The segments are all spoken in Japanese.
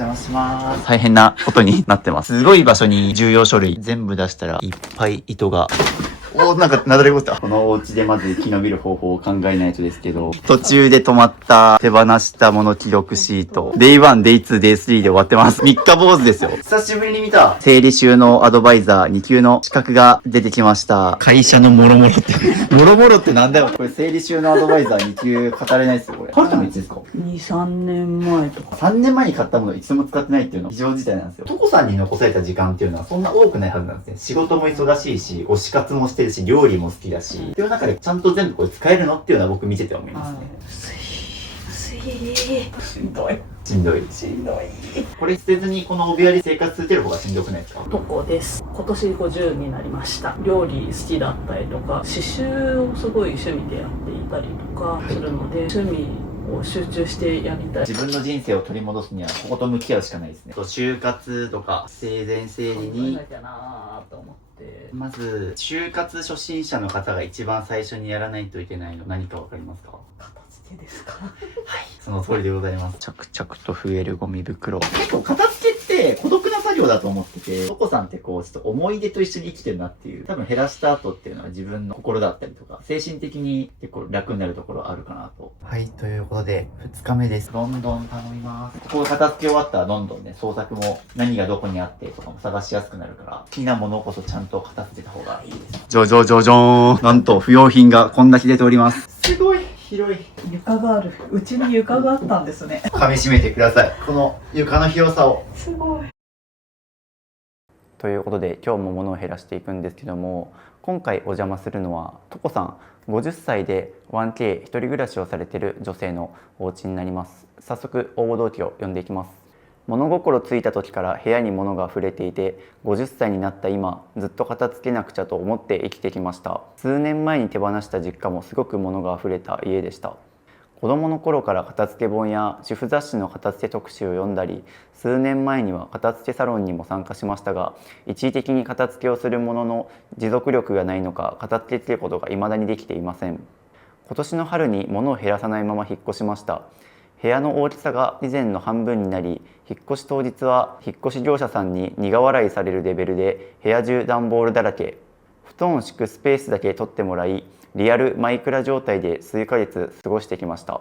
邪魔します。大変なことになってます。すごい場所に重要書類全部出したらいっぱい糸が。なんか、なだれごった。このお家でまず生き延びる方法を考えないとですけど、途中で止まった手放したもの記録シート、Day1、Day2、Day3 で終わってます。3日坊主ですよ。久しぶりに見た。整理収納アドバイザー2級の資格が出てきました。会社のもろもろって。もろもろってなんだよ。これ整理収納アドバイザー2級語れないですよ、これ。カルトもいつですか？ 2、3年前とか。3年前に買ったものを一度も使ってないっていうのは非常事態なんですよ。トコさんに残された時間っていうのはそんな多くないはずなんですね。仕事も忙しいし、推し活もしてるし、料理も好きだし、っていう中でちゃんと全部これ使えるのっていうのは僕見てて思いますね。しんどい。しんどい。これ捨てずにこの帯屋で生活続ける方がしんどくないですか？とこです。今年50になりました。料理好きだったりとか、刺繍をすごい趣味でやっていたりとかするので、趣味を集中してやりたい。自分の人生を取り戻すにはここと向き合うしかないですね。就活とか生前整理に考えなきゃなと思って。まず就活初心者の方が一番最初にやらないといけないの何かわかりますか？片付けですか？はい、その通りでございます。着々と増えるゴミ袋。結構片付けって孤独な作業だと思ってて、トコさんってこうちょっと思い出と一緒に生きてるなっていう、多分減らした後っていうのは自分の心だったりとか、精神的に結構楽になるところあるかなと。はい、ということで2日目です。どんどん頼みます。ここが片付け終わったらどんどんね、捜索も何がどこにあってとかも探しやすくなるから、好きなものこそちゃんと片付けた方がいいです。じょーん。なんと不要品がこんだけ出ております。すごい広い。床がある。うちに床があったんですね。噛み締めてください。この床の広さを。すごい。ということで今日も物を減らしていくんですけども、今回お邪魔するのはトコさん50歳で 1K 一人暮らしをされている女性のお家になります。早速応募動機を読んでいきます。物心ついた時から部屋に物が溢れていて、50歳になった今ずっと片付けなくちゃと思って生きてきました。数年前に手放した実家もすごく物が溢れた家でした。子供の頃から片付け本や主婦雑誌の片付け特集を読んだり、数年前には片付けサロンにも参加しましたが、一時的に片付けをするものの持続力がないのか片付けきることが未だにできていません。今年の春に物を減らさないまま引っ越しました。部屋の大きさが以前の半分になり、引っ越し当日は引っ越し業者さんに苦笑いされるレベルで部屋中段ボールだらけ。布団を敷くスペースだけ取ってもらい、リアルマイクラ状態で数ヶ月過ごしてきました。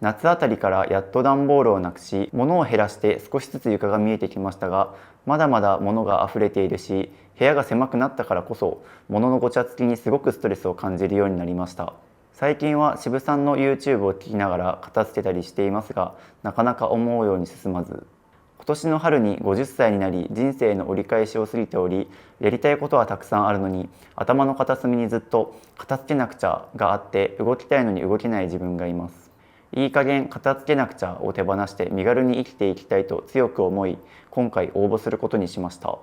夏あたりからやっと段ボールをなくし、物を減らして少しずつ床が見えてきましたが、まだまだ物が溢れているし、部屋が狭くなったからこそ物のごちゃつきにすごくストレスを感じるようになりました。最近は渋さんの YouTube を聞きながら片付けたりしていますが、なかなか思うように進まず、今年の春に50歳になり人生の折り返しを過ぎており、やりたいことはたくさんあるのに頭の片隅にずっと片付けなくちゃがあって動きたいのに動けない自分がいます。いい加減片付けなくちゃを手放して身軽に生きていきたいと強く思い、今回応募することにしました。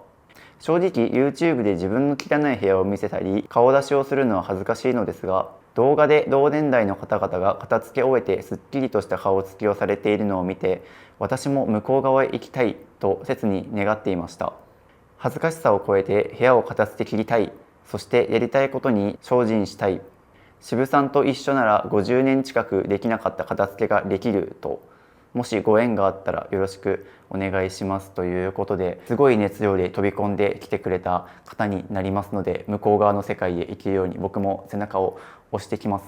正直 YouTube で自分の汚い部屋を見せたり顔出しをするのは恥ずかしいのですが、動画で同年代の方々が片付け終えてすっきりとした顔つきをされているのを見て、私も向こう側へ行きたいと切に願っていました。恥ずかしさを超えて部屋を片付けきりたい、そしてやりたいことに精進したい。渋さんと一緒なら50年近くできなかった片付けができると、もしご縁があったらよろしくお願いしますということで、すごい熱量で飛び込んできてくれた方になりますので、向こう側の世界へ行けるように僕も背中を押してきます。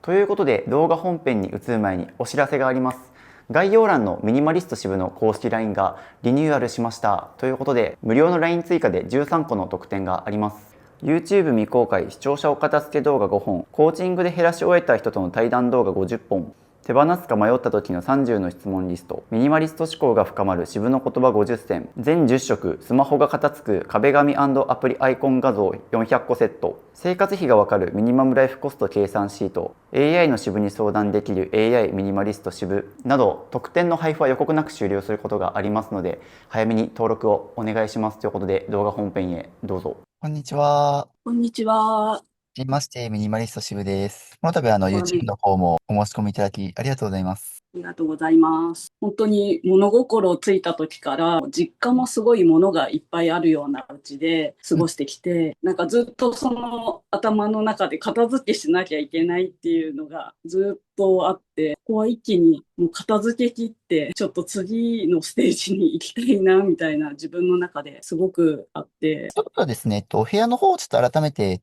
ということで動画本編に移る前にお知らせがあります。概要欄のミニマリスト支部の公式 LINE がリニューアルしましたということで、無料の LINE 追加で13個の特典があります。YouTube 未公開視聴者お片付け動画5本、コーチングで減らし終えた人との対談動画50本、手放すか迷った時の30の質問リスト、ミニマリスト思考が深まる渋の言葉50選、全10色スマホが片付く壁紙&アプリアイコン画像400個セット、生活費がわかるミニマムライフコスト計算シート、 AI の支部に相談できる AI ミニマリスト支部など、特典の配布は予告なく終了することがありますので、早めに登録をお願いしますということで、動画本編へどうぞ。こんにちは。こんにちは。はじめまして、ミニマリスト渋です。この度YouTube の方もお申し込みいただきありがとうございます。ありがとうございます。本当に物心ついた時から実家もすごい物がいっぱいあるようなうちで過ごしてきて、なんかずっとその頭の中で片付けしなきゃいけないっていうのがずっととあって、ここは一気にもう片付け切って、ちょっと次のステージに行きたいな、みたいな自分の中ですごくあって。ちょっとですね、お部屋の方をちょっと改めて、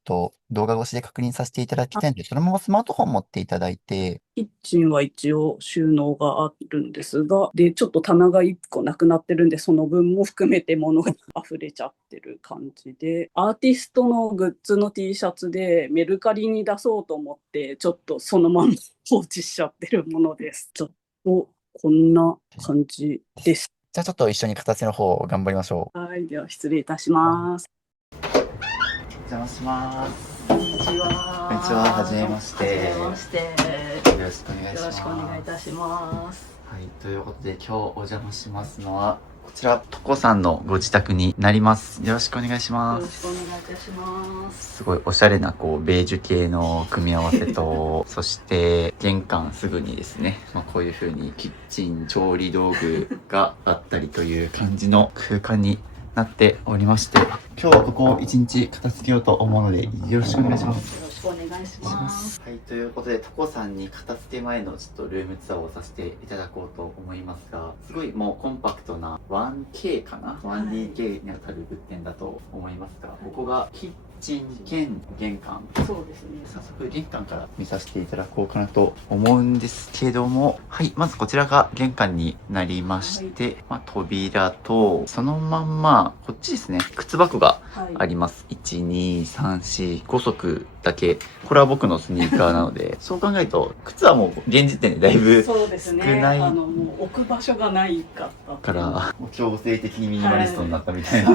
動画越しで確認させていただきたいので、そのままスマートフォン持っていただいて。キッチンは一応収納があるんですが、で、ちょっと棚が1個なくなってるんで、その分も含めて物が溢れちゃってる感じで、アーティストのグッズの T シャツでメルカリに出そうと思って、ちょっとそのまま放置しちゃってるものです。ちょっとこんな感じです。じゃあちょっと一緒に形の方頑張りましょう。はい、では失礼いたします。お邪魔します。こんにちは。こんにちは、はじめまして。はじめまして。よろしくお願いします。よろしくお願いいたします。はい、ということで今日お邪魔しますのは、こちら、トコさんのご自宅になります。よろしくお願いします。よろしくお願いいたします。すごいおしゃれなベージュ系の組み合わせと、そして玄関すぐにですね、こういう風にキッチン調理道具があったりという感じの空間になっておりまして、今日はここを一日片付けようと思うのでよろしくお願いします。よろしくお願いします。はい、ということでトコさんに片付け前のちょっとルームツアーをさせていただこうと思いますが、すごいもうコンパクトな 1K かな、1DK にあたる物件だと思いますが、ここがキッチン兼玄関。そうですね。早速玄関から見させていただこうかなと思うんですけども、はい、まずこちらが玄関になりまして、扉とそのまんまこっちですね、靴箱があります。1、2、3、4、5足だけ。これは僕のスニーカーなので、そう考えると靴はもう現時点でだいぶ少ない。もう置く場所がないかったから、強制的にミニマリストになったみたいな、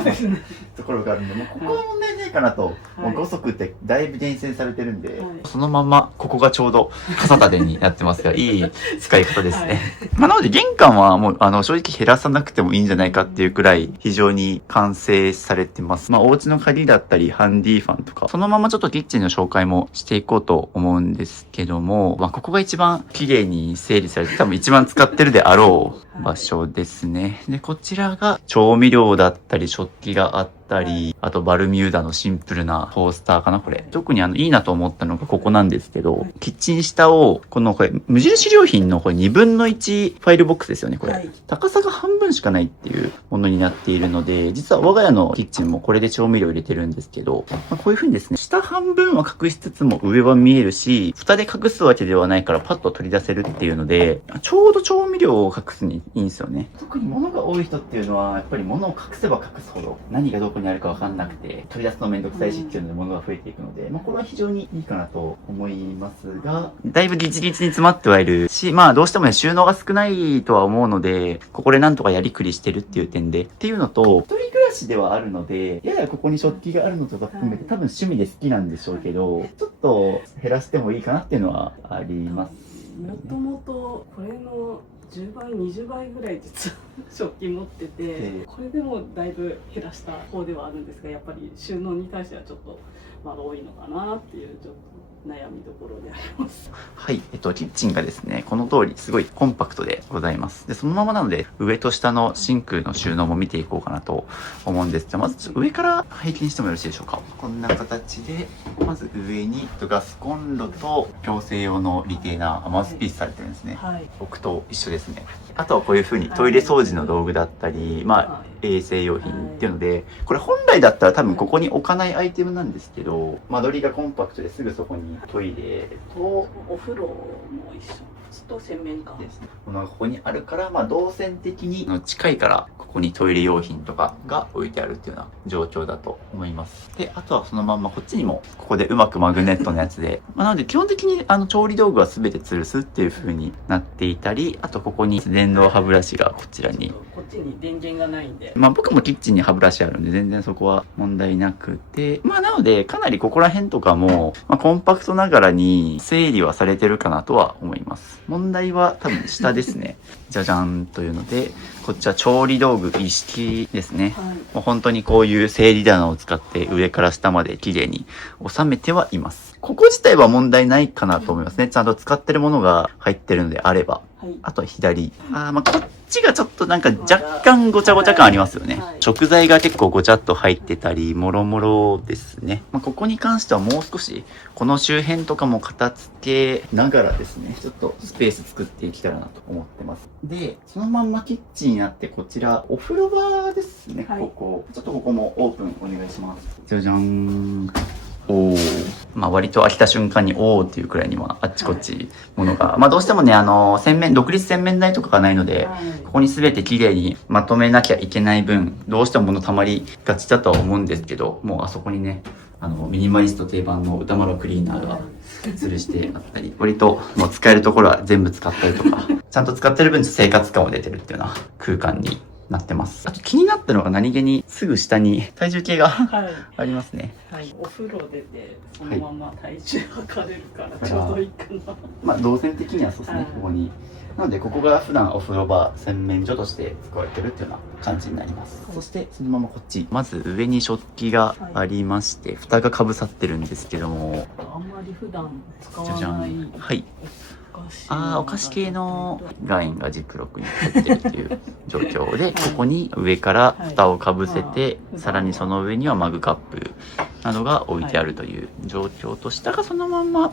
ところがあるんで、もうここは問題ないかなと。もう5足ってだいぶ厳選されてるんで、そのままここがちょうど傘立てになってますが、いい使い方ですね。なので玄関はもう正直減らさなくてもいいんじゃないかっていうくらい非常に完成されてます。お家の鍵だったりハンディファンとか、そのままちょっとキッチンの紹介もしていこうと思うんですけども、ここが一番綺麗に整理されて、多分一番使ってるであろう場所ですね。で、こちらが調味料だったり食器があったり、あとバルミューダのシンプルなトースターかな、これ。特にいいなと思ったのがここなんですけど、キッチン下を、これ、無印良品のこれ2分の1ファイルボックスですよね、これ。高さが半分しかないっていうものになっているので、実は我が家のキッチンもこれで調味料入れてるんですけど、こういう風にですね、下半分は隠しつつも上は見えるし、蓋で隠すわけではないからパッと取り出せるっていうので、ちょうど調味料を隠すにいいんですよね。特に物が多い人っていうのは、やっぱり物を隠せば隠すほど、何がどこにあるかわかんなくて、取り出すのめんどくさいしっていうので物が増えていくので、これは非常にいいかなと思いますが、だいぶギチギチに詰まってはいるし、どうしてもね、収納が少ないとは思うので、ここでなんとかやりくりしてるっていう点で、っていうのと、一人暮らしではあるので、ややここに食器があるのとか含めて、多分趣味で好きなんでしょうけど、ちょっと減らしてもいいかなっていうのはあります。もともとこれの10倍20倍ぐらい実は食器持ってて、これでもだいぶ減らした方ではあるんですが、やっぱり収納に対してはちょっとまだ多いのかなっていうちょっと悩みどころであります。はい、キッチンがですね、この通りすごいコンパクトでございます。で、そのままなので、上と下のシンクの収納も見ていこうかなと思うんですが、まず上から拝見してもよろしいでしょうか。こんな形で、まず上にガスコンロと矯正用のリテーナー、マウスピースされてるんですね。僕と一緒ですね。あとはこういう風にトイレ掃除の道具だったり、衛生用品っていうので、これ本来だったら多分ここに置かないアイテムなんですけど、間取りがコンパクトですぐそこにトイレとお風呂も一緒と洗面間ですね。ここにあるから、動線的に近いからここにトイレ用品とかが置いてあるっていうような状況だと思います。で、あとはそのまんまこっちにもここでうまくマグネットのやつで、なので基本的に調理道具は全て吊るすっていう風になっていたり、あとここに電動歯ブラシがこちらに。こっちに電源がないんで。僕もキッチンに歯ブラシあるんで全然そこは問題なくて、なのでかなりここら辺とかも、コンパクトながらに整理はされてるかなとは思います。問題は多分下ですね。じゃじゃんというので、こっちは調理道具一式ですね。もう本当にこういう整理棚を使って上から下まで綺麗に収めてはいます。ここ自体は問題ないかなと思いますね。ちゃんと使ってるものが入ってるのであれば。はい。あとは左。まあこっちがちょっとなんか若干ごちゃごちゃ感ありますよね。はい食材が結構ごちゃっと入ってたり、もろもろですね。まあここに関してはもう少し、この周辺とかも片付けながらですね、ちょっとスペース作っていきたいなと思ってます。で、そのまんまキッチンになって、こちら、お風呂場ですね、はいここ。ちょっとここもオープンお願いします。じゃじゃーん。おー。まあ割と飽きた瞬間におーっていうくらいにはあっちこっちものが、まあどうしてもね、独立洗面台とかがないので、ここに全て綺麗にまとめなきゃいけない分、どうしても物溜まりがちだとは思うんですけど、もうあそこにね、ミニマリスト定番の歌丸クリーナーが吊るしてあったり、割ともう使えるところは全部使ったりとか、ちゃんと使ってる分生活感を出てるっていうような空間になってます。あと気になったのが何気にすぐ下に体重計がはい。ありますね。はい。お風呂出て、そのまま体重測れるからちょうどいいかな。まあ動線的にはそうですね、はいここに。なのでここが普段お風呂場洗面所として使われてるっていうような感じになります。そしてそのままこっち、まず上に食器がありまして、蓋がかぶさってるんですけども、あんまり普段使じゃじゃわないん。はい。お菓子系のは岩塩がジップロックに入ってるっていう状況で、ここに上から蓋をかぶせて、さらにその上にはマグカップなどが置いてあるという状況と、下がそのまんま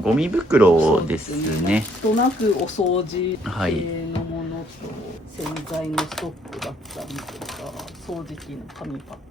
ゴミ袋ですね。なんとなくお掃除はい系のものと洗剤のストックだったりとか、掃除機の紙パック。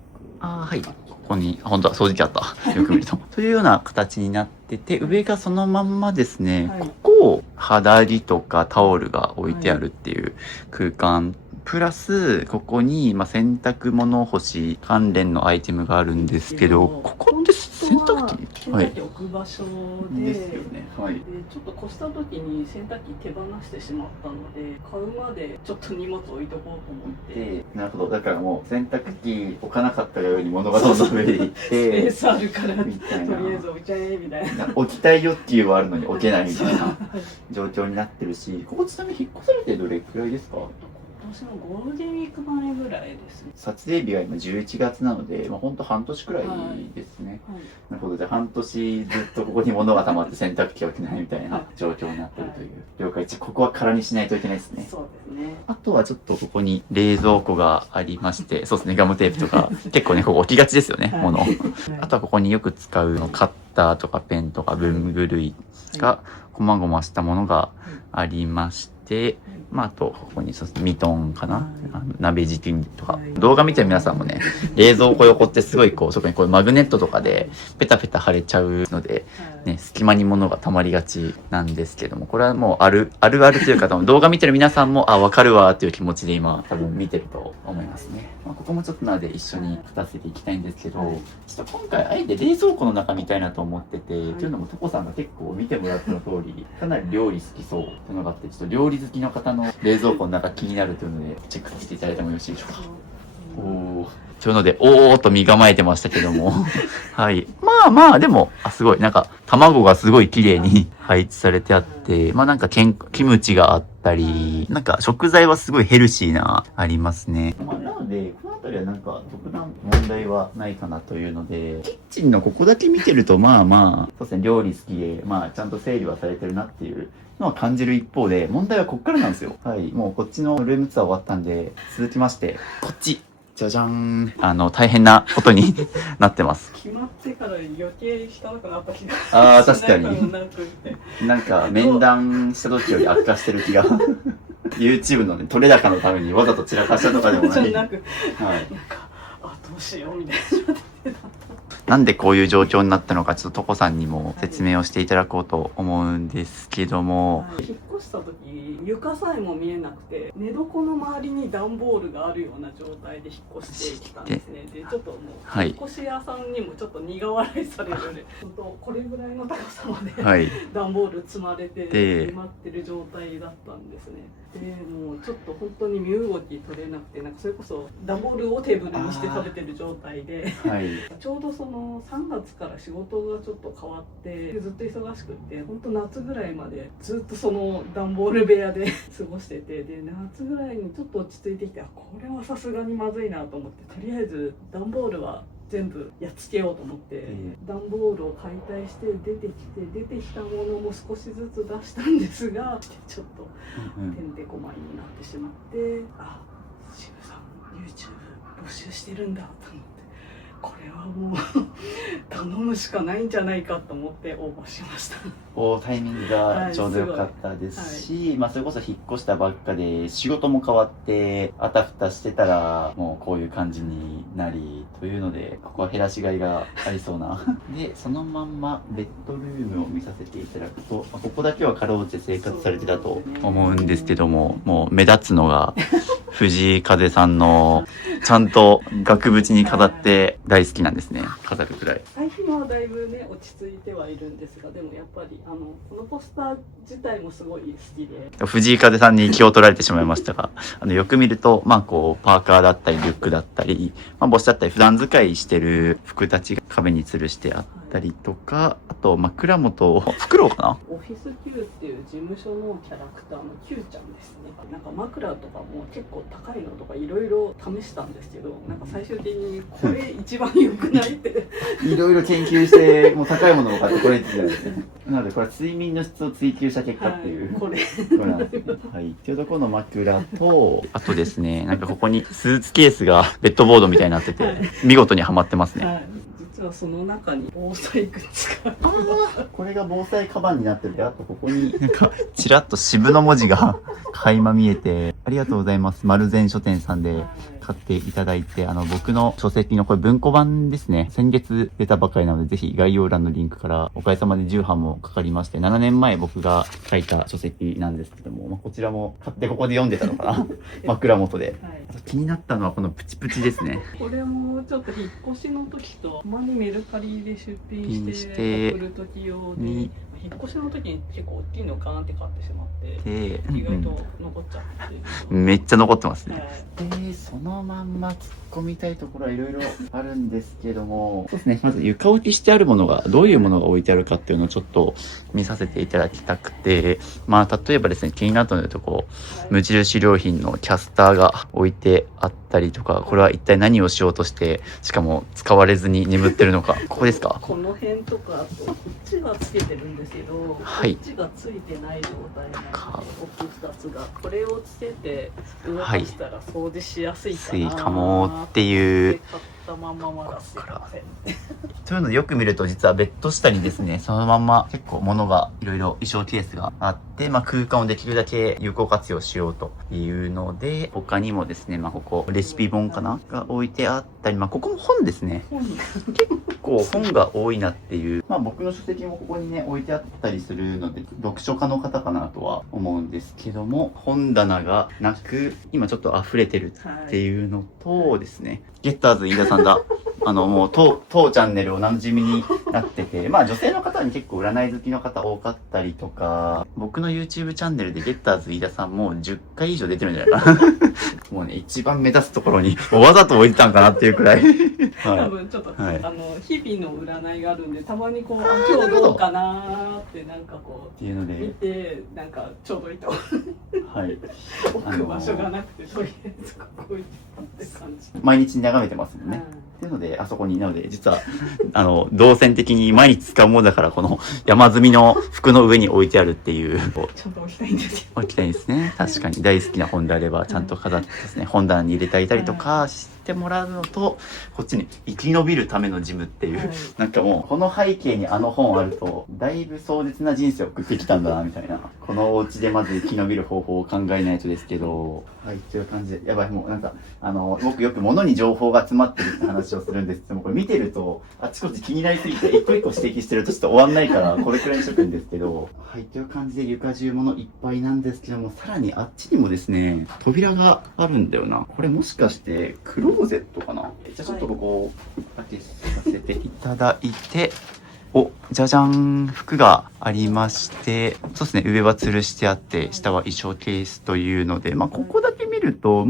はい。ここに、本当は掃除機あった。よく見ると。というような形になってて、上がそのまんまですね、はいここを肌着とかタオルが置いてあるっていう空間、プラス、ここに、洗濯物干し関連のアイテムがあるんですけど、ここって洗濯機洗濯機置く場所で、ですよね。はい。でちょっと越した時に洗濯機手放してしまったので、買うまでちょっと荷物置いとこうと思って。なるほど。だからもう洗濯機置かなかったがように物がどんどん増えていっスペーて、スあるからとりみたいなあえず置いちゃえみたいな。置きたい欲求はあるのに置けないみたいな状況になってるし、ここちなみに引っ越されてどれくらいですか？今年のゴールデンウィーク前ぐらいですね。撮影日が今11月なので、ほんと半年くらいですね。はいなるほど。じゃあ半年ずっとここに物が溜まって洗濯機が置けないみたいな状況になってるという。了解。ここは空にしないといけないですね。そうですね。あとはちょっとここに冷蔵庫がありまして、そうですね、ガムテープとか、結構ね、ここ置きがちですよね、はい物。あとはここによく使うカッターとかペンとか文具類が、こまごましたものがありまして、あと、ここにそうですね、ミトンかな、鍋敷きとか、動画見てる皆さんもね、冷蔵庫横ってすごい特にこういうマグネットとかでペタペタ貼れちゃうので、ね、隙間に物が溜まりがちなんですけども、これはもうあるあるというか、動画見てる皆さんも、わかるわっていう気持ちで今、多分見てると思いますね。ここもちょっとなので一緒に片付けていきたいんですけど、ちょっと今回あえて冷蔵庫の中見たいなと思ってて、というのもトコさんが結構見てもらったの通り、かなり料理好きそうというのがあって、ちょっと料理好きの方の冷蔵庫の中気になるというので、チェックしていただいてもよろしいでしょうか。というので、おーっと身構えてましたけども。はい。でも、すごい。卵がすごい綺麗に配置されてあって、キムチがあったり、食材はすごいヘルシーな、ありますね。なので、この辺りは特段問題はないかなというので、キッチンのここだけ見てると、そうですね、料理好きで、ちゃんと整理はされてるなっていうのは感じる一方で、問題はこっからなんですよ。はい。もうこっちのルームツアー終わったんで、続きまして、こっち。じゃじゃーん。大変なことになってます。決まってから余計汚くなった気が確かに。面談した時より悪化してる気が。YouTube のね、取れ高のためにわざと散らかしたとかでもない。じゃなく、はい。どうしようみたいな。なんでこういう状況になったのか、ちょっとトコさんにも説明をしていただこうと思うんですけども。引っ越した時、床さえも見えなくて、寝床の周りに段ボールがあるような状態で引っ越してきたんですね。で、ちょっともう、引っ越し屋さんにもちょっと苦笑いされるで、本当これぐらいの高さまで、段ボール積まれて埋まってる状態だったんですね。で、もうちょっと本当に身動き取れなくて、それこそ段ボールをテーブルにして食べてる状態で、ちょうどその3月から仕事がちょっと変わってずっと忙しくって、本当夏ぐらいまでずっとその段ボール部屋で過ごしてて、で夏ぐらいにちょっと落ち着いてきて、これはさすがにまずいなと思って、とりあえず段ボールは全部やっつけようと思って、段ボールを解体して出てきたものも少しずつ出したんですが、ちょっとてんてこまいになってしまって、あ、渋さん YouTube 募集してるんだと思って、これはもう頼むしかないんじゃないかと思って応募しました。タイミングがちょうど良かったですし、まあそれこそ引っ越したばっかで仕事も変わってあたふたしてたらもうこういう感じになりというので、ここは減らしがいがありそうなでそのまんまベッドルームを見させていただくと、ここだけはかろうじて生活されてたと思うんですけども、もう目立つのが藤井風さんのちゃんと額縁に飾って大好きなんですね、飾るくらい。最近はだいぶね落ち着いてはいるんですが、でもやっぱりこのポスター自体もすごい好きで、藤井風さんに気を取られてしまいましたがよく見るとまあこうパーカーだったりリュックだったり、まあ、帽子だったり普段使いしてる服たちが壁に吊るしてあったりとか、あと倉本フクロウかな、オフィス Q っていう事務所のキャラクターの Q ちゃんですね。なんか枕とかも結構高いのとかいろいろ試したんですけど、なんか最終的にこれ一番良くないっていろいろ研究してもう高いものを買ってこれって言ってたんですね。なのでこれは睡眠の質を追求した結果っていう、はい、これなんですね。はい。というところの枕と、あとですね、なんかここにスーツケースがベッドボードみたいになってて、見事にはまってますね。はい、実はその中に防災グッズがこれが防災カバンになってて、あとここになんかちらっと渋の文字が垣間見えて、ありがとうございます。丸善書店さんで買っていただいて、僕の書籍のこれ文庫版ですね。先月出たばかりなので、ぜひ概要欄のリンクからおかげさまで重版もかかりまして、7年前僕が書いた書籍なんですけども、こちらも買ってここで読んでたのかな枕元で、はい、気になったのはこのプチプチですね。これもちょっと引っ越しの時と、たまにメルカリで出品して送る時用で、引っ越しの時に結構大きいのガーンって買ってしまって意外と残っちゃって、めっちゃ残ってますね。はい、でそのまんま突っ込みたいところはいろいろあるんですけども、そうですね、まず床置きしてあるものがどういうものが置いてあるかっていうのをちょっと見させていただきたくて、まあ例えばですね、気になったので言うとこう無印良品のキャスターが置いてあったりとか、これは一体何をしようとしてしかも使われずに眠ってるのか。ここですか。この辺とか、あとこっちはつけてるんですけど、はい、こっちがついてない状態なので、奥2つがこれをつけて動かしたら掃除しやすいかなっていう。買ったまんままだすいませんというのでよく見ると実はベッド下にですね、そのまんま結構物がいろいろ衣装ケースがあって、空間をできるだけ有効活用しようというので、他にもですね、ここレシピ本かなが置いてあったり、ここも本ですね。結構本が多いなっていう。僕の書籍もここにね置いてあったりするので、読書家の方かなとは思うんですけども、本棚がなく今ちょっと溢れてるっていうのとですね、ゲッターズ飯田さんだ。もう当チャンネルおなじみになってて、女性の方に結構占い好きの方多かったりとか、僕の YouTube チャンネルでゲッターズ飯田さんもう10回以上出てるんじゃないかな。もうね、一番目立つところにわざと置いてたんかなっていうくらい。多分ちょっと、はい、日々の占いがあるんで、たまにこう今日どうかなーってなんかこうっていうので見て、なんかちょうどいいとはい、置く場所がなくて、とりあえずここ置いてたって感じ。毎日眺めてますもんね。っていうので、あそこに、なので、実は、動線的に毎日使うものだから、この山積みの服の上に置いてあるっていう。ちゃんと置きたいんですよ。置きたいですね。確かに大好きな本であれば、ちゃんと飾ってですね、本棚に入れてあげたりとかしてもらうのと、こっちに生き延びるためのジムっていう、なんかもう、この背景に本あると、だいぶ壮絶な人生を送ってきたんだな、みたいな。このお家でまず生き延びる方法を考えないとですけど、はい、という感じで、やばい、もうなんか、僕よく物に情報が詰まってるって話をするんですけども、これ見てると、あちこち気になりすぎて、一個一個指摘してるとちょっと終わんないから、これくらいにしとくんですけど、はい、という感じで床中物いっぱいなんですけども、さらにあっちにもですね、扉があるんだよな。これもしかして、クローゼットかな。じゃあちょっとここを開けさせていただいて、お、じゃじゃん、服がありまして、そうですね、上は吊るしてあって、下は衣装ケースというので、ここだけ見ると、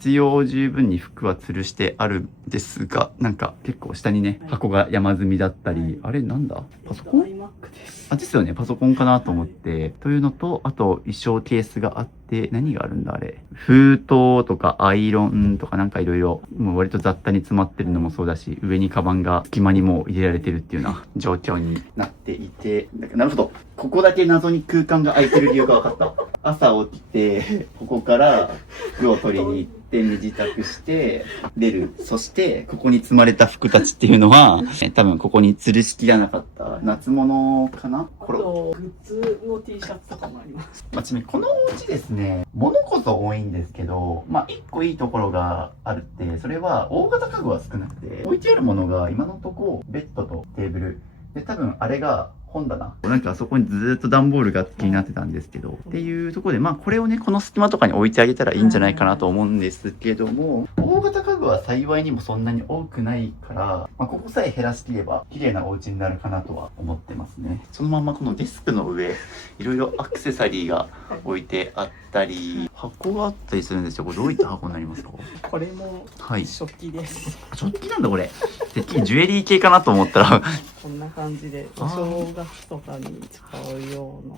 必要十分に服は吊るしてあるんですが、なんか結構下にね、箱が山積みだったり、あれなんだパソコンクです。あ、ですよね。パソコンかなと思って。というのと、あと衣装ケースがあって、何があるんだあれ。封筒とかアイロンとかなんかいろいろ、もう割と雑多に詰まってるのもそうだし、上にカバンが隙間にもう入れられてるっていうような状況になっていて、なるほど。ここだけ謎に空間が空いてる理由が分かった。朝起きて、ここから服を取りに行って、身支度して出る。そして、ここに積まれた服たちっていうのは、多分ここに吊るしきらなかった夏物かな。あとグッズの T シャツとかもあります。ちなみにこのお家ですね、物こそ多いんですけど、一個いいところがあるって、それは大型家具は少なくて、置いてあるものが今のとこベッドとテーブル。で、多分あれが本棚。なんかあそこにずーっと段ボールが気になってたんですけど、っていうところで、これをね、この隙間とかに置いてあげたらいいんじゃないかなと思うんですけども、大型家具は幸いにもそんなに多くないから、ここさえ減らしきれば綺麗なお家になるかなとは思ってますね。そのままこのデスクの上、いろいろアクセサリーが置いてあったり、箱があったりするんですよ。これどういった箱になりますか？これもはい。食器です。食器なんだこれ。てっきりジュエリー系かなと思ったらこんな感じでお正月とかに使うような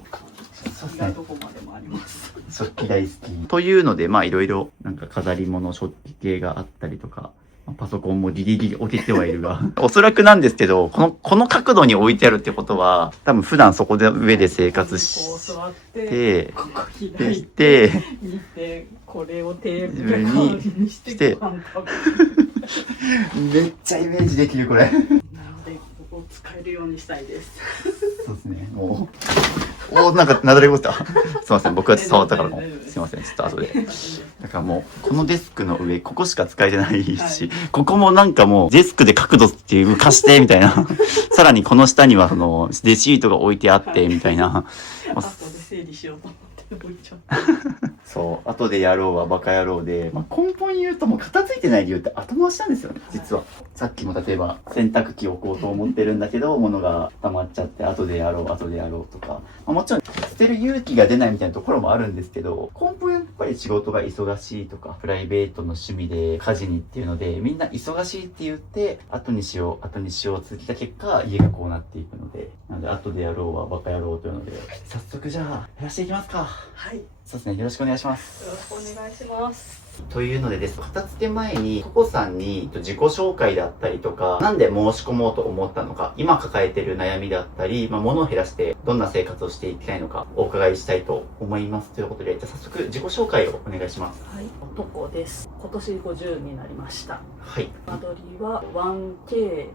食器がどこまでもあります。食器大好き。というので、いろいろなんか飾り物、食器系があったりとか、パソコンもギリギリ置けてはいるが、おそらくなんですけど、この角度に置いてあるってことは、多分普段そこで上で生活しこう座って、ここ開いて、見て、これをテーブル代わりにしてご飯食べる。めっちゃイメージできるこれ。なので、ここを使えるようにしたいです。そうですね。もう、なんかなだれごした。すいません、僕が触ったからもう、すいません、ちょっと後で。だからもう、このデスクの上、ここしか使えてないし、ここもなんかもう、デスクで角度っていう貸して、みたいな。さらにこの下には、レシートが置いてあって、みたいな。後で整理しようと思って置いちゃった。そう、後でやろうはバカ野郎で、根本言うともう片付いてない理由って後回しなんですよね、実は。さっきも例えば洗濯機を置こうと思ってるんだけど、物が溜まっちゃって後でやろうとか、もちろん捨てる勇気が出ないみたいなところもあるんですけど、根本やっぱり仕事が忙しいとか、プライベートの趣味で家事にっていうので、みんな忙しいって言って、後にしよう続けた結果、家がこうなっていくので、なので後でやろうはバカ野郎というので、早速じゃあ、減らしていきますか。はい。そうですね、よろしくお願いします。よろしくお願いします。というのでです。片付け前に、ココさんに自己紹介だったりとか、なんで申し込もうと思ったのか、今抱えている悩みだったり、物を減らしてどんな生活をしていきたいのか、お伺いしたいと思います。ということで、じゃあ早速自己紹介をお願いします。はい、男です。今年50になりました。はい。間取りは 1K で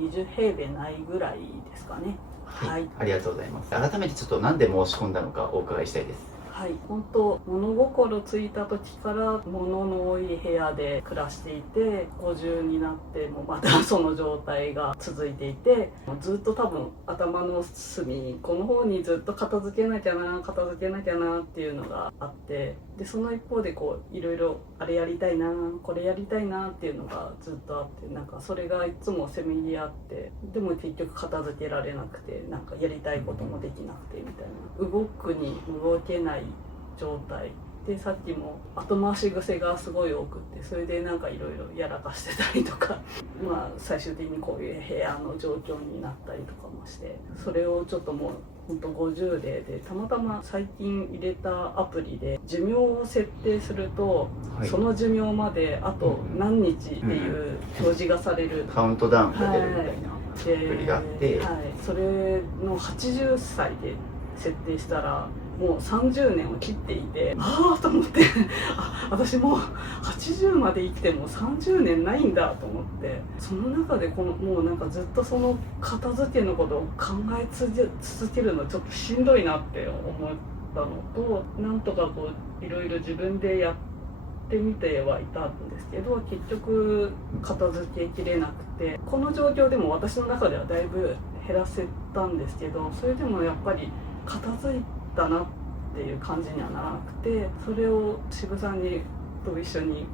20平米ないぐらいですかね。はい。ありがとうございます。改めてちょっとなんで申し込んだのかお伺いしたいです。はい、本当物心ついた時から物の多い部屋で暮らしていて、50になってもまたその状態が続いていて、ずっと多分頭の隅この方にずっと片付けなきゃなっていうのがあって、でその一方でいろいろあれやりたいなこれやりたいなっていうのがずっとあって、なんかそれがいつもせめぎ合って、でも結局片付けられなくて、なんかやりたいこともできなくてみたいな、動くに動けない状態で、さっきも後回し癖がすごい多くって、それでなんかいろいろやらかしてたりとか最終的にこういう部屋の状況になったりとかもして、それをちょっともうほんと50でたまたま最近入れたアプリで寿命を設定すると、その寿命まであと何日っていう表示がされる、カウントダウンが出るみたいなアプリがあって、それの80歳で設定したらもう30年を切っていて、ああと思って私もう80まで生きても30年ないんだと思って、その中でもうなんかずっとその片付けのことを考え続けるのちょっとしんどいなって思ったのと、なんとかいろいろ自分でやってみてはいたんですけど、結局片付けきれなくて、この状況でも私の中ではだいぶ減らせたんですけど、それでもやっぱり片付いだなっていう感じにはならなくて、それを渋さんと一緒に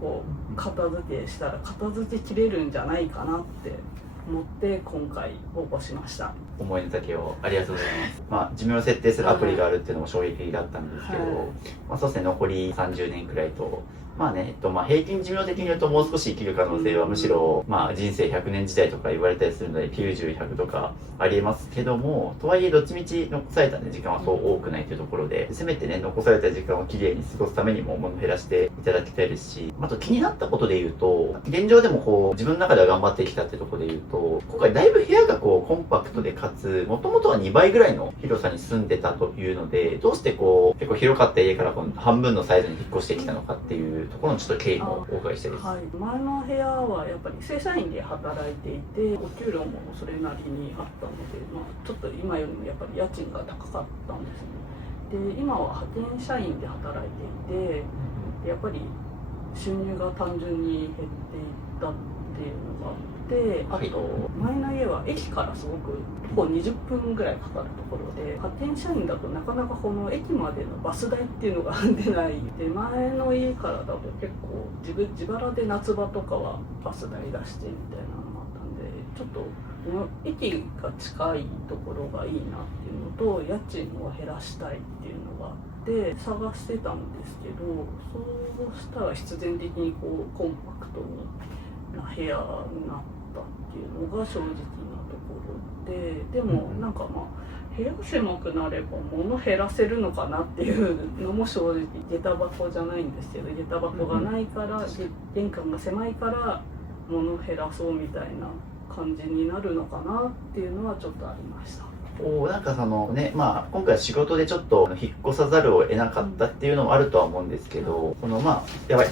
片付けしたら片付けきれるんじゃないかなって思って今回応募しました。思いの丈をありがとうございます。寿命を設定するアプリがあるっていうのも衝撃だったんですけど、そうですね、残り30年くらいとまあね、平均寿命的に言うともう少し生きる可能性はむしろ、人生100年時代とか言われたりするので90、100とかありえますけども、とはいえどっちみち残された、ね、時間はそう多くないというところで、せめてね、残された時間をきれいに過ごすためにも物を減らしていただきたいですし、あと気になったことで言うと、現状でも自分の中では頑張ってきたってところで言うと、今回だいぶ部屋がコンパクトでかつ、もともとは2倍ぐらいの広さに住んでたというので、どうして結構広かった家から半分のサイズに引っ越してきたのかっていうところのちょっと経緯もお伺いしたいです。はい、前の部屋はやっぱり正社員で働いていて、お給料もそれなりにあったので、ちょっと今よりもやっぱり家賃が高かったんですね。で、今は派遣社員で働いていて、やっぱり収入が単純に減っていったっていうのがあって、あと前の家は駅からすごく徒歩20分ぐらいかかるところで、派遣社員だとなかなかこの駅までのバス代っていうのが出ないで、前の家からだと結構自腹で夏場とかはバス代出してみたいなのがあったんで、ちょっと駅が近いところがいいなっていうのと、家賃を減らしたいっていうのがあって探してたんですけど、そうしたら必然的にコンパクトな部屋になったっていうのが正直なところで、でもなんか部屋狭くなれば物減らせるのかなっていうのも正直、下駄箱じゃないんですけど、下駄箱がないから、玄関が狭いから物減らそうみたいな感じになるのかなっていうのはちょっとありました。なんか今回仕事でちょっと引っ越さざるを得なかったっていうのもあるとは思うんですけど、やばい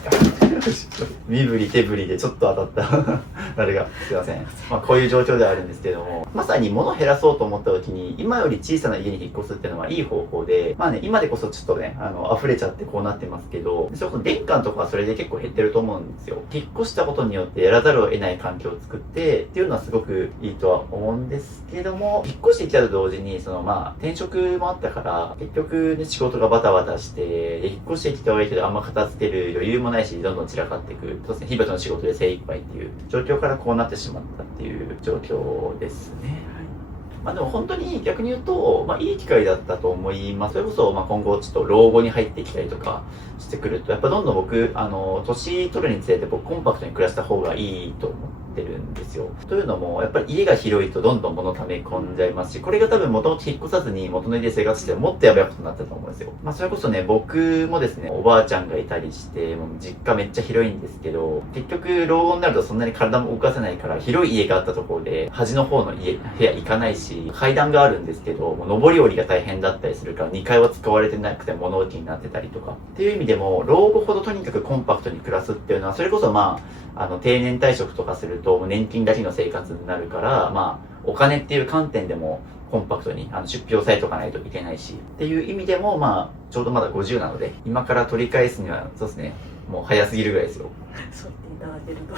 身振り手振りでちょっと当たったあれがすいません、こういう状況ではあるんですけども、まさに物を減らそうと思った時に今より小さな家に引っ越すっていうのはいい方法で、今でこそちょっとね溢れちゃってこうなってますけど、それこそ玄関とかはそれで結構減ってると思うんですよ。引っ越したことによってやらざるを得ない環境を作ってっていうのはすごくいいとは思うんですけども、引っ越してきたと同時に転職もあったから結局ね、仕事がバタバタしてで引っ越してきたはいいけどあんま片付ける余裕もないし、どんどん散らかっていく、そうですね、日々の仕事で精一杯っていう状況からこうなってしまったっていう状況ですね。でも本当に逆に言うと、いい機会だったと思います。それこそ、今後ちょっと老後に入ってきたりとかしてくると、やっぱどんどん僕、年取るにつれてコンパクトに暮らした方がいいと思ってるんですよ。というのも、やっぱり家が広いとどんどん物溜め込んじゃいますし、これが多分もともと引っ越さずに元の家で生活してもっとやばいことになったと思うんですよ。それこそね、僕もですね、おばあちゃんがいたりして、もう実家めっちゃ広いんですけど、結局老後になるとそんなに体も動かせないから、広い家があったところで、端の方の部屋行かないし、階段があるんですけど、もう上り下りが大変だったりするから、2階は使われてなくて物置になってたりとか。っていう意味でも、老後ほどとにかくコンパクトに暮らすっていうのは、それこそ定年退職とかすると、年金だけの生活になるから、お金っていう観点でも、コンパクトに出費を抑えとかないといけないし、っていう意味でも、ちょうどまだ50なので、今から取り返すには、そうですね、もう早すぎるぐらいですよ。そう言っていただけると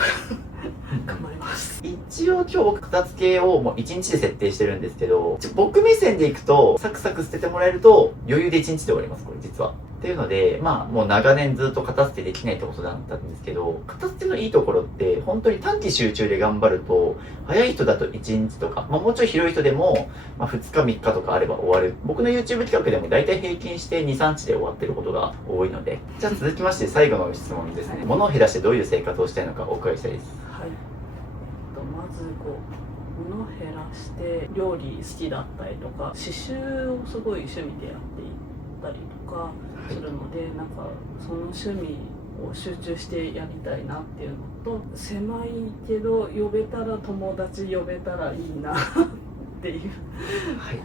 頑張ります。一応今日僕片付けをもう1日で設定してるんですけど、僕目線でいくとサクサク捨ててもらえると余裕で1日で終わります、これ実は。っていうので、もう長年ずっと片付けできないってことだったんですけど、片付けのいいところって本当に短期集中で頑張ると、早い人だと1日とか、もうちょい広い人でも2日3日とかあれば終わる。僕の YouTube 企画でも大体平均して2、3日で終わってることが多いので。じゃあ続きまして最後の質問ですね。物を減らしてどういう生活をしたいのかお伺いしたいです。はい。まず物を減らして料理好きだったりとか、刺繍をすごい趣味でやっていったりとかするので、なんかその趣味を集中してやりたいなっていうのと、狭いけど呼べたら友達呼べたらいいなっていう、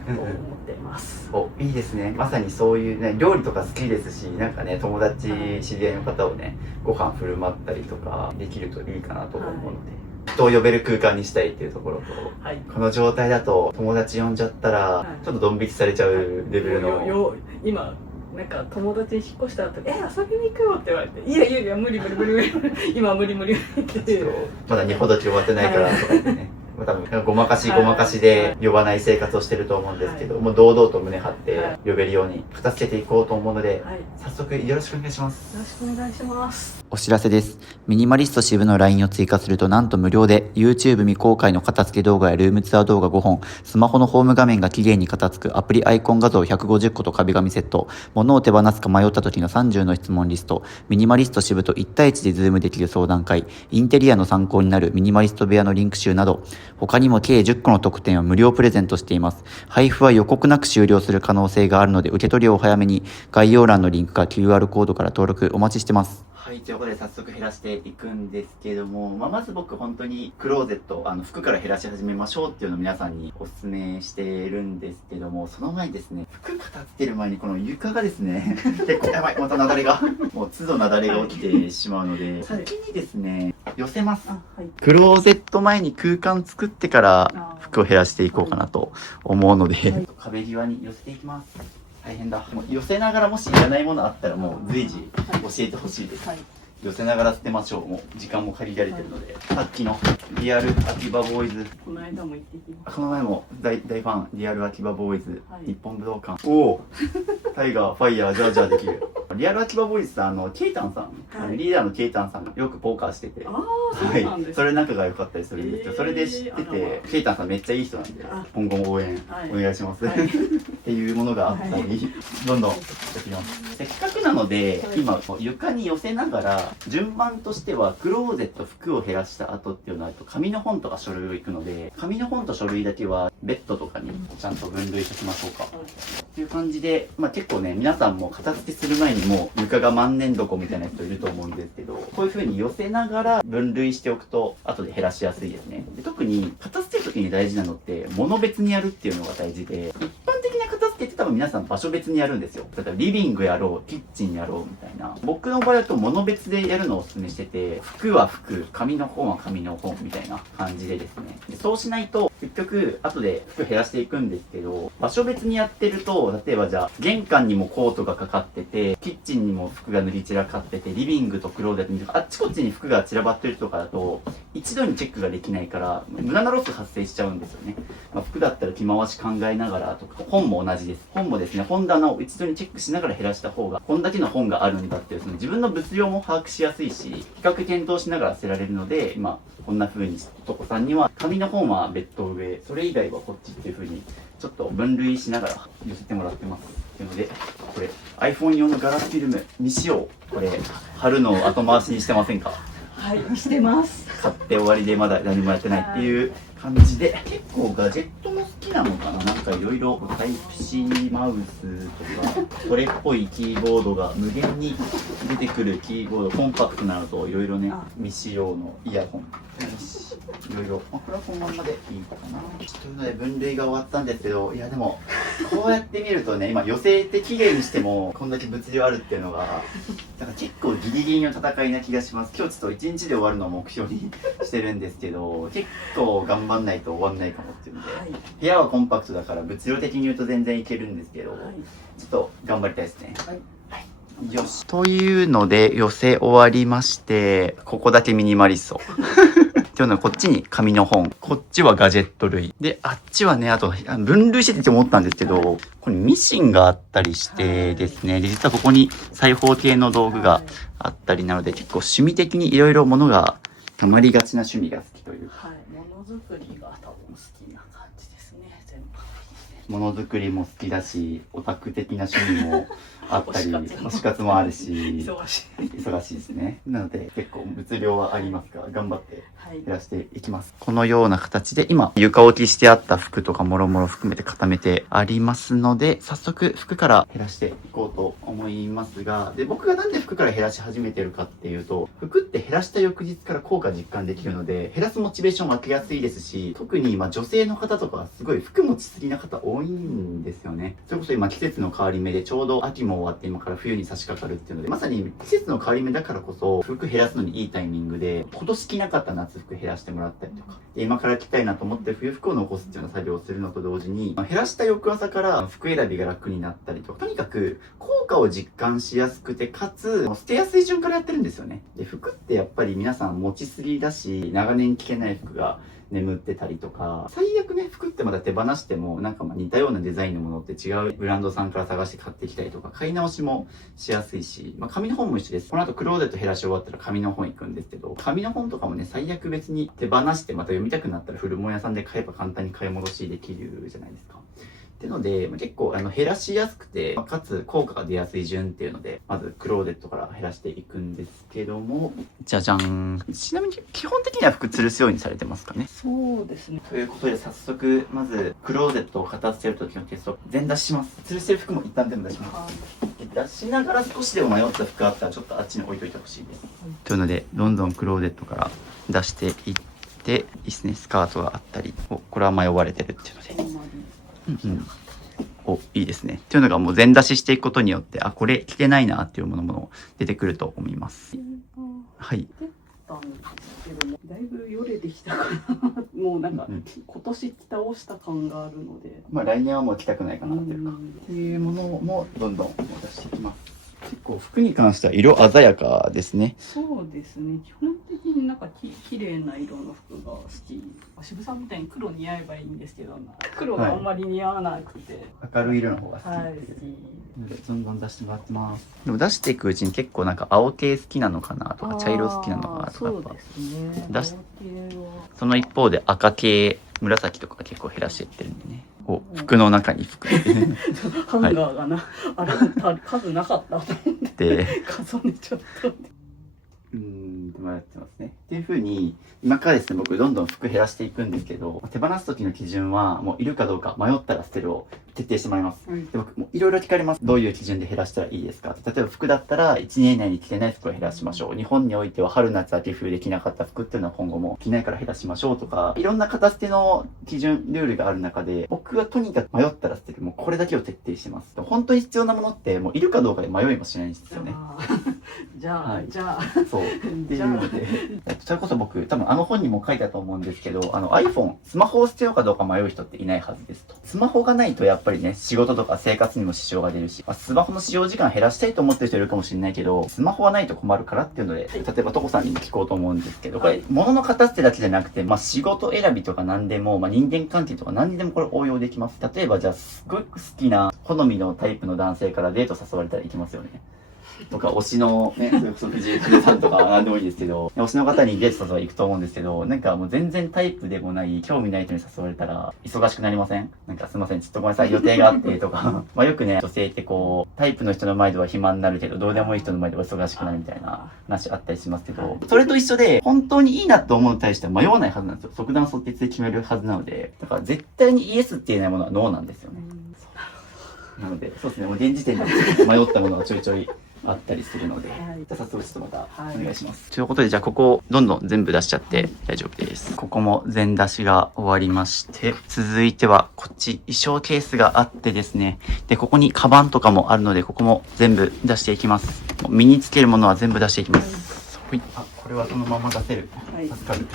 思ってます。いいですね。まさにそういうね、料理とか好きですし、なんかね、友達、知り合いの方をね、ご飯振る舞ったりとかできるといいかなと思うので。人を呼べる空間にしたいっていうところと、この状態だと友達呼んじゃったらちょっとドン引きされちゃうレベルの、今なんか友達に引っ越した後遊びに行くよって言われて、いや無理今無理ってまだ2ほどき終わってないからとか言ってね多分ごまかしで呼ばない生活をしてると思うんですけど、もう堂々と胸張って呼べるように片付けていこうと思うので、早速よろしくお願いします。よろしくお願いします。お知らせです。ミニマリスト支部の LINE を追加するとなんと無料で YouTube 未公開の片付け動画やルームツアー動画5本、スマホのホーム画面が綺麗に片付くアプリアイコン画像150個と壁紙セット、物を手放すか迷った時の30の質問リスト、ミニマリスト支部と1対1でズームできる相談会、インテリアの参考になるミニマリスト部屋のリンク集など、他にも計10個の特典を無料プレゼントしています。配布は予告なく終了する可能性があるので受け取りをお早めに。概要欄のリンクか QR コードから登録お待ちしてます。はい、ということで早速減らしていくんですけども、まず僕本当にクローゼット、服から減らし始めましょうっていうのを皆さんにお勧めしているんですけども、その前にですね、服片付ける前にこの床がですね、結構やばい、また雪崩が、もう都度雪崩が起きてしまうので、先にですね、寄せます。クローゼット前に空間作ってから服を減らしていこうかなと思うので、壁際に寄せていきます。大変だ。もう寄せながらもしいらないものあったらもう随時教えてほしいです。寄せながら捨てましょう。もう時間も限られてるので、さっきのリアル秋葉ボーイズ、この間も行ってきました。この前も大ファン、リアル秋葉ボーイズ、日本武道館、おおタイガーファイヤージャージャーできる。リアル秋葉ボーイズさん、ケイタンさん、リーダーのケイタンさんがよくポーカーしてて、それ仲が良かったりするんですけど、それで知ってて、ケイタンさんめっちゃいい人なんで、今後も応援お願いします。っていうものがあったり、どんどんやっていきます。せっかくなので、今床に寄せながら、順番としてはクローゼット、服を減らした後っていうのは紙の本とか書類を行くので、紙の本と書類だけはベッドとかにちゃんと分類しておきましょうか。っていう感じで、結構ね、皆さんも片付けする前にもう床が万年床みたいな人いると思うんですけど、こういう風に寄せながら分類しておくと後で減らしやすいですね。で、特に片付ける時に大事なのって物別にやるっていうのが大事で、一般的な片付けって多分皆さん場所別にやるんですよ。例えばリビングやろう、キッチンやろうみたいな。僕の場合だと物別でやるのをお勧めしてて、服は服、紙の本は紙の本みたいな感じでですね。で、そうしないと結局後で服減らしていくんですけど、場所別にやってると、例えばじゃあ玄関にもコートがかかってて、キッチンにも服が塗り散らかってて、リビングとクローゼットにあっちこっちに服が散らばってるとかだと一度にチェックができないから無駄なロス発生しちゃうんですよね。服だったら着回し考えながらとか、本も同じです。本もですね、本棚を一度にチェックしながら減らした方が、こんだけの本があるんだっていう、その自分の物量も把握しやすいし、比較検討しながら捨てられるので、こんな風にとこさんには紙の本は別途上、それ以外はこっちっていう風にちょっと分類しながら寄せてもらってます。というので、これ iPhone 用のガラスフィルム未使用、これ貼るのを後回しにしてませんか？はい、してます。買って終わりでまだ何もやってないっていう感じで、結構ガジェットも好きなのかな。なんかいろいろタイプ C マウスとかそれっぽいキーボードが無限に出てくるキーボード、コンパクトなのといろいろね、未使用のイヤホンいろいろ、これはこのままでいいかな。というので分類が終わったんですけど、いやでもこうやって見るとね、今寄せて綺麗にしてもこんだけ物量あるっていうのがなんか結構ギリギリの戦いな気がします。今日ちょっと1日で終わるのを目標にしてるんですけど、結構頑張んないと終わんないかもっていうので、部屋はコンパクトだから物量的に言うと全然いけるんですけど、ちょっと頑張りたいですね。よし。というので寄せ終わりまして、ここだけミニマリスト。っていうのはこっちに紙の本、こっちはガジェット類。で、あっちはね、あと分類してて思ったんですけど、これミシンがあったりしてですね、で、実はここに裁縫系の道具があったりなので、結構趣味的にいろいろものが溜まりがちな趣味が好きというか。ものづくりが多分好きな感じですね、全般。ものづくりも好きだし、オタク的な趣味もあったり、推し活もあるし、忙しいですね。なので結構物量はありますが、頑張って減らしていきます。このような形で今床置きしてあった服とかもろもろ含めて固めてありますので、早速服から減らしていこうと思いますが、で、僕がなんで服から減らし始めてるかっていうと、服って減らした翌日から効果実感できるので、減らすモチベーション分けやすいですし、特に今女性の方とかはすごい服持ちすぎな方多いんですよね。それこそ今季節の変わり目でちょうど秋も終わって今から冬に差し掛かるっていうので、まさに季節の変わり目だからこそ服減らすのにいいタイミングで、今年着なかった夏服減らしてもらったりとか、で今から着たいなと思って冬服を残すっていうような作業をするのと同時に、減らした翌朝から服選びが楽になったりとか、とにかく効果を実感しやすくて、かつ捨てやすい順からやってるんですよね。で、服ってやっぱり皆さん持ちすぎだし、長年着けない服が眠ってたりとか、最悪ね、服ってまた手放しても、なんかまあ似たようなデザインのものって違うブランドさんから探して買ってきたりとか、買い直しもしやすいし、まあ紙の本も一緒です。この後クローゼット減らし終わったら紙の本行くんですけど、紙の本とかもね、最悪別に手放してまた読みたくなったら古本屋さんで買えば簡単に買い戻しできるじゃないですか。っていうので、結構減らしやすくて、かつ効果が出やすい順っていうので、まずクローゼットから減らしていくんですけども、じゃじゃん。ちなみに基本的には服吊るすようにされてますかね。そうですね。ということで早速、まずクローゼットを片付けるときのテスト、全出しします。吊るしてる服も一旦全部出します。出しながら少しでも迷った服あったらちょっとあっちに置いといてほしいです。というので、どんどんクローゼットから出していって、いいですね、スカートがあったり、これは迷われてるっていうので。いいですね。っていうのがもう全出ししていくことによって、これ着てないなっていうものも出てくると思います。はい。だいぶよれてきたかな。もうなんか、今年着倒した感があるので。来年はもう着たくないかなっていうか。っていうものもどんどん出していきます。結構服に関しては色鮮やかですね。そうですね。基本的になんか綺麗な色の服が好き。渋さんみたいに黒似合えばいいんですけど、黒があんまり似合わなくて、明るい色の方が好きっていうので、どんどん出してもらってます。でも出していくうちに結構なんか青系好きなのかなとか茶色好きなのかなとか、そうですね。出しその一方で赤系紫とか結構減らしていってるんでね。服の中に服ハンガーがな、あれ数なかったと思って重ねちゃったんで。やってますね。っていう風に今からですね、僕どんどん服減らしていくんですけど、手放す時の基準はもういるかどうか迷ったら捨てるを徹底してもらいます。で僕もいろいろ聞かれます。どういう基準で減らしたらいいですか。例えば服だったら1年以内に着てない服を減らしましょう。日本においては春夏秋冬で着なかった服っていうのは今後も着ないから減らしましょうとか、いろんな片捨ての基準ルールがある中で、僕はとにかく迷ったら捨てる、もうこれだけを徹底してます。本当に必要なものってもういるかどうかで迷いもしないんですよね。じゃあそうっていうので、それこそ僕多分本にも書いたと思うんですけど、iPhone スマホを捨てようかどうか迷う人っていないはずですと。スマホがないとやっぱりね、仕事とか生活にも支障が出るし、スマホの使用時間減らしたいと思ってる人いるかもしれないけど、スマホはないと困るからっていうので、例えばトコさんにも聞こうと思うんですけど、これ物の片捨てだけじゃなくて、仕事選びとか何でも、人間関係とか何にでもこれ応用できます。例えばじゃあすごく好きな好みのタイプの男性からデート誘われたら行きますよね。とか推しのね、それこそ藤井風さんとか何でもいいですけど、推しの方にデート誘われ行くと思うんですけど、なんかもう全然タイプでもない、興味ない人に誘われたら忙しくなりません？なんかすいません、ちょっとごめんなさい、予定があってとか。よくね、女性ってこう、タイプの人の前では暇になるけど、どうでもいい人の前では忙しくなるみたいな話あったりしますけど、それと一緒で、本当にいいなと思うに対しては迷わないはずなんですよ。即断即決で決めるはずなので、だから絶対にイエスって言えないものはノーなんですよね。なので、そうですね、もう現時点で迷ったものがちょいちょいあったりするので、じゃあ早速ちょっとまたお願いします。ということで、じゃあここをどんどん全部出しちゃって大丈夫です。ここも全出しが終わりまして、続いてはこっち衣装ケースがあってですね、で、ここにカバンとかもあるので、ここも全部出していきます。身につけるものは全部出していきます。はい。これはそのまま出せる。助かる。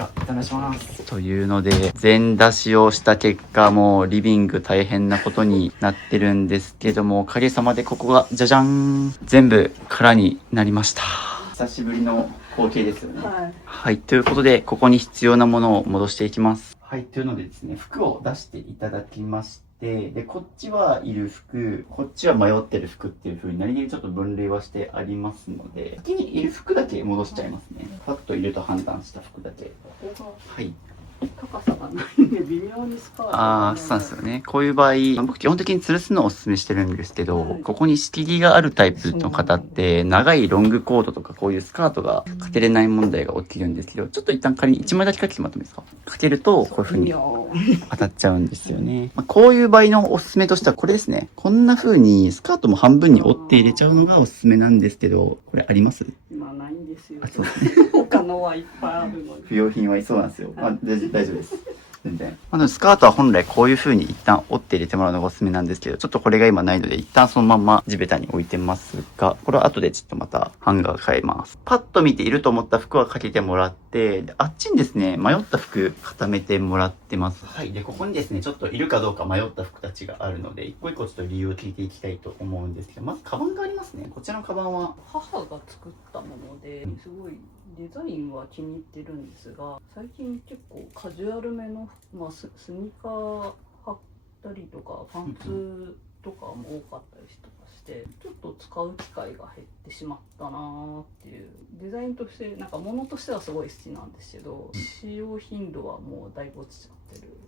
お願いします。というので、全出しをした結果、もうリビング大変なことになってるんですけども、おかげさまでここがじゃじゃん、全部空になりました。久しぶりの光景ですよね。はい、ということで、ここに必要なものを戻していきます。はい、というのでですね、服を出していただきまして、で、こっちはいる服、こっちは迷ってる服っていう風に何気にちょっと分類はしてありますので、先にいる服だけ戻しちゃいますね。パッといると判断した服だけ。はい。高さがないんで微妙にスカートそうなんですよね。こういう場合、僕基本的に吊るすのをお勧めしてるんですけど、ここに仕切りがあるタイプの方って、長いロングコートとかこういうスカートがかけれない問題が起きるんですけど、ちょっと一旦仮に1枚だけかけてもらってもいいですか？かけると、こういう風に当たっちゃうんですよね。こういう場合のおすすめとしてはこれですね。こんな風にスカートも半分に折って入れちゃうのがおすすめなんですけど、これあります？今ないんですよ。そうですね。他のはいっぱいあるのに。不要品はいそうなんですよ。大丈夫です。全然。スカートは本来こういう風に一旦折って入れてもらうのがおすすめなんですけど、ちょっとこれが今ないので、一旦そのまま地べたに置いてますが、これは後でちょっとまたハンガー変えます。パッと見ていると思った服はかけてもらって、であっちにですね、迷った服固めてもらってます。はい。で、ここにですね、ちょっといるかどうか迷った服たちがあるので、一個一個ちょっと理由を聞いていきたいと思うんですけど、まずカバンがありますね。こちらのカバンは母が作ったもので、すごいデザインは気に入ってるんですが、最近結構カジュアルめの、スニーカー履ったりとかパンツとかも多かったりとかして、ちょっと使う機会が減ってしまったなーっていう。デザインとしてなんか物としてはすごい好きなんですけど、使用頻度はもうだいぶ落ちちゃってる。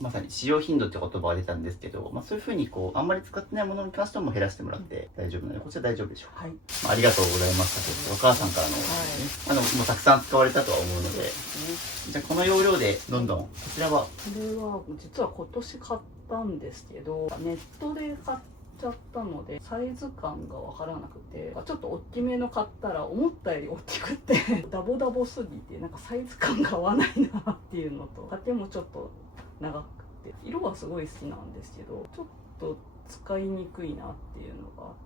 まさに使用頻度って言葉が出たんですけど、そういうふうにあんまり使ってないものに関しても減らしてもらって大丈夫なので、こちら大丈夫でしょうか。はい。ありがとうございました。お母さんからの、もうたくさん使われたとは思うので、じゃあこの要領でどんどん、こちらはこれは実は今年買ったんですけど、ネットで買っちゃったのでサイズ感が分からなくて、ちょっと大きめの買ったら思ったより大きくってダボダボすぎてなんかサイズ感が合わないなっていうのと、丈もちょっと長くて、色はすごい好きなんですけど、ちょっと使いにくいなっていうのがあって。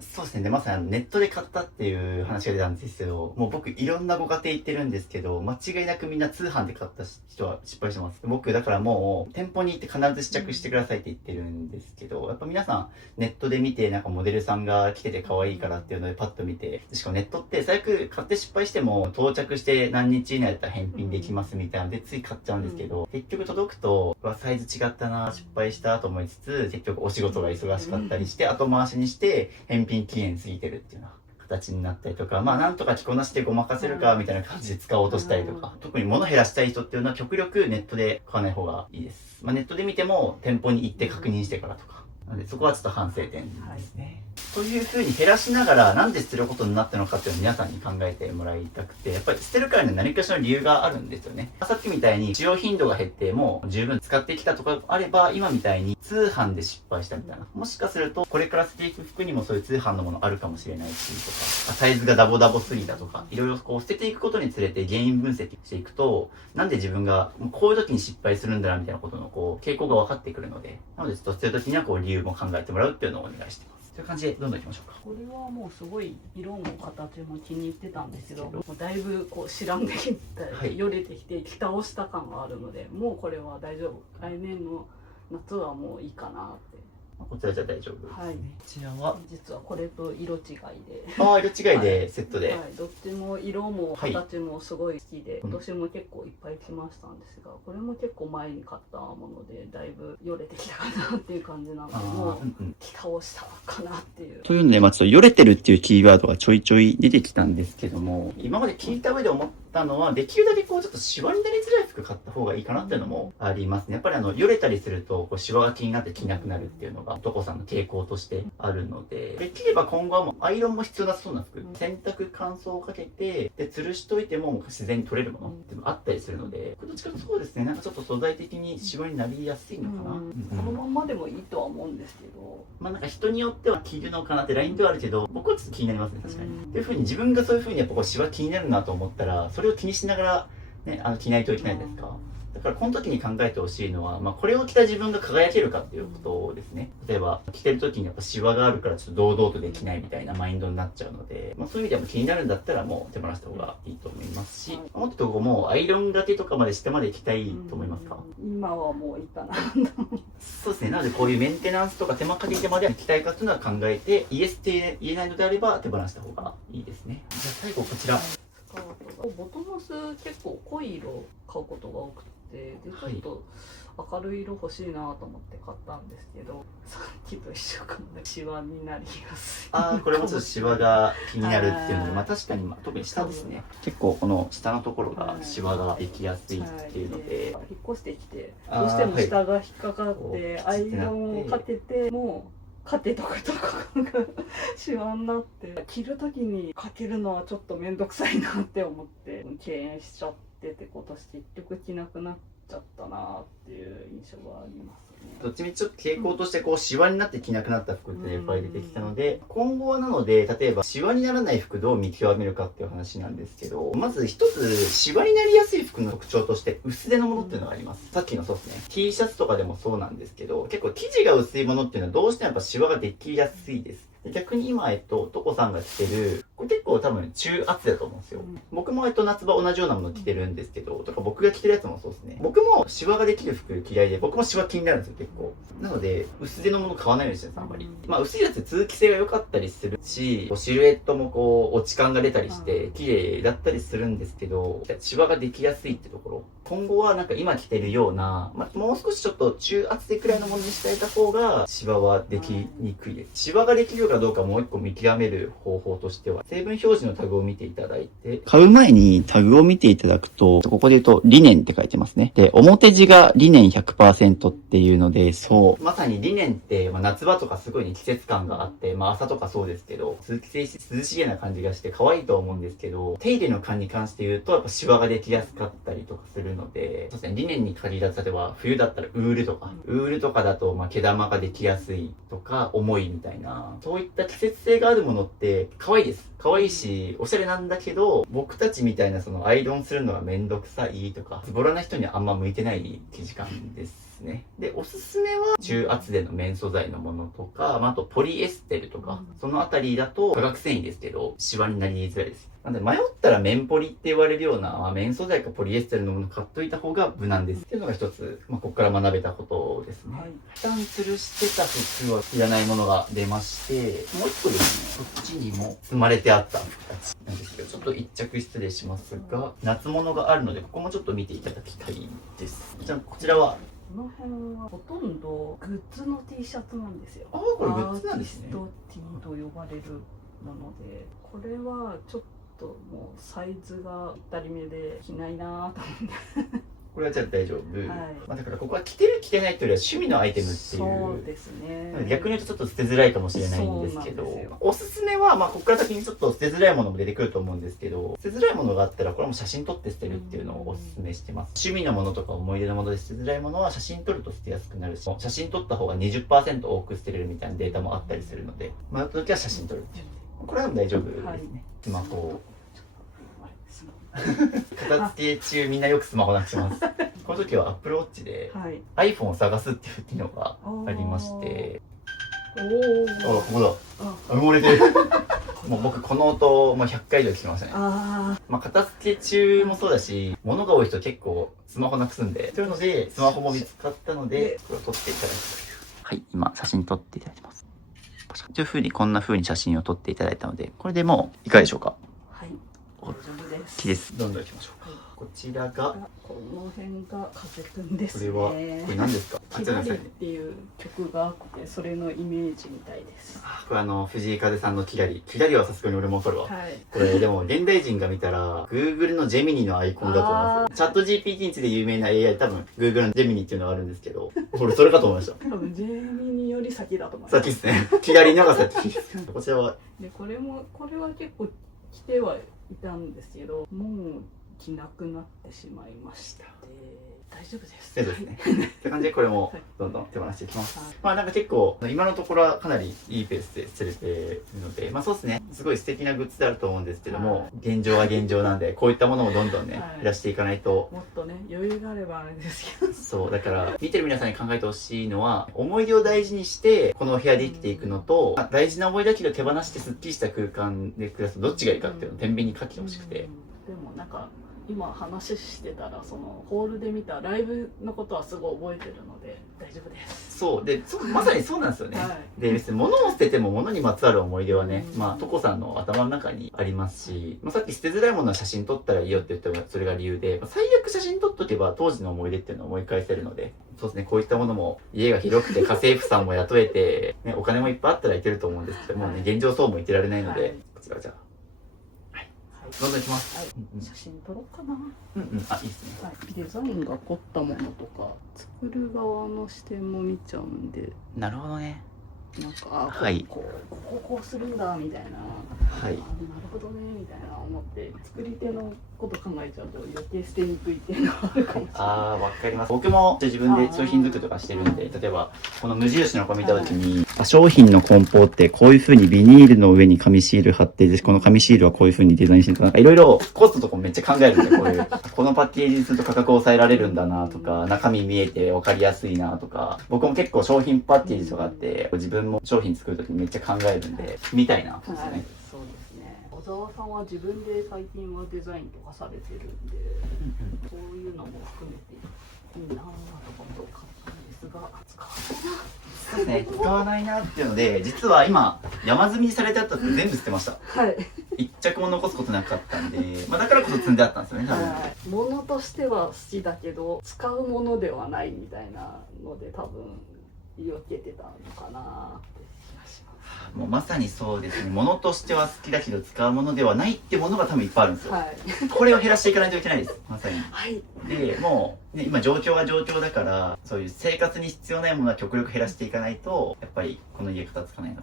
そうですね。で、まさにネットで買ったっていう話が出たんですけど、もう僕いろんなご家庭行ってるんですけど、間違いなくみんな通販で買った人は失敗してます。僕だからもう店舗に行って必ず試着してくださいって言ってるんですけど、やっぱ皆さんネットで見てなんかモデルさんが来てて可愛いからっていうのでパッと見て、しかもネットって最悪買って失敗しても到着して何日以内だったら返品できますみたいなのでつい買っちゃうんですけど、結局届くと、サイズ違ったな、失敗したと思いつつ、結局お仕事が忙しかったりして後回しにして返品期限過ぎてるっていうような形になったりとか、なんとか着こなしてごまかせるかみたいな感じで使おうとしたりとか、特に物減らしたい人っていうのは極力ネットで買わない方がいいです。ネットで見ても店舗に行って確認してからとか。なのでそこはちょっと反省点ですね。というふうに減らしながらなんで捨てることになったのかっていうのを皆さんに考えてもらいたくて、やっぱり捨てるからには何かしらの理由があるんですよね。さっきみたいに使用頻度が減ってもう十分使ってきたとかあれば、今みたいに通販で失敗したみたいな、もしかするとこれから捨てていく服にもそういう通販のものあるかもしれないしとか、サイズがダボダボすぎたとか、いろいろ捨てていくことにつれて原因分析していくと、なんで自分がこういう時に失敗するんだなみたいなことの傾向が分かってくるので、なのでちょっと捨てる時には理由も考えてもらうっていうのをお願いしてます。という感じでどんどんいきましょうか。これはもうすごい色も形も気に入ってたんですけど、もうだいぶ白んできて、よれてきて着倒した感があるので、もうこれは大丈夫。来年の夏はもういいかなって。こちらじゃ大丈夫ですね。はい。こちらは実はこれと色違いで。色違いでセットで。はい。どっちも色も形もすごい好きで、今年も結構いっぱい着ましたんですが、これも結構前に買ったものでだいぶよれてきたかなっていう感じなので、もう着倒したかなっていう。というので、ちょっとよれてるっていうキーワードがちょいちょい出てきたんですけども、今まで聞いた上で思ったのは、できるだけちょっとシワになりづらい服買った方がいいかなっていうのもありますね。やっぱりよれたりするとシワが気になって着なくなるっていうのが男さんの傾向としてあるので、できれば今後はもうアイロンも必要なそうな服、洗濯乾燥をかけてで吊るしといても自然に取れるものってあったりするので、どっちかというとそうですね、なんかちょっと素材的にシワになりやすいのかな。このままでもいいとは思うんですけど、なんか人によっては着るのかなってラインではあるけど、僕はちょっと気になりますね、確かに。っていうふうに自分がそういうふうにやっぱシワ気になるなと思ったら、それを気にしながらね、着ないといけないじゃないですか。だからこの時に考えてほしいのは、これを着た自分が輝けるかっていうことですね。例えば着てる時にやっぱシワがあるからちょっと堂々とできないみたいなマインドになっちゃうので、そういう意味では気になるんだったらもう手放した方がいいと思いますし、もっともうアイロンがけとかまでしてまで着たいと思いますか？今はもういいかな。そうですね。なのでこういうメンテナンスとか手間かけてまで着たいかっていうのは考えて、イエスって言えないのであれば手放した方がいいですね。じゃあ最後こちら。ボトムス結構濃い色買うことが多くて、でちょっと明るい色欲しいなと思って買ったんですけど、さっきと一緒かもね、シワになりやすい。これもちょっとシワが気になるっていうので、確かに特に下ですね。結構この下のところがシワができやすいっていうので、引っ越してきてどうしても下が引っかかって、アイロンをかけてもかけとくとこがシワになって、着る時にかけるのはちょっと面倒くさいなって思って敬遠しちゃってて、今年結局着なくなっちゃったなっていう印象がありますね。どっちみちちょっと傾向としてシワになって着なくなった服っていっぱい出てきたので、今後はなので例えばシワにならない服どう見極めるかっていう話なんですけど、まず一つシワになりやすい服の特徴として薄手のものっていうのがあります。さっきのそうですね、 T シャツとかでもそうなんですけど、結構生地が薄いものっていうのはどうしてもやっぱシワができやすいです。逆に今、トコさんが着てる、これ結構多分中厚だと思うんですよ。僕も夏場同じようなもの着てるんですけど、とか僕が着てるやつもそうですね。僕もシワができる服嫌いで、僕もシワ気になるんですよ、結構。なので、薄手のもの買わないようにしてるんです、あんまり。まあ、薄いやつ通気性が良かったりするし、シルエットもこう、落ち感が出たりして、綺麗だったりするんですけど、シワができやすいってところ。今後はなんか今着てるような、まあ、もう少しちょっと中厚手くらいのものにしてあげた方が、シワはできにくいです。シワができるかどうかもう一個見極める方法としては、成分表示のタグを見ていただいて、買う前にタグを見ていただくと、ここで言うと、リネンって書いてますね。で、表地がリネン 100% っていうので、そう。まさにリネンって、まあ、夏場とかすごい季節感があって、まあ朝とかそうですけど、通気性涼しげな感じがして可愛いと思うんですけど、手入れの感に関して言うと、やっぱシワができやすかったりとかするので、そうですね、リネンに限らず、例えば冬だったらウールとか、ウールとかだと、まあ毛玉ができやすいとか、重いみたいな、そういった季節性があるものって可愛いです。可愛いし、おしゃれなんだけど、僕たちみたいなそのアイロンするのがめんどくさいとか、ズボラな人にはあんま向いてない生地感ですね。で、おすすめは中厚手の綿素材のものとか、まあ、あとポリエステルとか、そのあたりだと化学繊維ですけど、シワになりづらいです。なんで迷ったら綿ポリって言われるような、まあ、綿素材かポリエステルのもの買っといた方が無難です。っていうのが一つ、まあ、ここから学べたことですね。一旦吊るしてた服はいらないものが出まして、もう一個ですね、こっちにも積まれてあった服たちなんですけど、ちょっと一着失礼しますが、夏物があるので、ここもちょっと見ていただきたいです。じゃあ、こちらはこの辺はほとんどグッズの T シャツなんですよ。ああ、これグッズなんですね。アーティスト T と呼ばれるもので、これはちょっともうサイズがぴったりめで着ないなぁと思って。これはじゃあ大丈夫、はい、まあ、だからここは着てる着てないというよりは趣味のアイテムっていう。そうですね。逆に言うとちょっと捨てづらいかもしれないんですけど、おすすめは、まあここから先にちょっと捨てづらいものも出てくると思うんですけど、捨てづらいものがあったらこれはもう写真撮って捨てるっていうのをおすすめしてます。趣味のものとか思い出のもので捨てづらいものは写真撮ると捨てやすくなるし、写真撮った方が 20% 多く捨てれるみたいなデータもあったりするので、迷った時は写真撮るっていう。これは大丈夫ですね。はい、スマホを。片付け中みんなよくスマホなくします。この時は Apple Watch で iPhone を探すっていう機能がありまして、おお、ここだ。埋もれてる。もう僕この音もう100回以上聞きましたね。まあ片付け中もそうだし、物が多い人結構スマホなくすんで、そういうのでスマホも見つかったので、これを撮っていただいて。はい、今写真撮っていただいてます。という風にこんな風に写真を撮っていただいたので、これでもういかがでしょうか。はい、大丈夫です。木です。どんどん行きましょうか。こちらがこの辺が風くんですね。これ何ですか？キラリっていう曲があってそれのイメージみたいです。これ藤井風さんのキラリはさすがに俺もわかるわ。はい、これでも現代人が見たら Google のジェミニのアイコンだと思います。チャット GPT について有名な AI 多分 Google のジェミニっていうのがあるんですけど、俺それかと思いました。多分ジェミニより先だと思います。先ですね。キラリのが先です。こちらはでこれは結構着てはいたんですけど、もう着なくなってしまいました。大丈夫です。そうですね。って感じでこれもどんどん手放していきます。まあなんか結構今のところはかなりいいペースで捨てれてるので、まあそうですね。すごい素敵なグッズであると思うんですけども、現状は現状なんで、こういったものもどんどんね、減らしていかないと。もっとね、余裕があればあれですけど。そう、だから見てる皆さんに考えてほしいのは、思い出を大事にして、このお部屋で生きていくのと、大事な思い出だけど手放してスッキリした空間で暮らすどっちがいいかっていうのを天秤に書いてほしくて。でもなんか、今話してたらそのホールで見たライブのことはすごい覚えてるので大丈夫です。そうでまさにそうなんですよね。で別に物を捨てても物にまつわる思い出はね、まあトコさんの頭の中にありますし、まあ、さっき捨てづらいものは写真撮ったらいいよって言ったらそれが理由で、まあ、最悪写真撮っとけば当時の思い出っていうのを思い返せるので、そうですね、こういったものも家が広くて家政婦さんも雇えて、ね、お金もいっぱいあったらいけると思うんですけどもね、現状そうも言ってられないので、こちらじゃあどんどんいきます。写真撮ろうかな。あ、いいですね。デザインが凝ったものとか、作る側の視点も見ちゃうんで。なるほどね。なんか、こうするんだみたいな。なるほどねみたいな思って、作り手のこと考えちゃうと余計捨てにくいっていうのはあるかもしれない。わかります。僕も自分で商品作りとかしてるんで、例えばこの無印の子見た時に、商品の梱包ってこういう風にビニールの上に紙シール貼って、この紙シールはこういう風にデザインしてるとか、なんかいろいろコストとかもめっちゃ考えるんで、このパッケージにすると価格を抑えられるんだなとか、中身見えて分かりやすいなとか、僕も結構商品パッケージとかあって、自分も商品作る時にめっちゃ考えるんで、みたいな。そうですね。そうですね。沢さんは自分で最近はデザインとかされてるんで、そういうのも含めていいなぁと思って買ったんですが、使わないな。そうですね、使わないなっていうので、実は今山積みにされてあった服全部捨てました。はい。一着も残すことなかったんで、まあ、だからこそ積んであったんですよね、多分。はい。物としては好きだけど使うものではないみたいなので多分避けてたのかなって気がします。もうまさにそうですね。物としては好きだけど使うものではないってものが多分いっぱいあるんですよ。はい。これを減らしていかないといけないです。まさに。はい。で、もう、ね、今状況が状況だから、そういう生活に必要ないものは極力減らしていかないと、やっぱりこの家片付かないので。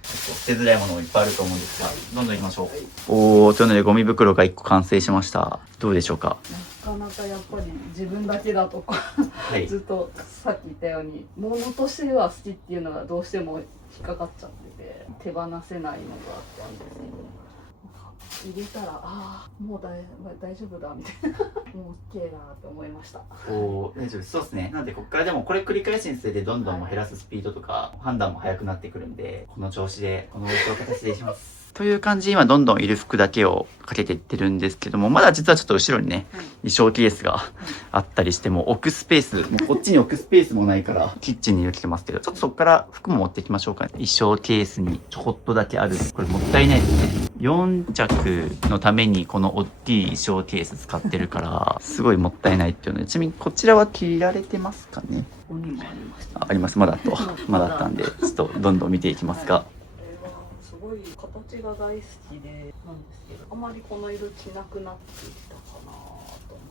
結構捨てづらいものもいっぱいあると思うんですが、どんどん行きましょう。はい、おー、というのでゴミ袋が1個完成しました。どうでしょうか。なかなかやっぱり自分だけだとか、はい。ずっとさっき言ったように物としては好きっていうのがどうしても引っかかっちゃってて手放せないのがあったんですけど、入れたらもう大丈夫だみたいなもう OK だって思いました。おー、大丈夫です。そうですね。なのでここからでもこれ繰り返しにつれてどんどん減らすスピードとか判断も速くなってくるんで、この調子でこのお家を形でいきます。という感じで今どんどんいる服だけをかけていってるんですけども、まだ実はちょっと後ろにね、衣装ケースがあったりしても置くスペース、もうこっちに置くスペースもないからキッチンに入れてますけど、ちょっとそこから服も持っていきましょうかね。衣装ケースにちょこっとだけある。これもったいないですね。4着のためにこの大きい衣装ケース使ってるから、すごいもったいないっていうので、ちなみにこちらは着られてますかね。ここにもありました、あります。まだと。まだあったんで、ちょっとどんどん見ていきますが。すごい形が大好きでなんですけど、あまりこの色着なくなってきたかなと思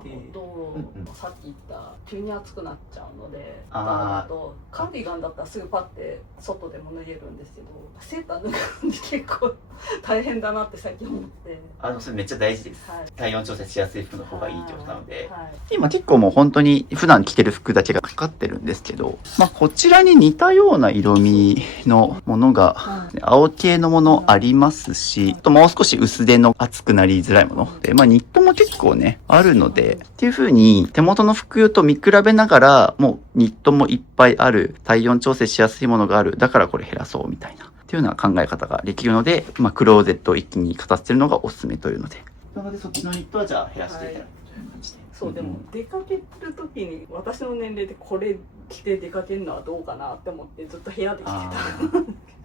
ったのと、さっき言った急に暑くなっちゃうので、あとカーディガンだったらすぐパッて外でも脱げるんですけど、セーター脱ぐんで結構大変だなって最近思って。それめっちゃ大事です。はい、体温調節しやすい服の方がいいってことなので、はい、今結構もう本当に普段着てる服だけがかかってるんですけど、まあこちらに似たような色味のものが、青系のものありますし、あともう少し薄手の厚くなりづらいもので、まあニットも結構ねあるので、っていう風に手元の服と見比べながら、もうニットもいっぱいある、体温調整しやすいものがある、だからこれ減らそうみたいなっていうような考え方ができるので、まあクローゼットを一気に片付けるのがおすすめというので、なのでそっちのニットはじゃあ減らしていただくという感じで。そう、でも出かける時に私の年齢でこれ着て出かけるのはどうかなって思ってずっと部屋で着てた。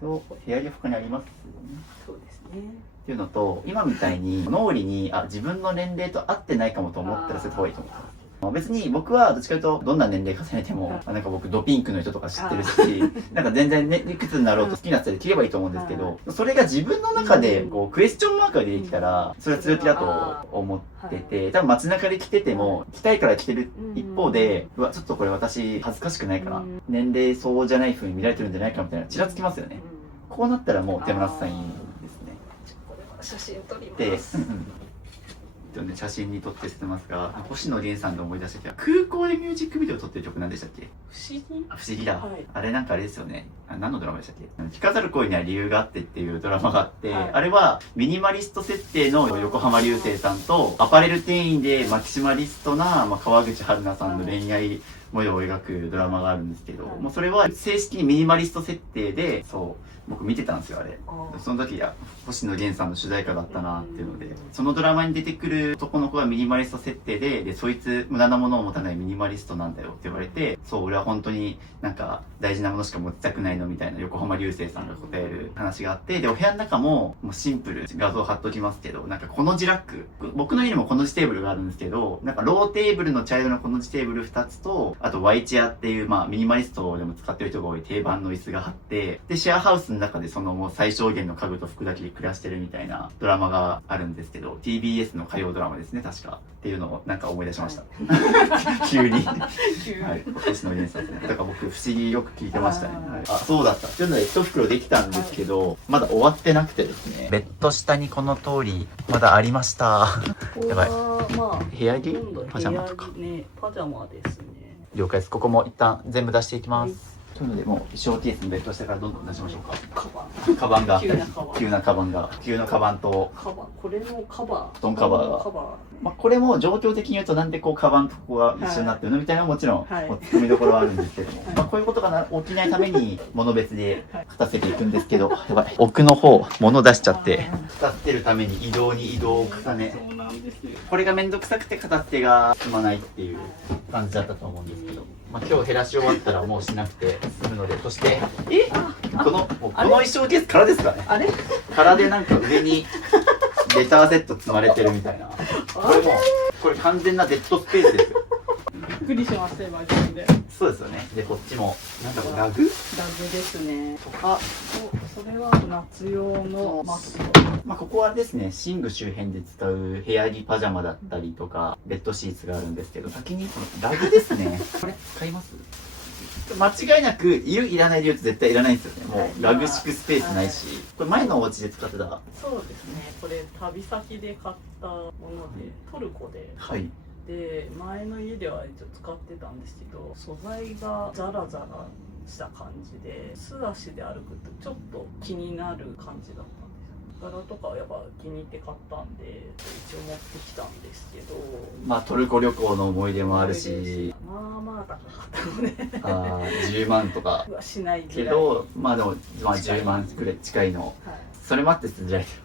部屋着他にありますよね。そうですね。っていうのと、今みたいに脳裏に自分の年齢と合ってないかもと思ったら捨てた方がいいと思います。別に僕はどっちかというとどんな年齢重ねてもなんか僕ドピンクの人とか知ってるし、なんか全然ねいくつになろうと好きなスタイルで着ればいいと思うんですけど、それが自分の中でこうクエスチョンマークが出てきたらそれは強気だと思ってて、多分街中で着てても着たいから着てる一方で、うわちょっとこれ私恥ずかしくないかな、年齢相応じゃない風に見られてるんじゃないかみたいなちらつきますよね。こうなったらもう手放すサインですね。これは写真撮ります。写真に撮って捨てますが、星野源さんで思い出したけど、空港でミュージックビデオ撮ってる曲なんでしたっけ？不思議？不思議だ。はい、あれなんかあれですよね。何のドラマでしたっけ？聞かざる恋には理由があってっていうドラマがあって、あれはミニマリスト設定の横浜流星さんと、アパレル店員でマキシマリストな、川口春奈さんの恋愛模様を描くドラマがあるんですけど、もうそれは正式にミニマリスト設定で、僕見てたんですよ、あれ。その時は星野源さんの主題歌だったなっていうので、そのドラマに出てくる男の子がミニマリスト設定で、そいつ無駄なものを持たないミニマリストなんだよって言われて、俺は本当になんか大事なものしか持ちたくないのみたいな横浜流星さんが答える話があって、で、お部屋の中ももうシンプル、画像貼っときますけど、なんかこの字ラック、僕の家にもこの字テーブルがあるんですけど、なんかローテーブルの茶色のこの字テーブル2つと、あとワイチェアっていうミニマリストでも使ってる人が多い定番の椅子があって、で、シェアハウスの中でもう最小限の家具と服だけで暮らしてるみたいなドラマがあるんですけど、 TBS の火曜ドラマですね、確かっていうのをなんか思い出しました。急にはい、星野源さんですね。だから僕不思議よく聞いてましたね。そうだったっていうので一袋できたんですけど、まだ終わってなくてですね、ベッド下にこの通りまだありました。やばい。部屋着パジャマとかね、パジャマですね。了解です。ここも一旦全部出していきます。というので、もう衣装ケースにベットしてからどんどん出しましょうか。カバン。カバンが、急なカバン急なカバンと、これのカバー。布団カバーが。まあ、これも状況的に言うと、なんでこう、カバンとここが一緒になってるのみたいなのももちろん、はいこう突っ込みどころはあるんですけども、まあ、こういうことが起きないために、物別で片付けていくんですけど、やばい。奥の方、物出しちゃって、片付けるために移動に移動を重ね、そうなんですよ。これがめんどくさくて片付けが進まないっていう感じだったと思うんですけど、まあ、今日減らし終わったらもうしなくて済むので、そしてこの衣装ケースからですかね。あれからでなんか上にレターセット積まれてるみたいな。これ完全なデッドスペースですよ。びっくりしました今自分で。そうですよね。でこっちもなんだろう、ラグですね。とか、それは夏用のマスク。まあ、ここはですね、寝具周辺で使う部屋着パジャマだったりとかベッドシーツがあるんですけど、先にこのラグですね。これ使います？間違いなくいらないで言うと絶対いらないんですよね。もうラグ敷くスペースないし、これ前のお家で使ってた。そうですね。これ旅先で買ったもので、トルコで。はい。で前の家では一応使ってたんですけど、素材がザラザラした感じで素足で歩くとちょっと気になる感じだったんです。柄とかはやっぱ気に入って買ったんで一応持ってきたんですけど、まあトルコ旅行の思い出もあるし、まあまあ高かったので10万とかはしないけど、まあでも、まあ、10万くらい近いの、はい、それもあって捨てられてる。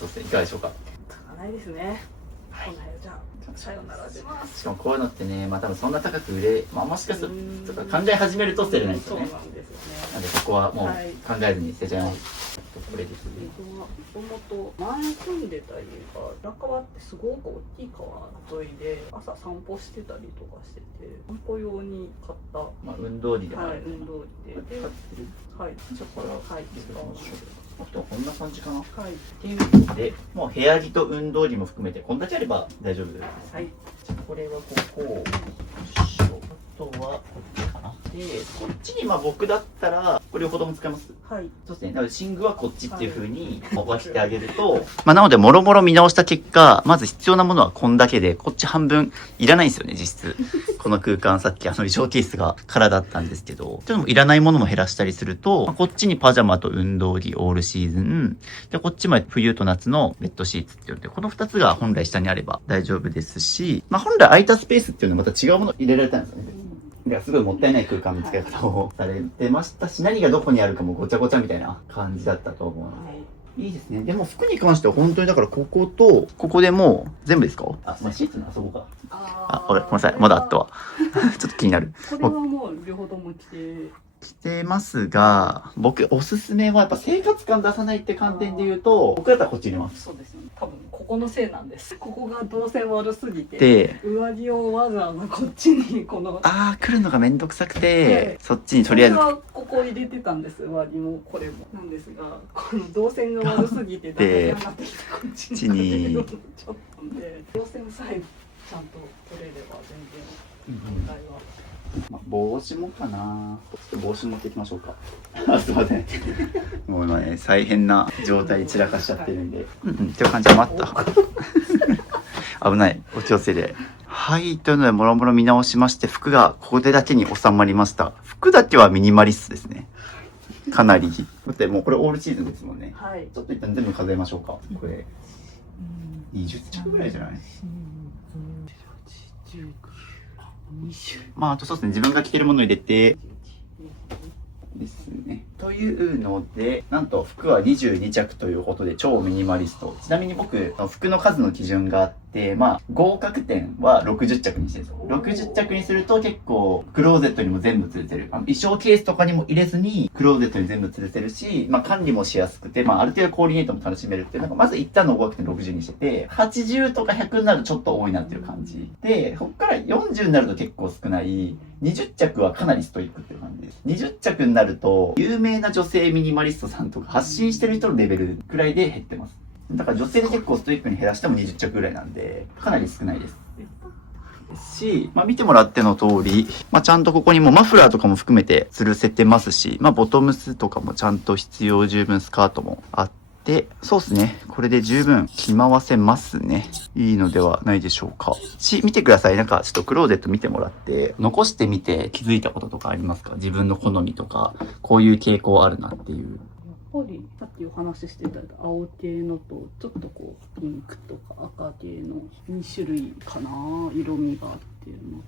そうですね、いかがでしょうか。高ないですね。はい、じゃあさよならします。しかもこういうのってね、まあ多分そんな高くまあもしかするとか考え始めると捨てれないですよね。そうなんですよね。なんでここはもうはい考えずに捨てちゃいます。これですね。もともと前住んでた家が裏川ってすごく大きい川沿いで朝散歩してたりとかしてて、散歩用に買った、まあ運動着でもある、運動着で、使ってる。はい、じゃあこれははい、使いましょう。あとはこんな感じかな。っはい、ていうので、もう部屋着と運動着も含めてこんだけあれば大丈夫です。はい、じゃあこれはここ。よいしょ。あとはこっちかな。で、こっちにまあ僕だったらこれ両方とも使います。はい、そうですね。なので寝具はこっちっていう風に分けてあげると、まあなのでもろもろ見直した結果、まず必要なものはこんだけで、こっち半分いらないんですよね、実質。この空間、さっき衣装ケースが空だったんですけど、ちょっといらないものも減らしたりすると、まあこっちにパジャマと運動着オールシーズン、でこっちも冬と夏のベッドシーツっていうので、この2つが本来下にあれば大丈夫ですし、まあ本来空いたスペースっていうのはまた違うもの入れられたんですよね。いやすごいもったいない空間の使い方をされてましたし、何がどこにあるかもごちゃごちゃみたいな感じだったと思うので、いいですね。でも服に関しては本当にだからこことここでもう全部ですか？あ、まあ、シーツのあそこか。ごめんなさい、まだあったわ。ちょっと気になる。これはもう両方とも着てますが、僕おすすめはやっぱ生活感出さないって観点で言うと、僕だったらこっち入れます。そうですね。多分ここのせいなんです。ここが動線悪すぎて、で、上着をわざわざこっちにこの来るのがめんどくさくて、はいそっちにとりあえず。本当はここ入れてたんです。上着もこれもなんですが、この動線が悪すぎてダメになってきてこっちにちょっとんで、動線さえちゃんと取れれば全然問題は。まあ、帽子もかな。ちょっと帽子持っていきましょうか。すいません。もう今ね、大変な状態散らかしちゃってるんで。っていう感じで待った。危ない。お気をつけて。はい。というので、もろもろ見直しまして、服がここでだけに収まりました。服だけはミニマリストですね。かなり。だってもうこれオールシーズンですもんね。はい。ちょっと一旦全部数えましょうか。これ。20着ぐらいじゃない？まあ、あとそうですね、自分が着てるものを入れて、ですね。というので、なんと服は22着ということで超ミニマリスト。ちなみに僕、服の数の基準があって、まあ、合格点は60着にしてるんですよ。60着にすると結構、クローゼットにも全部吊るせる。衣装ケースとかにも入れずに、クローゼットに全部吊るせるし、まあ、管理もしやすくて、まあ、ある程度コーディネートも楽しめるっていう、なんかまず一旦の合格点60にしてて、80とか100になるとちょっと多いなっていう感じ。で、こっから40になると結構少ない、20着はかなりストイックっていう感じです。20着になると、有名な女性ミニマリストさんとか発信してる人のレベルくらいで減ってます。だから女性で結構ストイックに減らしても20着ぐらいなんで、かなり少ないです。し、まあ見てもらっての通り、まあちゃんとここにもマフラーとかも含めて吊るせてますし、まあボトムスとかもちゃんと必要十分スカートもあって、で、そうですね。これで十分着回せますね。いいのではないでしょうか。見てください。なんかちょっとクローゼット見てもらって、残してみて気づいたこととかありますか？自分の好みとか、こういう傾向あるなっていう。やっぱりさっきお話ししていただいた青系のとちょっとこうピンクとか赤系の2種類かな、色味があっていうの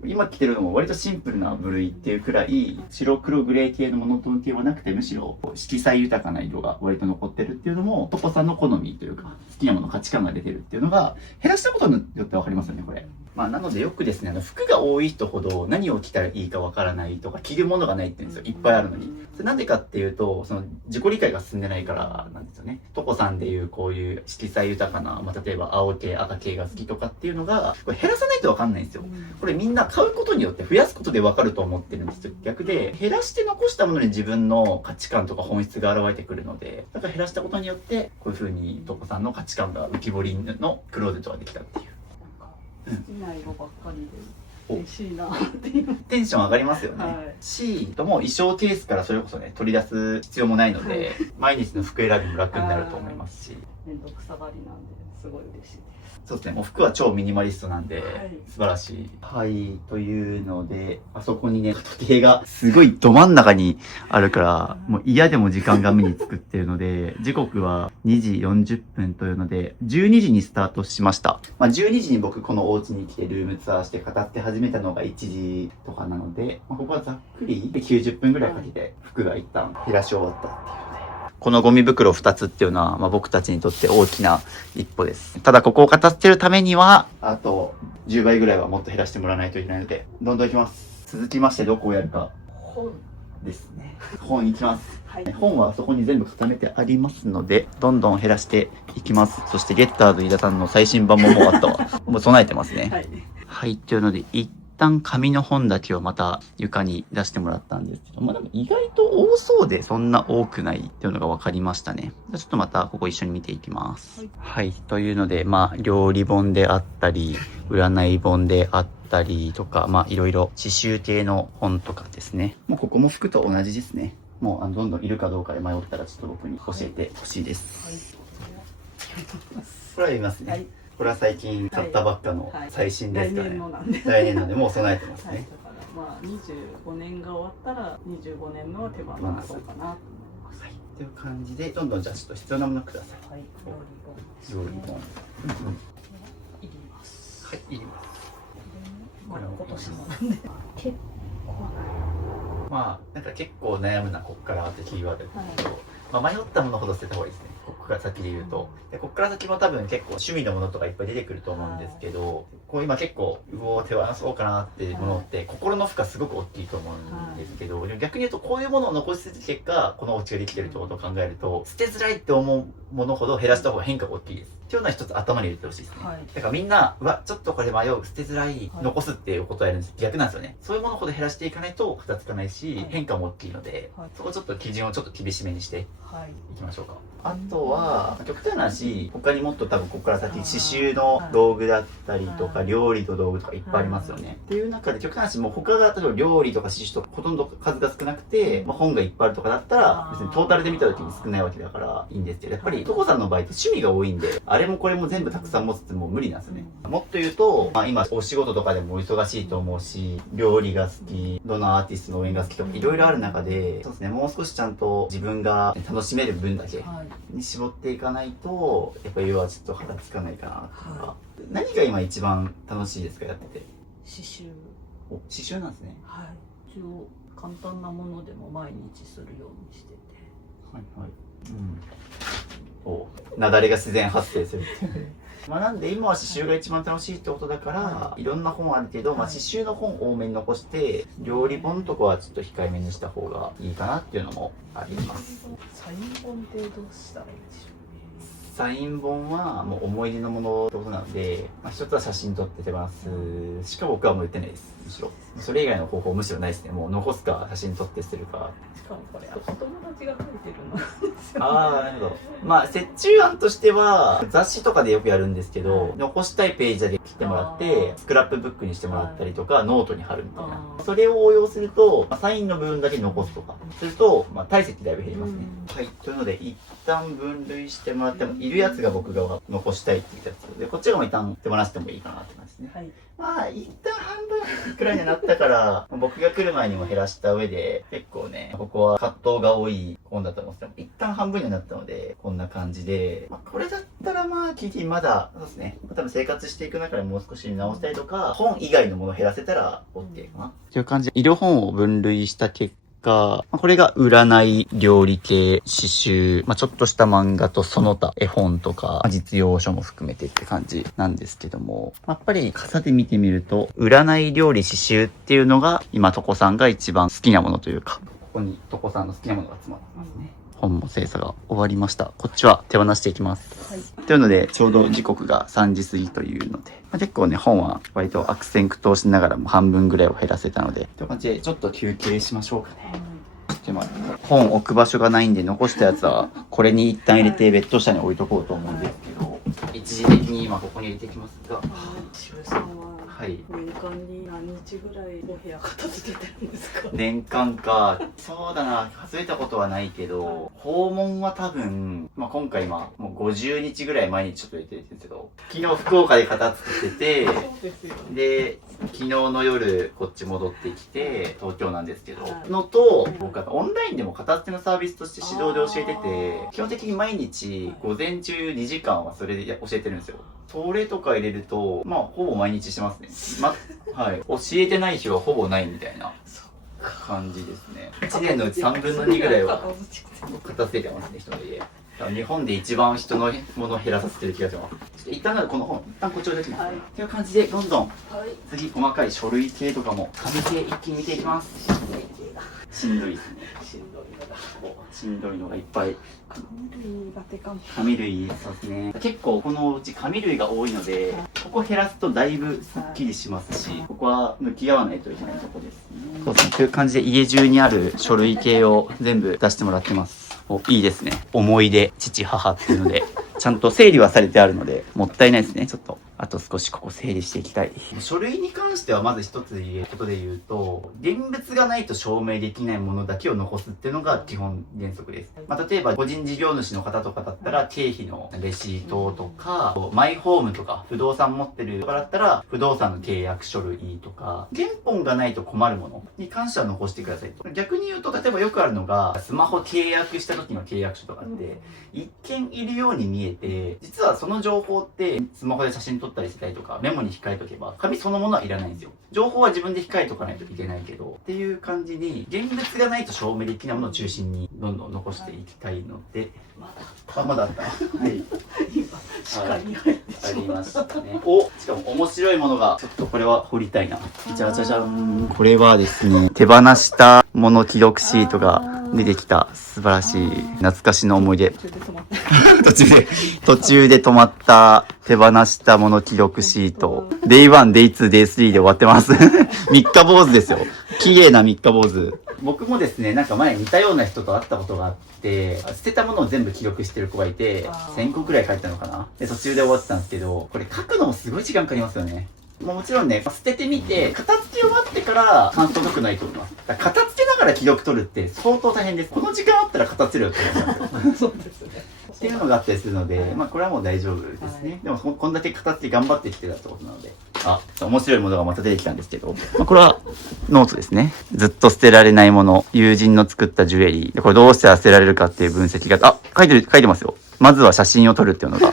と、今着てるのも割とシンプルな部類っていうくらい白黒グレー系のモノトーン系はなくて、むしろ色彩豊かな色が割と残ってるっていうのもトコさんの好みというか好きなもの価値観が出てるっていうのが減らしたことによって分かりますよねこれ。まあなのでよくですね、服が多い人ほど何を着たらいいかわからないとか着るものがないって言うんですよ。いっぱいあるのに。それなんでかっていうと、その自己理解が進んでないからなんですよね。トコさんでいうこういう色彩豊かな、例えば青系、赤系が好きとかっていうのが、これ減らさないとわかんないんですよ。これみんな買うことによって増やすことでわかると思ってるんですよ。逆で、減らして残したものに自分の価値観とか本質が現れてくるので、だから減らしたことによって、こういう風にトコさんの価値観が浮き彫りのクローゼットができたっていう。好きな色ばっかりで嬉しいなっていう。テンション上がりますよね。はい、シートも衣装ケースからそれこそね取り出す必要もないので、毎日の服選びも楽になると思いますし、めんどくさがりなんですごい嬉しいです。そうですね、もう服は超ミニマリストなんで、はい、素晴らしい。はい、というので、あそこにね、時計がすごいど真ん中にあるから、もう嫌でも時間が目につくっていうので、時刻は2時40分というので、12時にスタートしました。12時に僕このお家に来てルームツアーして語って始めたのが1時とかなので、ここはざっくり90分ぐらいかけて服が一旦減らし終わったっていう。このゴミ袋2つっていうのは、僕たちにとって大きな一歩です。ただここを片捨てるためには、あと10倍ぐらいはもっと減らしてもらわないといけないので、どんどんいきます。続きましてどこをやるか。本ですね。本いきます。はい、本はそこに全部固めてありますので、どんどん減らしていきます。そしてゲッターズ飯田さんの最新版ももうあったわ。もう備えてますね。はい。はい、というので、一旦紙の本だけをまた床に出してもらったんですけど、でも意外と多そうでそんな多くないっていうのが分かりましたね。ちょっとまたここ一緒に見ていきます。はい、というので、料理本であったり、占い本であったりとか、いろいろ刺繍系の本とかですね。もうここも服と同じですね。もうどんどんいるかどうかで迷ったらちょっと僕に教えてほしいです。はい、これは読みますね。はい、これは最近買ったばっかの最新ですかね。来年のでもう備えてますね。だから25年が終わったら25年のは手放そうかなと思います。はい、という感じでどんどんじゃあちょっと必要なものください。はい、料理本。いります。はい、いります。これは今年のなんで結構なんか結構悩むなこっからってキーワードですけど、迷ったものほど捨てた方がいいですね。ここから先で言うと、でこっから先も多分結構趣味のものとかいっぱい出てくると思うんですけど、こう今結構手放そうかなっていうものって心の負荷すごく大きいと思うんですけど、逆に言うとこういうものを残し続ける結果このお家ができてるってことを考えると、捨てづらいって思うものほど減らした方が変化が大きいです。っていうのは一つ頭に入れてほしいですね。だからみんなちょっとこれ迷う、捨てづらい、残すっていうことをやるんです。逆なんですよね。そういうものほど減らしていかないと片付かないし、変化も大きいので、そこちょっと基準をちょっと厳しめにしていきましょうか。あとは極端な話、他にもっと多分ここから先刺繍の道具だったりとか料理と道具とかいっぱいありますよね。っていう中で極端な話、もう他が例えば料理とか刺繍とかほとんど数が少なくて、本がいっぱいあるとかだったら別にトータルで見た時に少ないわけだからいいんですけど、やっぱりトコさんの場合って趣味が多いんで、あれもこれも全部たくさん持つってもう無理なんですよね。もっと言うと、今お仕事とかでも忙しいと思うし、料理が好き、どのアーティストの応援が好きとかいろいろある中で、そうですね、もう少しちゃんと自分が楽しめる分だけに絞っていかないと、やっぱり要はちょっと肌つかないかなとか。何が今一番楽しいですか、やってて。刺繍。刺繍なんですね。はい。一応簡単なものでも毎日するようにしてて。はいはい。雪崩が自然発生するっていう。なんで今は刺繍が一番楽しいってことだから、いろんな本あるけど、刺繍の本多めに残して、料理本とかはちょっと控えめにした方がいいかなっていうのもあります。サイン本ってどうしたらいいでしょうね。サイン本はもう思い出のものってことなので、一つは写真撮って手放すしか僕はもう言ってないです。むしろそれ以外の方法むしろないですね。もう残すか写真撮って捨てるか。しかもこれお友達が書いてるのですよね。ああ、なるほど。まあ折衷案としては雑誌とかでよくやるんですけど、残したいページだけ切ってもらってスクラップブックにしてもらったりとか、ノートに貼るみたいな。それを応用すると、サインの部分だけ残すとかすると、体積だいぶ減りますね。はい。というので一旦分類してもらっても、いるやつが僕が残したいって言ったやつで、こっちがもう一旦手放してもいいかなって感じですね。はい。まあ一旦半分くらいになったから僕が来る前にも減らした上で、結構ねここは葛藤が多い本だと思っても一旦半分になったので、こんな感じで、これだったらキリまだそうですね、多分生活していく中でもう少し直したりとか、本以外のものを減らせたら OK かなっていう感じで、色本を分類した結果、これが占い、料理系、詩集、ちょっとした漫画とその他絵本とか実用書も含めてって感じなんですけども、やっぱり傘で見てみると占い、料理、詩集っていうのが今トコさんが一番好きなものというか、ここにトコさんの好きなものが詰まってますね。本も精査が終わりました。こっちは手放していきます。はい、というのでちょうど時刻が3時過ぎというので、結構ね本は割と悪戦苦闘しながらも半分ぐらいを減らせたので、という感じでちょっと休憩しましょうかね。本置く場所がないんで、残したやつはこれに一旦入れてベッド下に置いとこうと思うんですけど、一時的に今ここに入れていきますが、渋さんははい、年間に何日ぐらいお部屋片付けてるんですか？年間か、そうだな、数えたことはないけど、訪問は多分、今回もう50日ぐらい毎日ちょっと入れてるんですけど、昨日福岡で片付けてて、そうですよね。で昨日の夜こっち戻ってきて東京なんですけど、のと、僕はオンラインでも片付けのサービスとして指導で教えてて、基本的に毎日午前中2時間はそれで教えてるんですよ。それとか入れるとほぼ毎日してますね。はい、教えてない日はほぼないみたいな感じですね。1年のうち3分の2ぐらいは片付けてますね、人の家。日本で一番人のものを減らさせてる気がします。一旦この本、一旦こっちを出します。はい、っていう感じで、どんどん、次、細かい書類系とかも、紙系一気に見ていきます。しんどいですね。しんどいのがいっぱい。紙類、そうですね。結構このうち紙類が多いので、ここ減らすとだいぶスッキリしますし、ここは向き合わないといけないところですね。そうですね。という感じで家中にある書類系を全部出してもらってます。いいですね。思い出、父、母っていうので、ちゃんと整理はされてあるので、もったいないですね。ちょっと、あと少しここ整理していきたい。書類に関してはまず一つ言えることで言うと、現物がないと証明できないものだけを残すっていうのが基本原則です。例えば個人事業主の方とかだったら、経費のレシートとか、マイホームとか、不動産持ってるとかだったら、不動産の契約書類とか、原本がないと困るものに関しては残してくださいと。逆に言うと、例えばよくあるのが、スマホ契約した時の契約書とかって、一見いるように見えて、実はその情報ってスマホで写真撮ったりしたりとかメモに控えとけば紙そのものはいらないんですよ。情報は自分で控えとかないといけないけどっていう感じに、現物がないと証明できないものを中心にどんどん残していきたいので、まだあった。はい。今視界に入ってありましたね。しかも面白いものが、ちょっとこれは掘りたいな。じゃじゃじゃん。これはですね、手放したもの記録シートが出てきた素晴らしい懐かしの思い出。途中で止まった手放したもの記録シート。Day1、Day2、Day3 で終わってます。三日坊主ですよ。綺麗な三日坊主。僕もですね、前似たような人と会ったことがあって、捨てたものを全部記録してる子がいて、1000個くらい書いたのかな。で、途中で終わってたんですけど、これ書くのもすごい時間かかりますよね。もちろんね、捨ててみて、片付け終わってから感想書くないと思います。だから片付けながら記録取るって相当大変です。この時間あったら片付けるよって思いますよ。そうですね。っていうのがあったりするので、これはもう大丈夫ですね。でもこんだけ片付け頑張ってきてたってことなので。面白いものがまた出てきたんですけど、これはノートですね。ずっと捨てられないもの、友人の作ったジュエリー。これどうしたら捨てられるかっていう分析が、書いてますよ。まずは写真を撮るっていうのが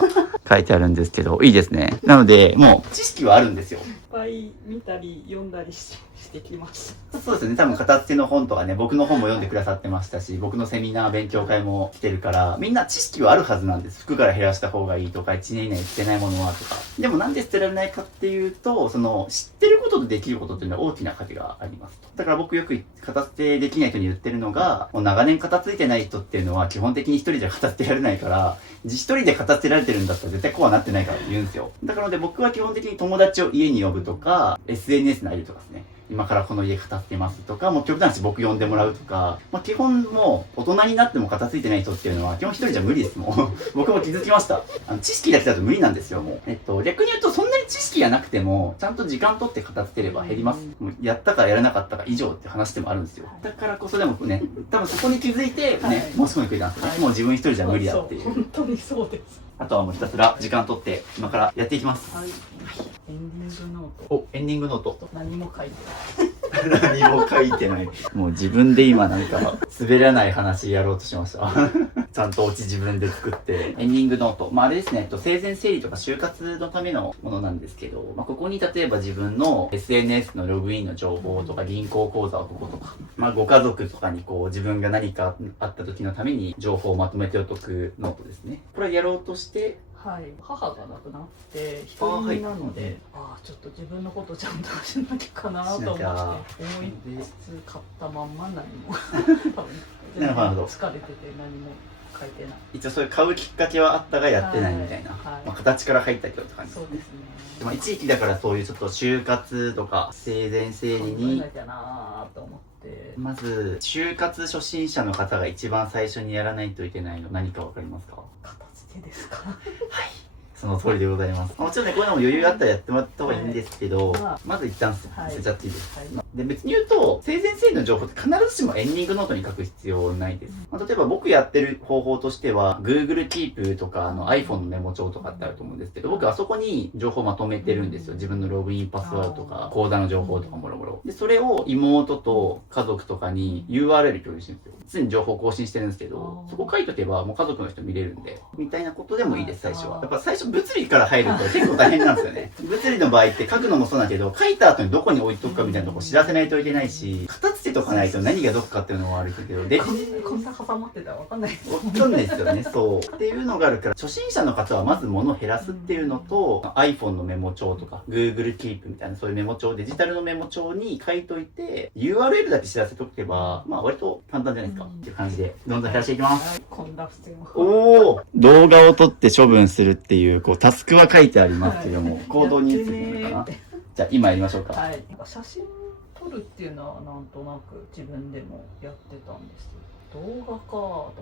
書いてあるんですけど、いいですね。なので、もう知識はあるんですよ。いっぱい見たり読んだりしてきます。そうですね。多分片付けの本とかね、僕の本も読んでくださってましたし、僕のセミナー勉強会も来てるから、みんな知識はあるはずなんです。服から減らした方がいいとか、1年以内に捨てないものはとか。でもなんで捨てられないかっていうと、知ってるここととできることっていうのは大きな価値がありますと。だから僕よく片付けできない人に言ってるのが、もう長年片付いてない人っていうのは基本的に一人じゃ片付けられないから、一人で片付けられてるんだったら絶対こうはなってないから言うんですよ。だから僕は基本的に友達を家に呼ぶとか、SNS の相手とかですね。今からこの家片付けますとか、もう極端な話僕呼んでもらうとか、基本もう大人になっても片付いてない人っていうのは基本一人じゃ無理ですもん。僕も気づきました。知識だけだと無理なんですよ、もう。逆に言うとそんなに知識がなくても、ちゃんと時間取って片付ければ減ります。もうやったかやらなかったか以上って話でもあるんですよ。だからこそでもね、多分そこに気づいてね、申し込んでくれたんですよね。もう自分一人じゃ無理だっていう。本当にそうです。あとはもうひたすら時間取って今からやっていきます。はい。エンディングノート。お、エンディングノート。何も書いてない。何も書いてない。もう自分で今なんか滑らない話やろうとしました。ちゃんとオチ自分で作って。エンディングノート。あれですね、生前整理とか就活のためのものなんですけど、ここに例えば自分の SNS のログインの情報とか銀行口座はこことか、ご家族とかに自分が何かあった時のために情報をまとめておくノートですね。これやろうとして、はい、母が亡くなって一人身なので、ちょっと自分のことちゃんとしなきゃかなと思って思いつつ買ったまんま何も多分全然疲れてて何も書いてない。一応そういう買うきっかけはあったがやってないみたいな、形から入ったけどって感じですね。そうですね。一時期だからそういうちょっと就活とか生前整理に考えなきゃなと思って、まず就活初心者の方が一番最初にやらないといけないの何かわかりますか？片付けですか？はい、その通りでございます。もちろんね、こういうのも余裕あったらやってもらった方がいいんですけど、まず一旦捨てちゃっていいです。で、別に言うと、生前整理の情報って必ずしもエンディングノートに書く必要ないです。例えば僕やってる方法としては、Google Keep とかiPhone のメモ帳とかってあると思うんですけど、僕あそこに情報まとめてるんですよ。自分のログインパスワードとか、口座の情報とかもろもろ。で、それを妹と家族とかに URL 共有してるんですよ。常に情報更新してるんですけど、そこ書いとけばもう家族の人見れるんで、みたいなことでもいいです、最初は。やっぱ最初物理から入ると結構大変なんですよね。物理の場合って書くのもそうだけど、書いた後にどこに置いとくかみたいなとこ知らせないといけないし、片付けとかないと何がどこかっていうのもあるけど、で、こんな挟まってたらわかんないですよね。わかんないですよね、そう。っていうのがあるから、初心者の方はまず物を減らすっていうのと、iPhone のメモ帳とか、Google Keep みたいなそういうメモ帳、デジタルのメモ帳に書いといて、URL だけ知らせとけば、割と簡単じゃないですか。っていう感じで、どんどん減らしていきます。こんな不正も。おー、動画を撮って処分するっていう、タスクは書いてありますけども、行動に移すのかな。じゃあ、今やりましょうか。はい。写真撮るっていうのはなんとなく自分でもやってたんですけど、動画かと思っ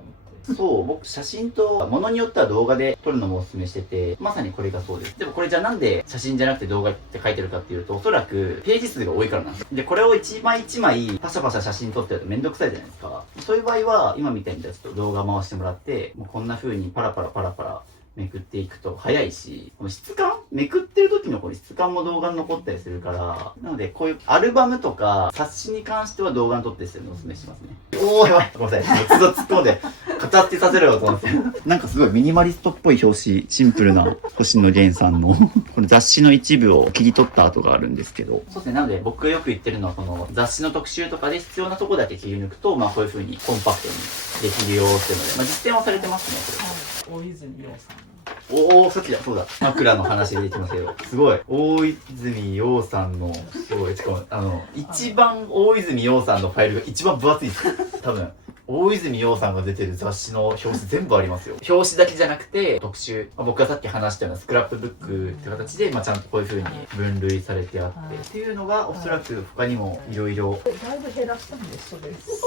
て。そう、僕写真と物によっては動画で撮るのもおすすめしてて、まさにこれがそうです。でもこれじゃあなんで写真じゃなくて動画って書いてるかっていうと、おそらくページ数が多いからなんです。で、これを一枚一枚パシャパシャ写真撮ってるとめんどくさいじゃないですか。そういう場合は、今みたいにちょっと動画回してもらって、もうこんな風にパラパラめくっていくと早いし、この質感めくってる時のこの質感も動画に残ったりするから、なのでこういうアルバムとか冊子に関しては動画に撮ってするのをおすすめしますね。おーやばいごめんなさい。一度突っ込んで片付けさせろよと思って。なんかすごいミニマリストっぽい表紙、シンプルな星野源さんのこの雑誌の一部を切り取った跡があるんですけど。そうですね。なので僕がよく言ってるのはこの雑誌の特集とかで必要なとこだけ切り抜くと、こういう風にコンパクトにできるよっていうので、実践はされてますね。大泉洋さん。おお、さっきだ、そうだ。枕の話でいきますけど、すごい。大泉洋さんの、すごい、しかも、一番大泉洋さんのファイルが一番分厚いです。多分。大泉洋さんが出てる雑誌の表紙全部ありますよ。表紙だけじゃなくて、特集。僕がさっき話したようなスクラップブックって形で、ちゃんとこういう風に分類されてあって。っていうのが、おそらく他にもいろいろ。だいぶ減らしたんでそれ。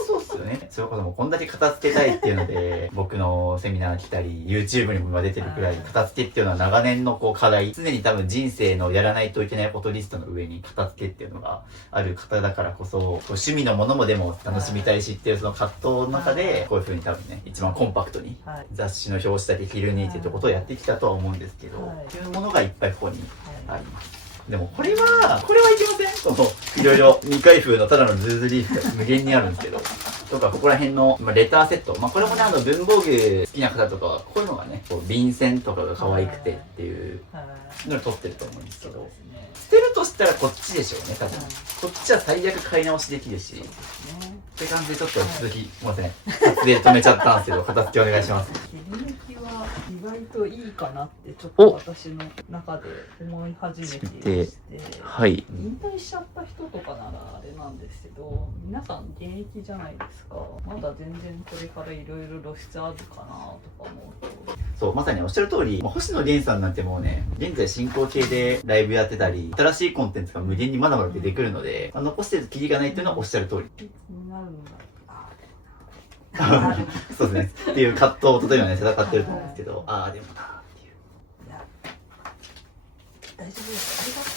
そうっすよね。それこそもうこんだけ片付けたいっていうので、僕のセミナー来たり、YouTube にも今出てるくらい、片付けっていうのは長年の課題、常に多分人生のやらないといけないことリストの上に片付けっていうのがある方だからこそ、趣味のものもでも楽しみたいしっていうその葛藤の中で、こういう風に多分ね、一番コンパクトに雑誌の表紙だけ切り抜いてってことをやってきたとは思うんですけど、っていうものがいっぱいここにあります。でもこれはいけません？いろいろ未開封のただのズーズリーフが無限にあるんですけど、とかここら辺のレターセット、これもね文房具好きな方とかはこういうのがね、便箋とかが可愛くてっていうのを撮ってると思うんですけど、捨てるとしたらこっちでしょうね、多分。こっちは最悪買い直しできるし。って感じでちょっと続き、すいません。撮影止めちゃったんですけど、片付けお願いします。切り抜きは意外といいかなってちょっと私の中で思い始めていまして、はい。引退しちゃった人とかならあれなんですけど、皆さん現役じゃないですか。まだ全然これからいろいろ露出あるかなとか思うと。そう、まさにおっしゃる通り、もう星野源さんなんてもうね、現在進行形でライブやってたり、新しいコンテンツが無限にまだまだ出てくるので、残してるとキリがないっていうのはおっしゃる通り。気になるのがそうですね。っていう葛藤と今ね、戦ってると思うんですけど、ああ、でもなーっていう。いや、大丈夫です。ありがと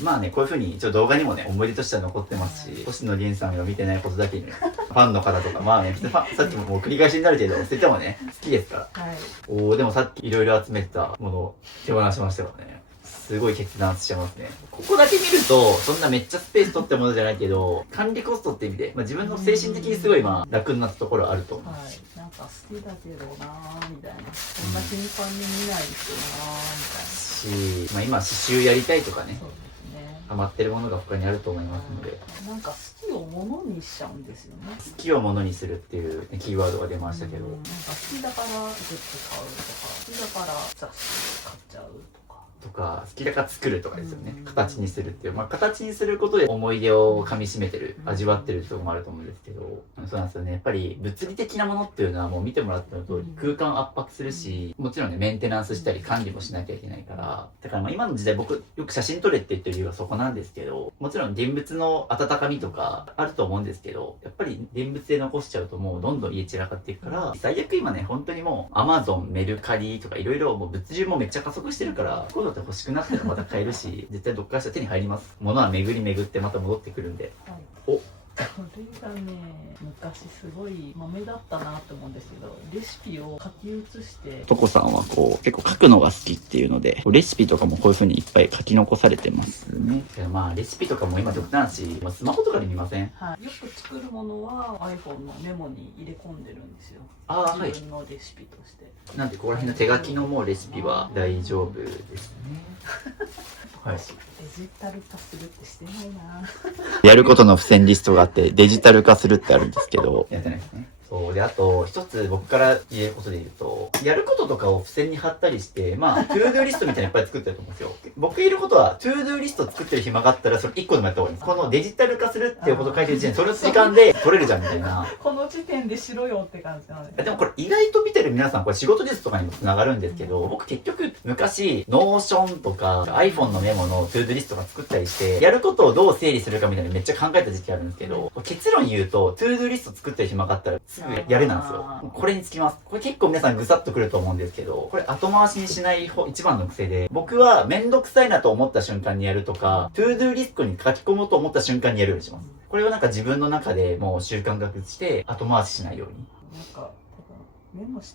う。まあね、こういう風に一応動画にもね、思い出としては残ってますし、星野源さんが見てないことだけに、ファンの方とか、まあね、さっきもう繰り返しになるけど、捨ててもね、好きですから。はい。でもさっきいろいろ集めてたものを手放しましたよね。すごい決断しちゃいますね。ここだけ見ると、そんなめっちゃスペース取ってものじゃないけど、管理コストって意味で、自分の精神的にすごい楽になったところはあると思う。はい。なんか好きだけどなーみたいな。そんな頻繁に見ないですよなーみたいな。今刺繍やりたいとかね、そうですね。ハマってるものが他にあると思いますので、なんか好きをものにしちゃうんですよね。好きをものにするっていうキーワードが出ましたけど、なんか好きだからグッズ買うとか、好きだから雑誌買っちゃうとか。好きだから作るとかですよね。うん形にするっていう。形にすることで思い出を噛み締めてる、味わってるところもあると思うんですけど、そうなんですよね。やっぱり物理的なものっていうのはもう見てもらったのと空間を圧迫するし、もちろんね、メンテナンスしたり管理もしなきゃいけないから、だから今の時代僕よく写真撮れって言ってる理由はそこなんですけど、もちろん現物の温かみとかあると思うんですけど、やっぱり現物で残しちゃうともうどんどん家散らかっていくから、最悪今ね、本当にもう Amazon、メルカリとかいろいろもう物流もめっちゃ加速してるから、こういうのって欲しくなったらまた買えるし、絶対どっからしたら手に入ります。物は巡り巡ってまた戻ってくるんで。はい、お、これがね、昔すごい豆だったなって思うんですけど、レシピを書き写して。トコさんはこう結構書くのが好きっていうので、レシピとかもこういう風にいっぱい書き残されてますね。レシピとかも今極端し、スマホとかで見ません？はい。よく作るものは iPhone のメモに入れ込んでるんですよ。はい。自分のレシピとして。なんでここら辺の手書きのもうレシピは大丈夫ですね。はい。デジタル化するってしてないな。やることの付箋リストがあってデジタル化するってあるんですけど、やってないですね。そうで、あと一つ僕から言えることで言うと、やることとかを付箋に貼ったりして、トゥードゥーリストみたいなのいっぱい作ってると思うんですよ。僕言えることは、トゥードゥーリスト作ってる暇があったらそれ1個でもやった方がいいです。このデジタル化するっていうこと書いてる時点でそれの時間で取れるじゃんみたいな。この時点でしろよって感じなんで。でもこれ意外と見てる皆さん、これ仕事術とかにもつながるんですけど、僕結局昔、ノーションとか iPhone のメモのトゥードゥーリストとか作ったりして、やることをどう整理するかみたいなのめっちゃ考えた時期あるんですけど、結論言うと、トゥードゥーリスト作ってる暇があったらすぐやれなんですよ。これにつきます。これ結構皆さんぐさっとくると思うんですけど、これ後回しにしない一番の癖で、僕はめんどくさいなと思った瞬間にやるとか、トゥードゥーリストに書き込もうと思った瞬間にやるようにします。これを自分の中でもう習慣化して後回ししないように。なんか多分メモし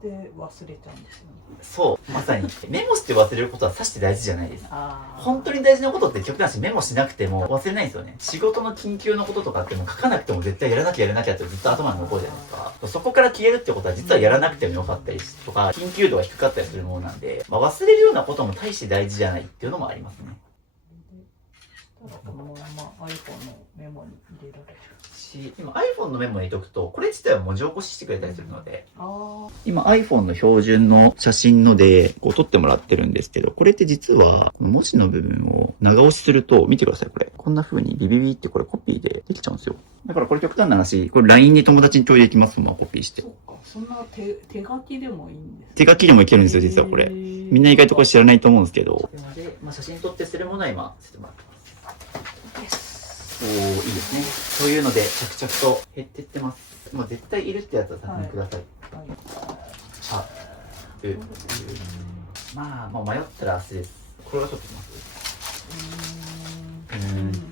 て忘れちゃうんですよね。そう、まさにメモして忘れることはさして大事じゃないです。あ本当に大事なことって極端しメモしなくても忘れないんですよね。仕事の緊急のこととかっても書かなくても絶対やらなきゃってずっと頭に残るじゃないですか。そこから消えるってことは実はやらなくてもよかったりとか、緊急度が低かったりするものなんで、忘れるようなことも大して大事じゃないっていうのもありますね。このまま iPhone のメモに入れられるし、今 iPhone のメモに入れとくと、これ自体は文字起こししてくれたりするので、あ今 iPhone の標準の写真のでこう撮ってもらってるんですけど、これって実は文字の部分を長押しすると、見てくださいこれ。こんな風にビビビってこれコピーでできちゃうんですよ。だからこれ極端な話、これ LINE に友達に共有できますもん、コピーして。そうか、そんな手書きでもいいんですか？手書きでもいけるんですよ、実はこれ。みんな意外とこれ知らないと思うんですけど。なので、写真撮ってするものは今、ちょっと待ってます。おー、いいですね。そういうので、着々と減ってってます。絶対いるってやつは先にください。はい、もう迷ったら明日です。これはちょっときます。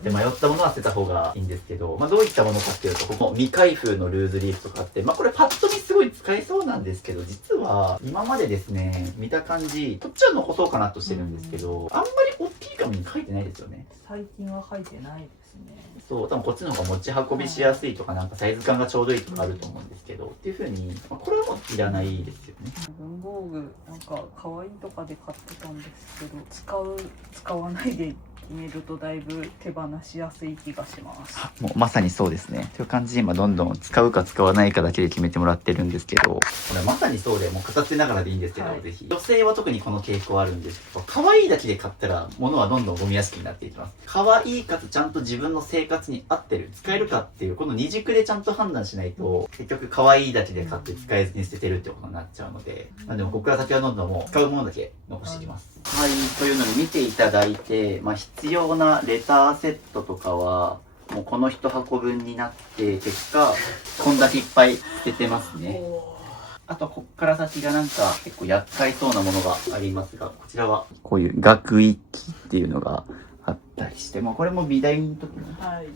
で、迷ったものは捨てた方がいいんですけど、どういったものかっていうと、ここ未開封のルーズリーフとかあって、これパッと見すごい使えそうなんですけど、実は今までですね、見た感じ、こっちは残そうかなとしてるんですけど、あんまり大きいカムに書いてないですよね。最近は書いてないですね。そう、多分こっちの方が持ち運びしやすいとか、なんかサイズ感がちょうどいいとかあると思うんですけど、っていう風に、これはもういらないですよね。文房具なんか可愛いとかで買ってたんですけど、使わないで決めるとだいぶ手放しやすい気がします。もうまさにそうですね。という感じで今どんどん使うか使わないかだけで決めてもらってるんですけど、これまさにそうで、もう片手ながらでいいんですけど、はいぜひ。女性は特にこの傾向あるんですけど、可愛いだけで買ったら物はどんどんゴミ屋敷になっていきます。可愛いかつちゃんと自分の生活に合ってる、使えるかっていう、この二軸でちゃんと判断しないと、結局可愛いだけで買って使えずに捨ててるってことになっちゃうので、まあでもここから先はどんどんもう使うものだけ残していきます。はい、というので見ていただいて、必要なレターセットとかは、もうこの一箱分になって、結果、こんだけいっぱい捨ててますね。あと、こっから先がなんか結構厄介そうなものがありますが、こちらは、こういう学域っていうのがあったりして、これも美大の時の。はい。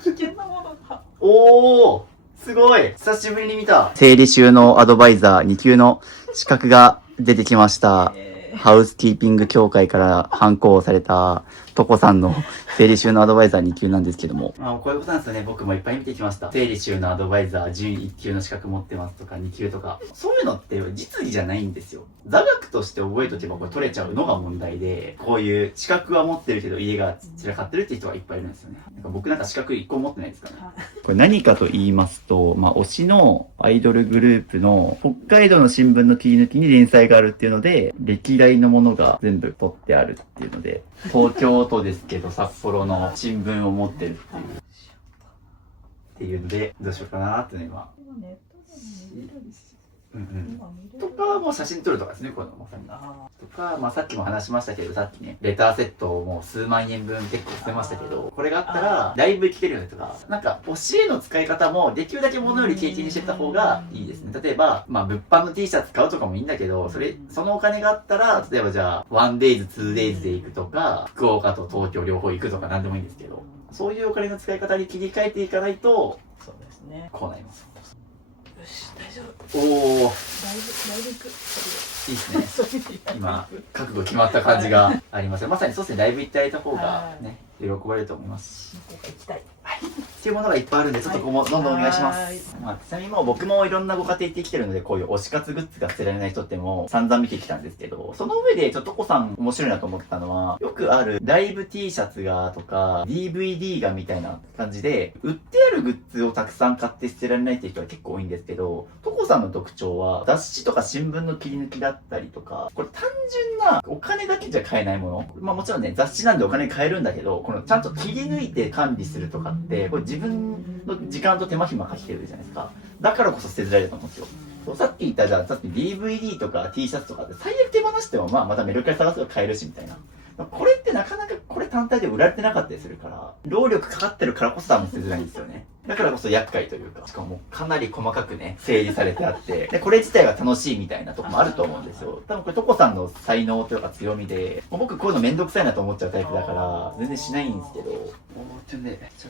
危険なものが。おーすごい久しぶりに見た整理収納アドバイザー2級の資格が出てきました。ハウスキーピング協会から頒行されたトコさんの整理収納アドバイザー2級なんですけども。こういうことなんですよね。僕もいっぱい見てきました。整理収納アドバイザー準1級の資格持ってますとか2級とか。そういうのって実技じゃないんですよ。座学として覚えとけばこれ取れちゃうのが問題で、こういう資格は持ってるけど家が散らかってるっていう人がいっぱいいるんですよね。なんか僕なんか資格1個持ってないですからね。これ何かと言いますと、推しのアイドルグループの北海道の新聞の切り抜きに連載があるっていうので、歴代のものが全部取ってあるっていうので、東京都ですけど札幌の新聞を持ってるっていうので、どうしようかなっていうの今。とか、もう写真撮るとかですね、このまさに。とか、さっきも話しましたけど、さっきね、レターセットをもう数万円分結構捨てましたけど、これがあったら、ライブ聞けるよねとか、なんか、教えの使い方も、できるだけ物より経験にしてた方がいいですね。例えば、物販の T シャツ買うとかもいいんだけど、そのお金があったら、例えばじゃあ、1days、2days で行くとか、福岡と東京両方行くとかなんでもいいんですけど、そういうお金の使い方に切り替えていかないと、そうですね。こうなります。よし、大丈夫。おー。だいぶ行く。いいですね。今、覚悟決まった感じがありますよ。まさにそうですね、ライブ行ってあげた方がね、喜ばれると思います。行きたい。はい。っていうものがいっぱいあるんで、ちょっとここもどんどんお願いします。ちなみにもう僕もいろんなご家庭行ってきてるので、こういう推し活グッズが捨てられない人ってもう散々見てきたんですけど、その上でちょっとこさん面白いなと思ったのは、よくあるライブ T シャツがとか、DVD がみたいな感じで、売ってあるグッズをたくさん買って捨てられないっていう人は結構多いんですけど、トコさんの特徴は、雑誌とか新聞の切り抜きだったりとか、これ単純なお金だけじゃ買えないもの。もちろんね、雑誌なんでお金買えるんだけど、このちゃんと切り抜いて管理するとかって、これ自分の時間と手間暇かけてるじゃないですか。だからこそ捨てづらいだと思うんですよ。さっき言ったじゃあ、さっき DVD とか T シャツとかって最悪手放してもまたメルカリ探すと買えるしみたいな。これってなかなかこれ単体で売られてなかったりするから、労力かかってるからこそ多分捨てづらいんですよね。だからこそ厄介というか、しかもかなり細かくね、整理されてあって、で、これ自体が楽しいみたいなとこもあると思うんですよ。多分これトコさんの才能というか強みで、僕こういうのめんどくさいなと思っちゃうタイプだから、全然しないんですけど、ちょっとね、着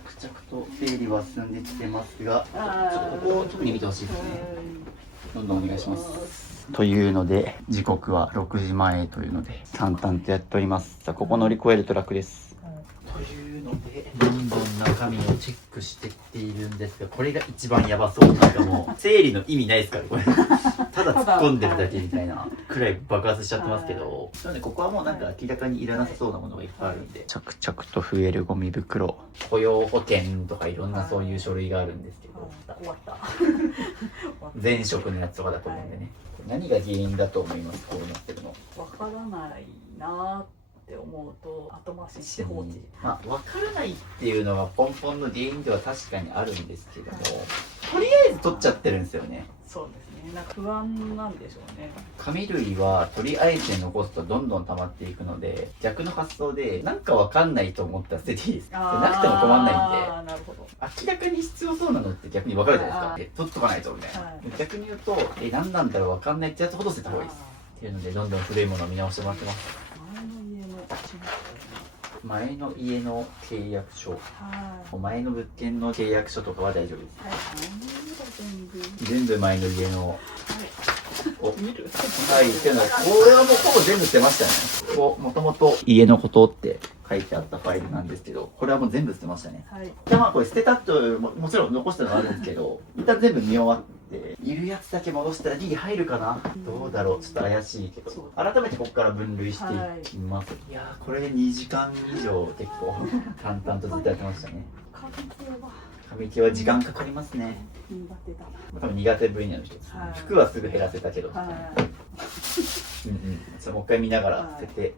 々と整理は進んできてますが、ちょっとここを特に見てほしいですね。どんどんお願いします。というので、時刻は6時前というので、淡々とやっております。さあ、ここ乗り越えると楽です。というので、どんどん中身をチェックしていっているんですが、これが一番やばそう。なんかもう、整理の意味ないですから、これ。ただ突っ込んでるだけみたいなくらい爆発しちゃってますけど、なのでここはもうなんか明らかにいらなさそうなものがいっぱいあるんで、着々と増えるゴミ袋、雇用保険とかいろんなそういう書類があるんですけど、終わった。前職のやつとかだと思うんでね。何が原因だと思います？こうなってるの。わからないなって思うと後回しして放置。わからないっていうのが根本の原因では確かにあるんですけども、とりあえず取っちゃってるんですよね。そうですね。なんか不安なんでしょうね。紙類はとりあえず残すとどんどん溜まっていくので、逆の発想でなんかわかんないと思ったら捨てていいです。なくても困んないんで。なるほど。明らかに必要そうなのって逆にわかるじゃないですか。取っとかないとみたいな。逆に言うと、何なんだろうわかんないってやつほど捨てた方がいいです。っていうので、どんどん古いものを見直してもらってます。前の家の前の家の契約書、はい。前の物件の契約書とかは大丈夫です。はい。全部。全部前の家の。はい。見る。はい、っていうのは、これはもうほぼ全部捨てましたね。ここ、もともと家のことって書いてあったファイルなんですけど、これはもう全部捨てましたね。はい。で、まあこれ捨てたと、もちろん残したのがあるんですけど、一旦全部見終わって、いるやつだけ戻したらギリ入るかな、どうだろう、ちょっと怪しいけど、改めてここから分類していきます。いやー、これで2時間以上結構淡々とずっとやってましたね。紙系は時間かかりますね。苦手だな。多分苦手分野の一つ。服はすぐ減らせたけど。それもう一回見ながら捨てて。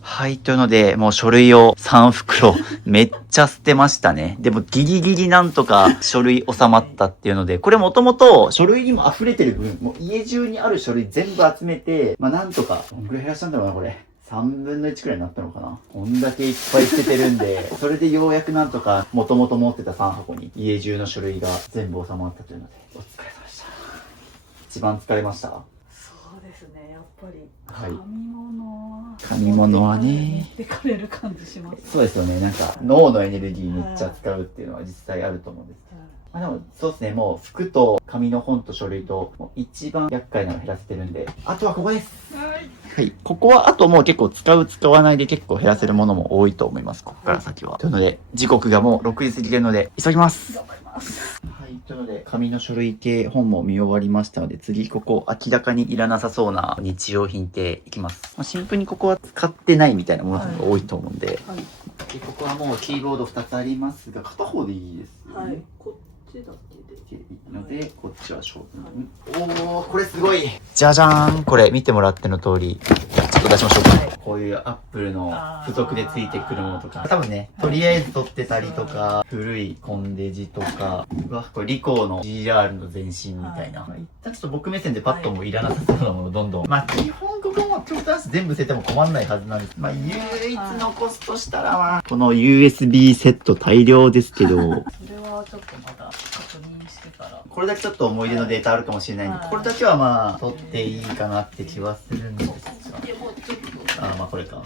はい、というので、もう書類を3袋、めっちゃ捨てましたね。でもギリギリなんとか書類収まったっていうので、これもともと書類にも溢れてる分、もう家中にある書類全部集めて、まあなんとか、どんぐらい減らしたんだろうな、これ。3分の1くらいになったのかな。こんだけいっぱい捨ててるんで、それでようやくなんとか、もともと持ってた3箱に家中の書類が全部収まったというので、お疲れ様でした。一番疲れました？そうですね、やっぱりはい紙物はね、持ってかれる感じします。そうですよね。なんか脳のエネルギーめっちゃ使うっていうのは実際あると思うんですけど、まあでもそうですね、もう服と紙の本と書類ともう一番厄介なの減らせてるんで、あとはここです。はい。ここはあともう結構使う使わないで結構減らせるものも多いと思います。ここから先は。というので、時刻がもう6時過ぎてるので、急ぎます。頑張ります。はい。というので、紙の書類系本も見終わりましたので、次ここ明らかにいらなさそうな日用品系いきます。まあ、シンプルにここは使ってないみたいなものが多いと思うんで、でここはもうキーボード2つありますが、片方でいいですよね。はい。こっちだけで。いいので、こっちは勝負。おー、これすごい。じゃじゃーん。これ見てもらっての通り、ちょっと出しましょうか。こういうアップルの付属でついてくるものとか、多分ね、とりあえず撮ってたりとか、古いコンデジとか、うわ、これリコーの GR の前身みたいな。一旦ちょっと僕目線でパッともいらなさそうなものどんどん。まあ基本ここも極端全部捨てても困んないはずなんです。まあ唯一残すとしたらは、この USB セット大量ですけど、それはちょっとまだ確認してから。これだけちょっと思い出のデータあるかもしれないんで、これだけはまあ取っていいかなって気はするんですが。あ、まあこれか。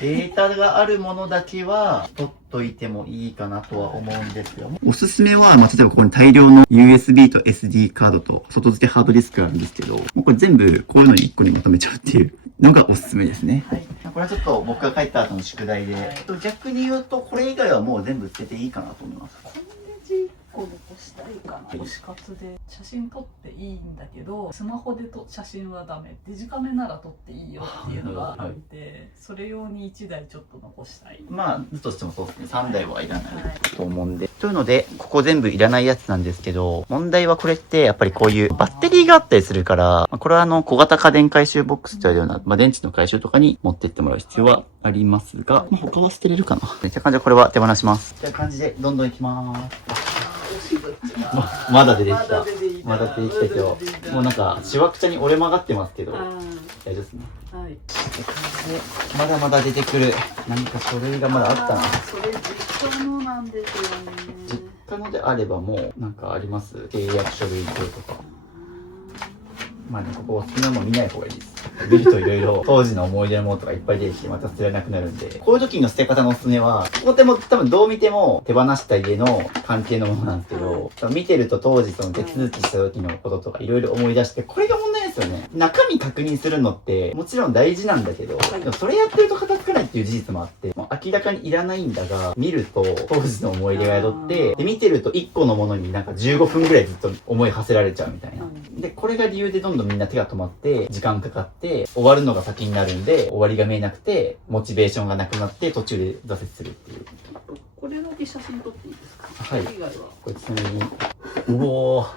データがあるものだけは取っといてもいいかなとは思うんですよ。おすすめは、まあ、例えばここに大量の USB と SD カードと外付けハードディスクがあるんですけど、もうこれ全部こういうのに1個にまとめちゃうっていうのがおすすめですね。はい。これはちょっと僕が帰った後の宿題で、逆に言うとこれ以外はもう全部捨てていいかなと思います。コンデジ1個残したいかな。推し活で写真撮っていいんだけど、スマホで写真はダメ。デジカメなら撮っていいよっていうのがあって、それ用に1台ちょっと残したい。まあ、としてもそうですね。3台はいらないと思うんで。というので、ここ全部いらないやつなんですけど、問題はこれってやっぱりこういうバッテリーがあったりするから、これは小型家電回収ボックスというような、まあ、電池の回収とかに持ってってもらう必要はありますが、まあ、他は捨てれるかな。めっちゃ感じでこれは手放します。という感じで、どんどんいきまーす。まだ出てきた。まだ出てきたけど、もうなんか、しわくちゃに折れ曲がってますけど、大丈夫ですね。はい。まだまだ出てくる。何か書類がまだあったな。それ実家のなんですよね。実家のであればもう、なんかあります？契約書類系とか。まあね、ここお好きなもの見ない方がいいです。見るといろいろ当時の思い出のものとかいっぱい出てきてまた捨てられなくなるんで、こういう時の捨て方のおすすめは、ここでも多分どう見ても手放した家の関係のものなんですけど、見てると当時その手続きした時のこととかいろいろ思い出して、これが問題ですよね。中身確認するのってもちろん大事なんだけど、でもそれやってると片付かないっていう事実もあって、もう明らかにいらないんだが、見ると当時の思い出が宿って、で見てると1個のものになんか15分ぐらいずっと思い馳せられちゃうみたいな。で、これが理由でどんどんみんな手が止まって、時間かかって、終わるのが先になるんで、終わりが見えなくて、モチベーションがなくなって、途中で挫折するっていう。これだけ写真撮っていいですか？はい。以外はこれちなみに、おー。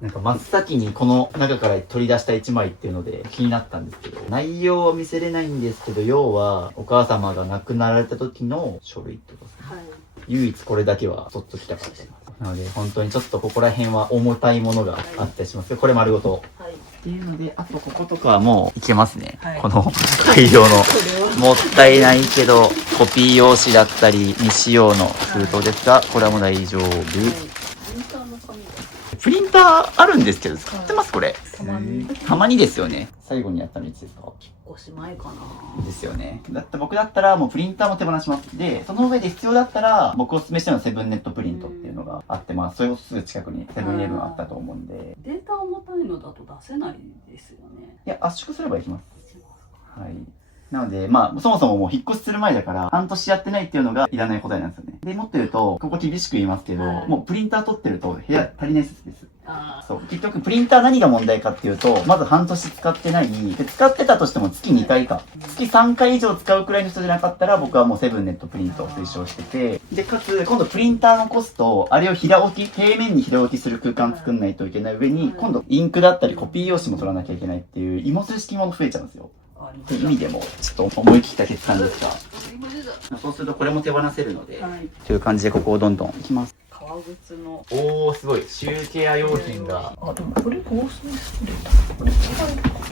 なんか真っ先にこの中から取り出した1枚っていうので気になったんですけど、内容は見せれないんですけど、要はお母様が亡くなられた時の書類ってことですね。はい。唯一これだけは取っときたかったなので、本当にちょっとここら辺は重たいものがあったりしますけど、これ丸ごと。はい。っていうので、あとこことかはもういけますね。はい、この大量の、もったいないけど、コピー用紙だったり、未使用の封筒ですが、これはもう大丈夫。プリンターあるんですけど、使ってますこれ。たまに。たまにですよね。最後にやったのいつですか？引っ越し前かな。ですよね。だって僕だったらもうプリンターも手放します。で、その上で必要だったら僕おすすめしたのはセブンネットプリントっていうのがあって、まあそれをすぐ近くにセブンイレブンあったと思うんで。データ重たいのだと出せないですよね。いや、圧縮すればいきます。はい。なので、まあ、そもそももう引っ越しする前だから、半年やってないっていうのがいらない答えなんですよね。で、もっと言うと、ここ厳しく言いますけど、はいもうプリンター取ってると部屋足りない説です。あそう。結局、プリンター何が問題かっていうと、まず半年使ってない。で、使ってたとしても月2回か。月3回以上使うくらいの人じゃなかったら、僕はもうセブンネットプリントを推奨してて。で、かつ、今度プリンターのコスト、あれを平置き、平面に平置きする空間作んないといけない上に、今度インクだったりコピー用紙も取らなきゃいけないっていう、芋する式もの増えちゃうんですよ。っていう意味でも、ちょっと思い切った決断ですが。そうするとこれも手放せるので、はい。という感じでここをどんどんいきます。革靴の。おー、すごい。シューケア用品が。あ、でもこれ防水スプレーだ。これ違う。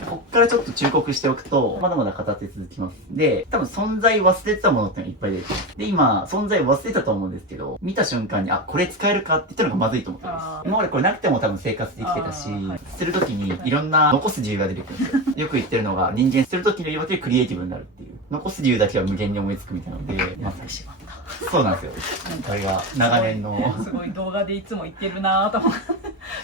こっからちょっと忠告しておくと、まだまだ片手続きます。で、多分存在忘れてたものってのがいっぱい出てきます。で、今、存在忘れたと思うんですけど、見た瞬間に、あ、これ使えるかって言ったのがまずいと思ったんです。今までこれなくても多分生活できてたし、捨てるときにいろんな残す自由が出てくるんですよ。よく言ってるのが、人間捨てるときの言い訳でクリエイティブになるっていう。残す自由だけは無限に思いつくみたいなので、まさにしまった。そうなんですよ。これが長年の。すごい動画でいつも言ってるなぁと思って。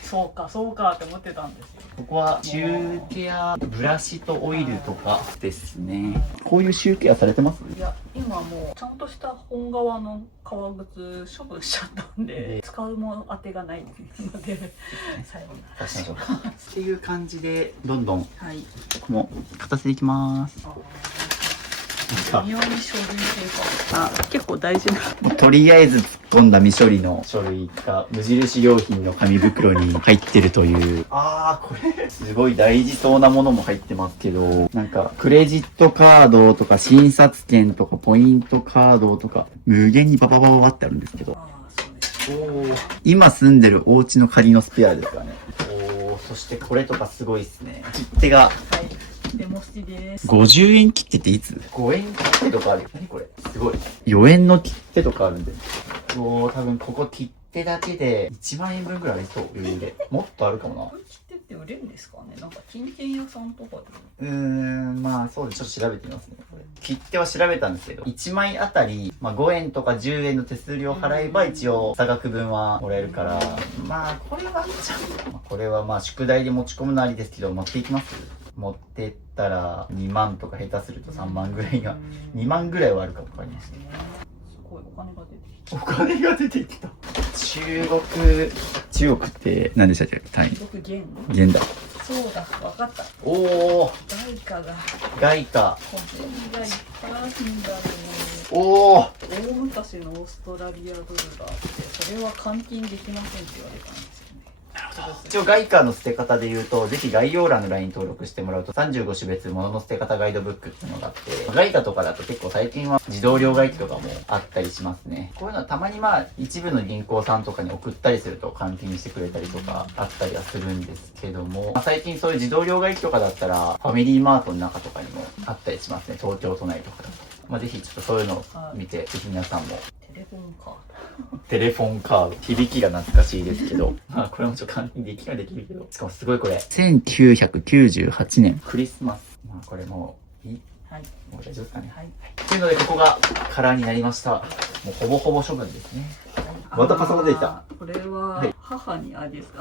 そうか、そうかって思ってたんですよ。ここはシューケア、ブラシとオイルとかですね。こういうシューケアされてます？いや、今もうちゃんとした本革の革靴処分しちゃったんで、使うも当てがないので、最後に出しましょうか。っていう感じで、どんどん、はい。もう、片手でいきます。微妙に書類系か。あ、結構大事な。とりあえず突っ込んだ未処理の書類が無印良品の紙袋に入ってるという。あー、これ、すごい大事そうなものも入ってますけど、なんか、クレジットカードとか診察券とかポイントカードとか、無限にバババババってあるんですけど。あー、そうです。おー、今住んでるお家の仮のスペアですからね。おー、そしてこれとかすごいですね。切手が。はい。デモ式です。 50円切手っていつ ?5 円切手とかあるよ。何これすごい。4円の切手とかあるんで。多分ここ切手だけで1万円分ぐらいありそう。余裕で。もっとあるかもな。これ切手って売れるんですかね。なんか金券屋さんとかで。まあそうです。ちょっと調べてみますね。これ切手は調べたんですけど、1枚あたり、まあ、5円とか10円の手数料払えば一応差額分はもらえるから、まあこれはこれはまあ宿題で持ち込むのありですけど、持っていきます？持ってったら2万とか下手すると3万ぐらいが、2万ぐらいはあるかもわかりますね。すごいお金が出てきた。お金が出てきた。中国って何でしたっけ？単位。僕元だ。そうだ、わかった。おー、外貨が、外貨。小銭がいっぱいあるんだよね。おー、大昔のオーストラリアドルがあって、それは換金できませんって言われたんですよね。一応外貨の捨て方で言うと、ぜひ概要欄の LINE 登録してもらうと35種別物の捨て方ガイドブックっていうのがあって、外貨とかだと結構最近は自動両替機とかもあったりしますね。こういうのはたまにまあ一部の銀行さんとかに送ったりすると換金してくれたりとかあったりはするんですけども、まあ、最近そういう自動両替機とかだったらファミリーマートの中とかにもあったりしますね。東京都内とかだと。まあ、ぜひちょっとそういうのを見て、ぜひ皆さんもテレフォンカード。テレフォンカード。響きが懐かしいですけど。まあこれもちょっと簡単にできるけど。しかもすごいこれ。1998年。クリスマス。まあこれもいい。はい。もう大丈夫ですかね。はい。というのでここがカラーになりました。もうほぼほぼ処分ですね。またパソコン出てきた。これははい母にあげた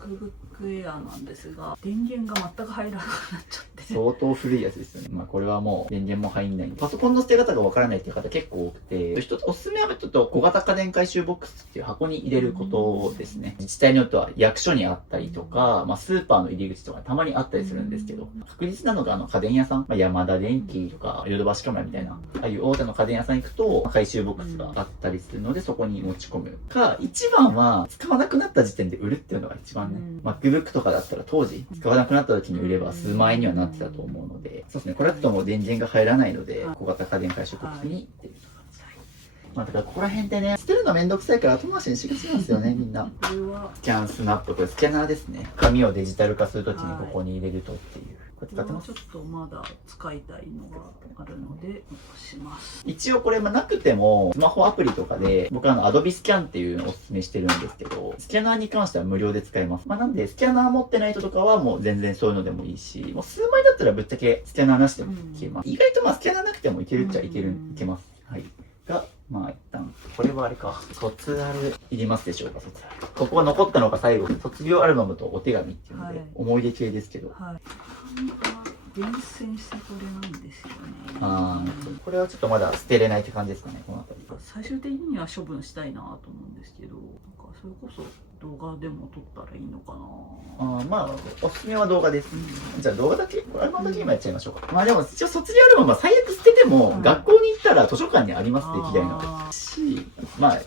MacBook Air なんですが、電源が全く入らなくなっちゃって。相当古いやつですよね。まあこれはもう電源も入んないんで。パソコンの捨て方がわからないっていう方結構多くて、一つおすすめはちょっと小型家電回収ボックスっていう箱に入れることですね。自治体によっては役所にあったりとか、まあスーパーの入り口とかたまにあったりするんですけど、確実なのが家電屋さん、まあ、ヤマダ電機とかヨドバシカメラみたいな、ああいう大手の家電屋さん行くと回収ボックスがあったりするので、そこに持ち込むか、一番は使わなくなった時点で売るっていうのが一番ね、MacBook とかだったら当時使わなくなった時に売れば数万円にはなってたと思うので、そうですね、これだともう電源が入らないので、小型家電回収ボックスにっていう。まあだからここら辺でね、捨てるのめんどくさいから後回しにしがちなんですよね、みんな。これはスキャンスナップ、これスキャナーですね。紙をデジタル化するときにここに入れるとっていう。これ使ってます。ちょっとまだ使いたいのがあるので残します。一応これなくてもスマホアプリとかで僕Adobe スキャンっていうのをおすすめしてるんですけど、スキャナーに関しては無料で使えます。なんでスキャナー持ってない人とかはもう全然そういうのでもいいし、もう数枚だったらぶっちゃけスキャナーなしでもいけます。意外とスキャナーなくてもいけるっちゃいけます。はい。が、一旦、これはあれか。卒アルいりますでしょうか、卒アル。ここが残ったのが最後、卒業アルバムとお手紙っていうので、思い出系ですけど。はい。厳選したこれなんですよね。これはちょっとまだ捨てれないって感じですかね、この辺り。最終的には処分したいなと思うんですけど、それこそ動画でも撮ったらいいのかな。おすすめは動画です。じゃあ動画だけ、アルバムだけ今やっちゃいましょうか。でも一応卒業アルバムは最悪捨てても、学校に行ったら図書館にありますね、歴代の。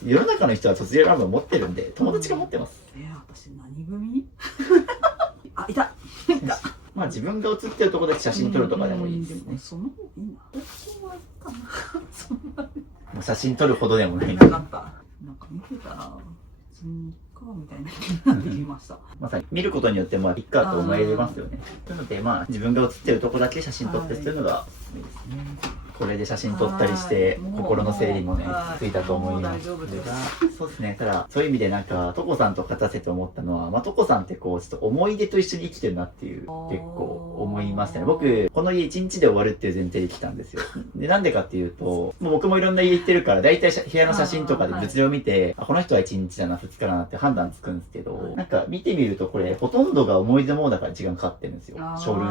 世の中の人は卒業アルバム持ってるんで、友達が持ってます。私何組いた自分が写ってるところで写真撮るとかでもいいですね。その方がいいな。そんな写真撮るほどでもない。なかった。なんか見てたら、別にいっかみたいな気になってきました。まさに見ることによっていっかと思えますよね。なので自分が写ってるとこだけ写真撮ってするのがおすすめですね。これで写真撮ったりして心の整理もねついたと思いますが、そうですね。ただそういう意味でトコさんと勝たせて思ったのは、トコさんってちょっと思い出と一緒に生きてるなっていう結構思いましたね。僕この家1日で終わるっていう前提で来たんですよ。でなんでかっていうと、もう僕もいろんな家行ってるから大体部屋の写真とかで物量見て、この人は1日だな2日だなって判断つくんですけど、見てみるとこれほとんどが思い出のものだから時間かかってるんですよ。書類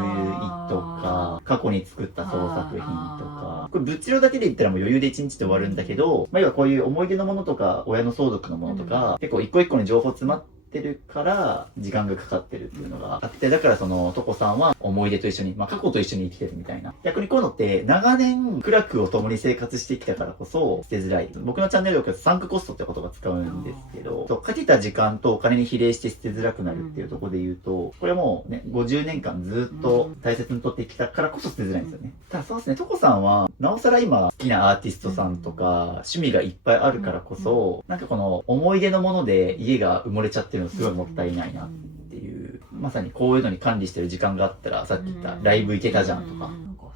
とか過去に作った創作品とか。これ物量だけで言ったらもう余裕で1日で終わるんだけど、要はこういう思い出のものとか親の相続のものとか、結構一個一個に情報詰まってるから時間がかかってるっていうのがあって、だからトコさんは思い出と一緒に、過去と一緒に生きてるみたいな。逆にこういうのって長年苦楽を共に生活してきたからこそ捨てづらい。僕のチャンネルではサンクコストって言葉使うんですけど、かけた時間とお金に比例して捨てづらくなるっていうところで言うと、これはもうね、50年間ずっと大切に取ってきたからこそ捨てづらいんですよね。ただそうですね、トコさんはなおさら今好きなアーティストさんとか趣味がいっぱいあるからこそ、この思い出のもので家が埋もれちゃってるのすごいもったいないなっていう、まさにこういうのに管理してる時間があったら、さっき言ったライブ行けたじゃんとか。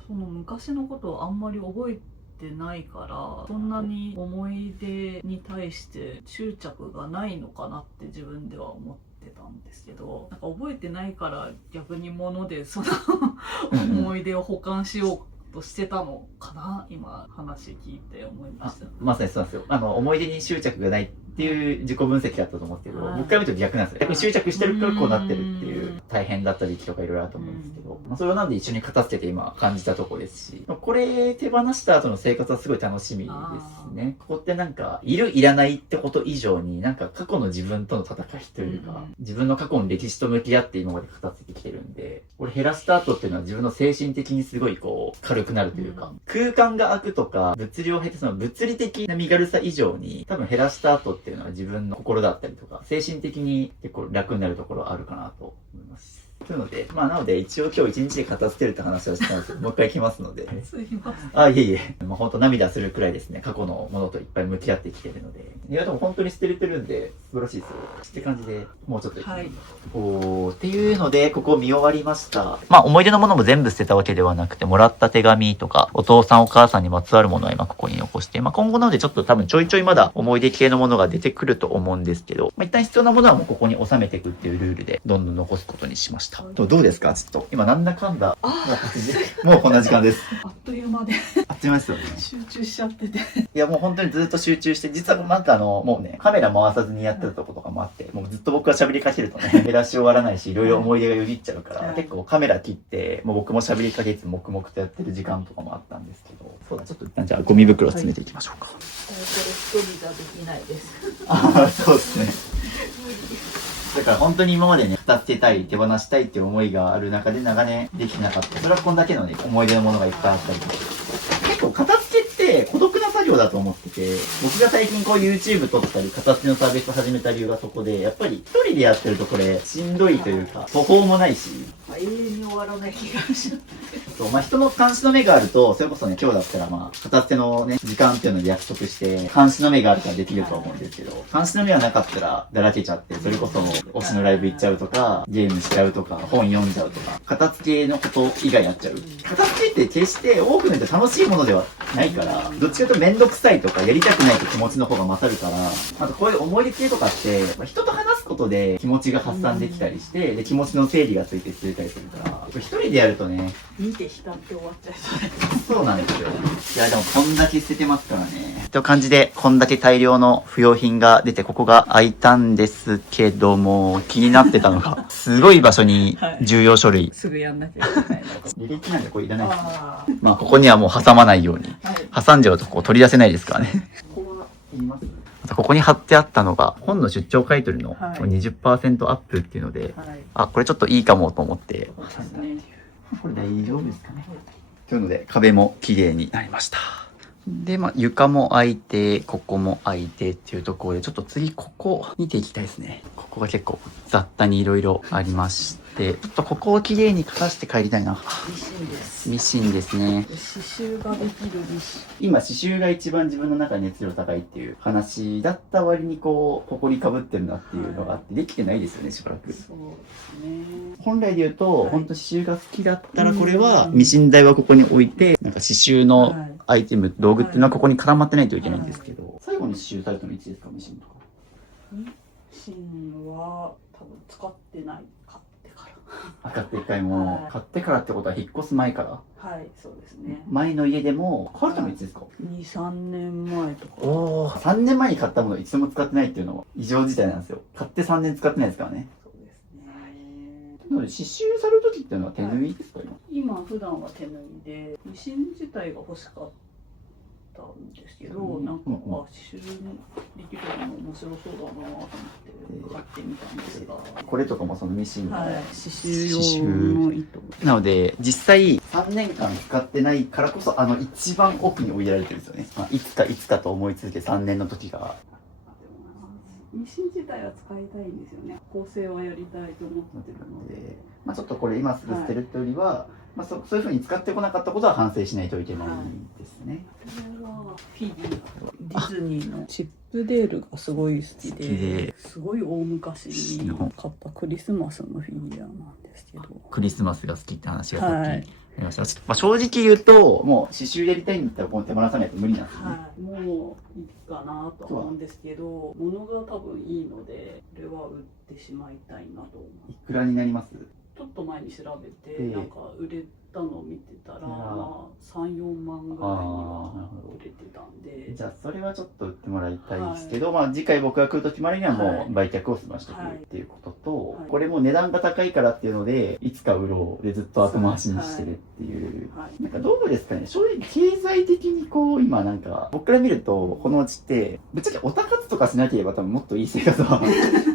その昔のことをあんまり覚えてないから、そんなに思い出に対して執着がないのかなって自分では思ってたんですけど、覚えてないから逆に物でその思い出を保管しようとしてたのかな、今話聞いて思いました。まさにそうなんですよ。思い出に執着がないっていう自己分析だったと思うんですけど、僕から見ると逆なんですよ。逆に執着してるからこうなってるっていう、大変だった時期とかいろいろあると思うんですけど、それをなんで一緒に片付けて今感じたところですし、これ手放した後の生活はすごい楽しみですね。ここっているいらないってこと以上に過去の自分との戦いというか、自分の過去の歴史と向き合って今まで片付けてきてるんで、これ減らした後っていうのは自分の精神的にすごい軽くなるというか、空間が空くとか物量を減って物理的な身軽さ以上に多分減らした後っていうのは自分の心だったりとか精神的に結構楽になるところあるかなと思います。というので、なので一応今日一日で片付けるって話をしたんですけど、もう一回行きますので。すいません。いえいえ。本当涙するくらいですね、過去のものといっぱい向き合ってきてるので。いや、でも本当に捨てれてるんで、素晴らしいですよ。って感じで、もうちょっと行きます。っていうので、ここ見終わりました。思い出のものも全部捨てたわけではなくて、もらった手紙とか、お父さんお母さんにまつわるものは今ここに残して、今後なのでちょっと多分ちょいちょいまだ思い出系のものが出てくると思うんですけど、一旦必要なものはもうここに収めていくっていうルールで、どんどん残すことにしました。どうですかちょっと。今なんだかんだ。もうこんな時間です。あっという間で。あっという間ですよね。集中しちゃってて。いやもう本当にずっと集中して、実はもうね、カメラ回さずにやってたとことかもあって、もうずっと僕が喋りかけるとね、減らし終わらないし、いろいろ思い出がよぎっちゃうから、結構カメラ切って、もう僕も喋りかけつつ黙々とやってる時間とかもあったんですけど、そうだ、ちょっと一旦じゃあゴミ袋詰めていきましょうか。これ一人じゃできないです。そうですね。だから本当に今までね、片付けたい、手放したいっていう思いがある中で長年できてなかった。それはこんだけのね、思い出のものがいっぱいあったりとか。結構片付けって孤独な作業だと思ってて、僕が最近YouTube 撮ったり、片付けのサービス始めた理由がそこで、やっぱり一人でやってるとこれしんどいというか、途方もないし。永遠に終わらない気がします。そう、まあ、人の監視の目があると、それこそね、今日だったらまあ、片手のね、時間っていうので約束して、監視の目があるからできると思うんですけど、監視の目がなかったら、だらけちゃって、それこそ、推しのライブ行っちゃうとか、ゲームしちゃうとか、本読んじゃうとか、片付けのこと以外やっちゃう。片付けって決して多くの人楽しいものではないから、どっちかというとめんどくさいとか、やりたくないって気持ちの方が勝るから、あとこういう思い出系とかって、人と話すことで気持ちが発散できたりして、で、気持ちの整理がついてくれたりするから、一人でやるとね、見て浸って終わっちゃいそうなんですよ。いや、でもこんだけ捨ててますからね。という感じで、こんだけ大量の不要品が出て、ここが空いたんですけども、気になってたのが、すごい場所に重要書類。すぐやんなきゃいけないの。履歴なんてこれいらないです。あまあ、ここにはもう挟まないように。はい。挟んじゃうとこう取り出せないですからね。ここはいります。あとここに貼ってあったのが、本の出張買取のはい 20% アップっていうので、はい。あ、これちょっといいかもと思って。そうですね。これ大丈夫ですかね。というので、壁も綺麗になりました。で、まあ、床も開いて、ここも開いてっていうところで、ちょっと次ここ見ていきたいですね。ここが結構雑多にいろいろありまして、ちょっとここを綺麗に片して帰りたいな。ミシンです。ミシンですね。刺繍ができるミシン。今、刺繍が一番自分の中で熱量高いっていう話だった割にこう、埃かぶってるなっていうのがあって、できてないですよね、しばらく。そうですね。本来で言うと、はい本当刺繍が好きだったらこれはミシン台はここに置いてなんか刺繍のアイテム、道具っていうのはここに絡まってないといけないんですけど、最後に刺繍されたのいつですか、ミシンとか。ミシンは多分使ってない。買ってから。買って一回も、はい買ってからってことは引っ越す前からはい、そうですね。前の家でも買われたのいつですか。2、3年前とか。おお、3年前に買ったものを一度も使ってないっていうのは異常事態なんですよ。買って3年使ってないですからね。そうですね。なので刺繍される時っていうのは手縫いですか、今。今普段は手縫いで、ミシン自体が欲しかったんですけど、うんなんか、刺繍できるの面白そうだなと思って買ってみたんですが、これとかもそのミシンの、はい、刺繍用の糸。なので実際3年間使ってないからこそ一番奥に置いてられてるんですよね、まあ、いつかと思い続け3年の時が。ミシン自体は使いたいんですよね。構成はやりたいと思ってるので。まあ、ちょっとこれ今すぐ捨てるってよりは、まあ、そういうふうに使ってこなかったことは反省しないといけないですね。これはフィギュア、ディズニーのチップデールがすごい好きで、すごい大昔に買ったクリスマスのフィギュアなんですけど、クリスマスが好きって話がさっきはいありました。まあ、正直言うともう刺繍やりたいんだったらこの手放さないと無理なんですよね。はい、もういいかなとは思うんですけど、物が多分いいので、これは売ってしまいたいなと思う。いくらになります？ちょっと前に調べて、なんか売れたのを見てたら、まあ3、4万ぐらいには売れてたんで。じゃあそれはちょっと売ってもらいたいですけど、まあ次回僕が来る時までにはもう売却を済ましてくるっていうことと、はいこれも値段が高いからっていうのでいつか売ろうでずっと後回しにしてるっていう、なんかどうですかね、正直経済的にこう今なんか僕から見るとこのうちってぶっちゃけオタ活とかしなければ多分もっといい生活は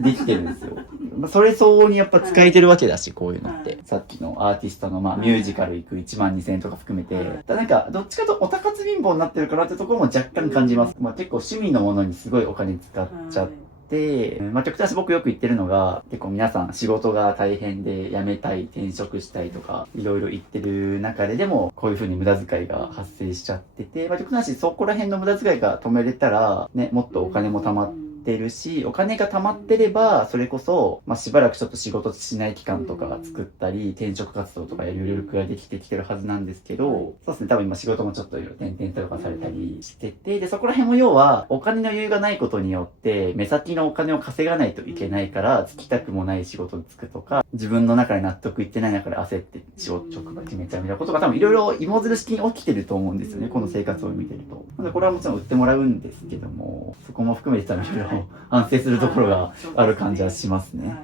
できてるんですよ。まあそれ相応にやっぱ使えてるわけだし、こういうのって、さっきのアーティストのまあミュージカル行く1万2000円とか含めて、ただなんかどっちかとオタ活貧乏になってるからってところも若干感じます。まあ結構趣味のものにすごいお金使っちゃって、まあ極端に僕よく言ってるのが、結構皆さん仕事が大変で辞めたい、転職したいとかいろいろ言ってる中でもこういう風に無駄遣いが発生しちゃってて、まあ極端にそこら辺の無駄遣いが止めれたらね、もっとお金も貯まってるし、お金が貯まってればそれこそ、まあ、しばらくちょっと仕事しない期間とか作ったり、転職活動とかやる余力ができてきてるはずなんですけど、そうですね、多分今仕事もちょっと転々とかされたりしてて、でそこら辺も要はお金の余裕がないことによって目先のお金を稼がないといけないからつきたくもない仕事に就くとか、自分の中で納得いってない中で焦って仕事職場決めちゃうみたいなことが多分いろいろ芋づる式に起きてると思うんですよね、この生活を見てると。なのでこれはもちろん売ってもらうんですけども、そこも含めて多分いろいろ反省するところがある感じはしますね。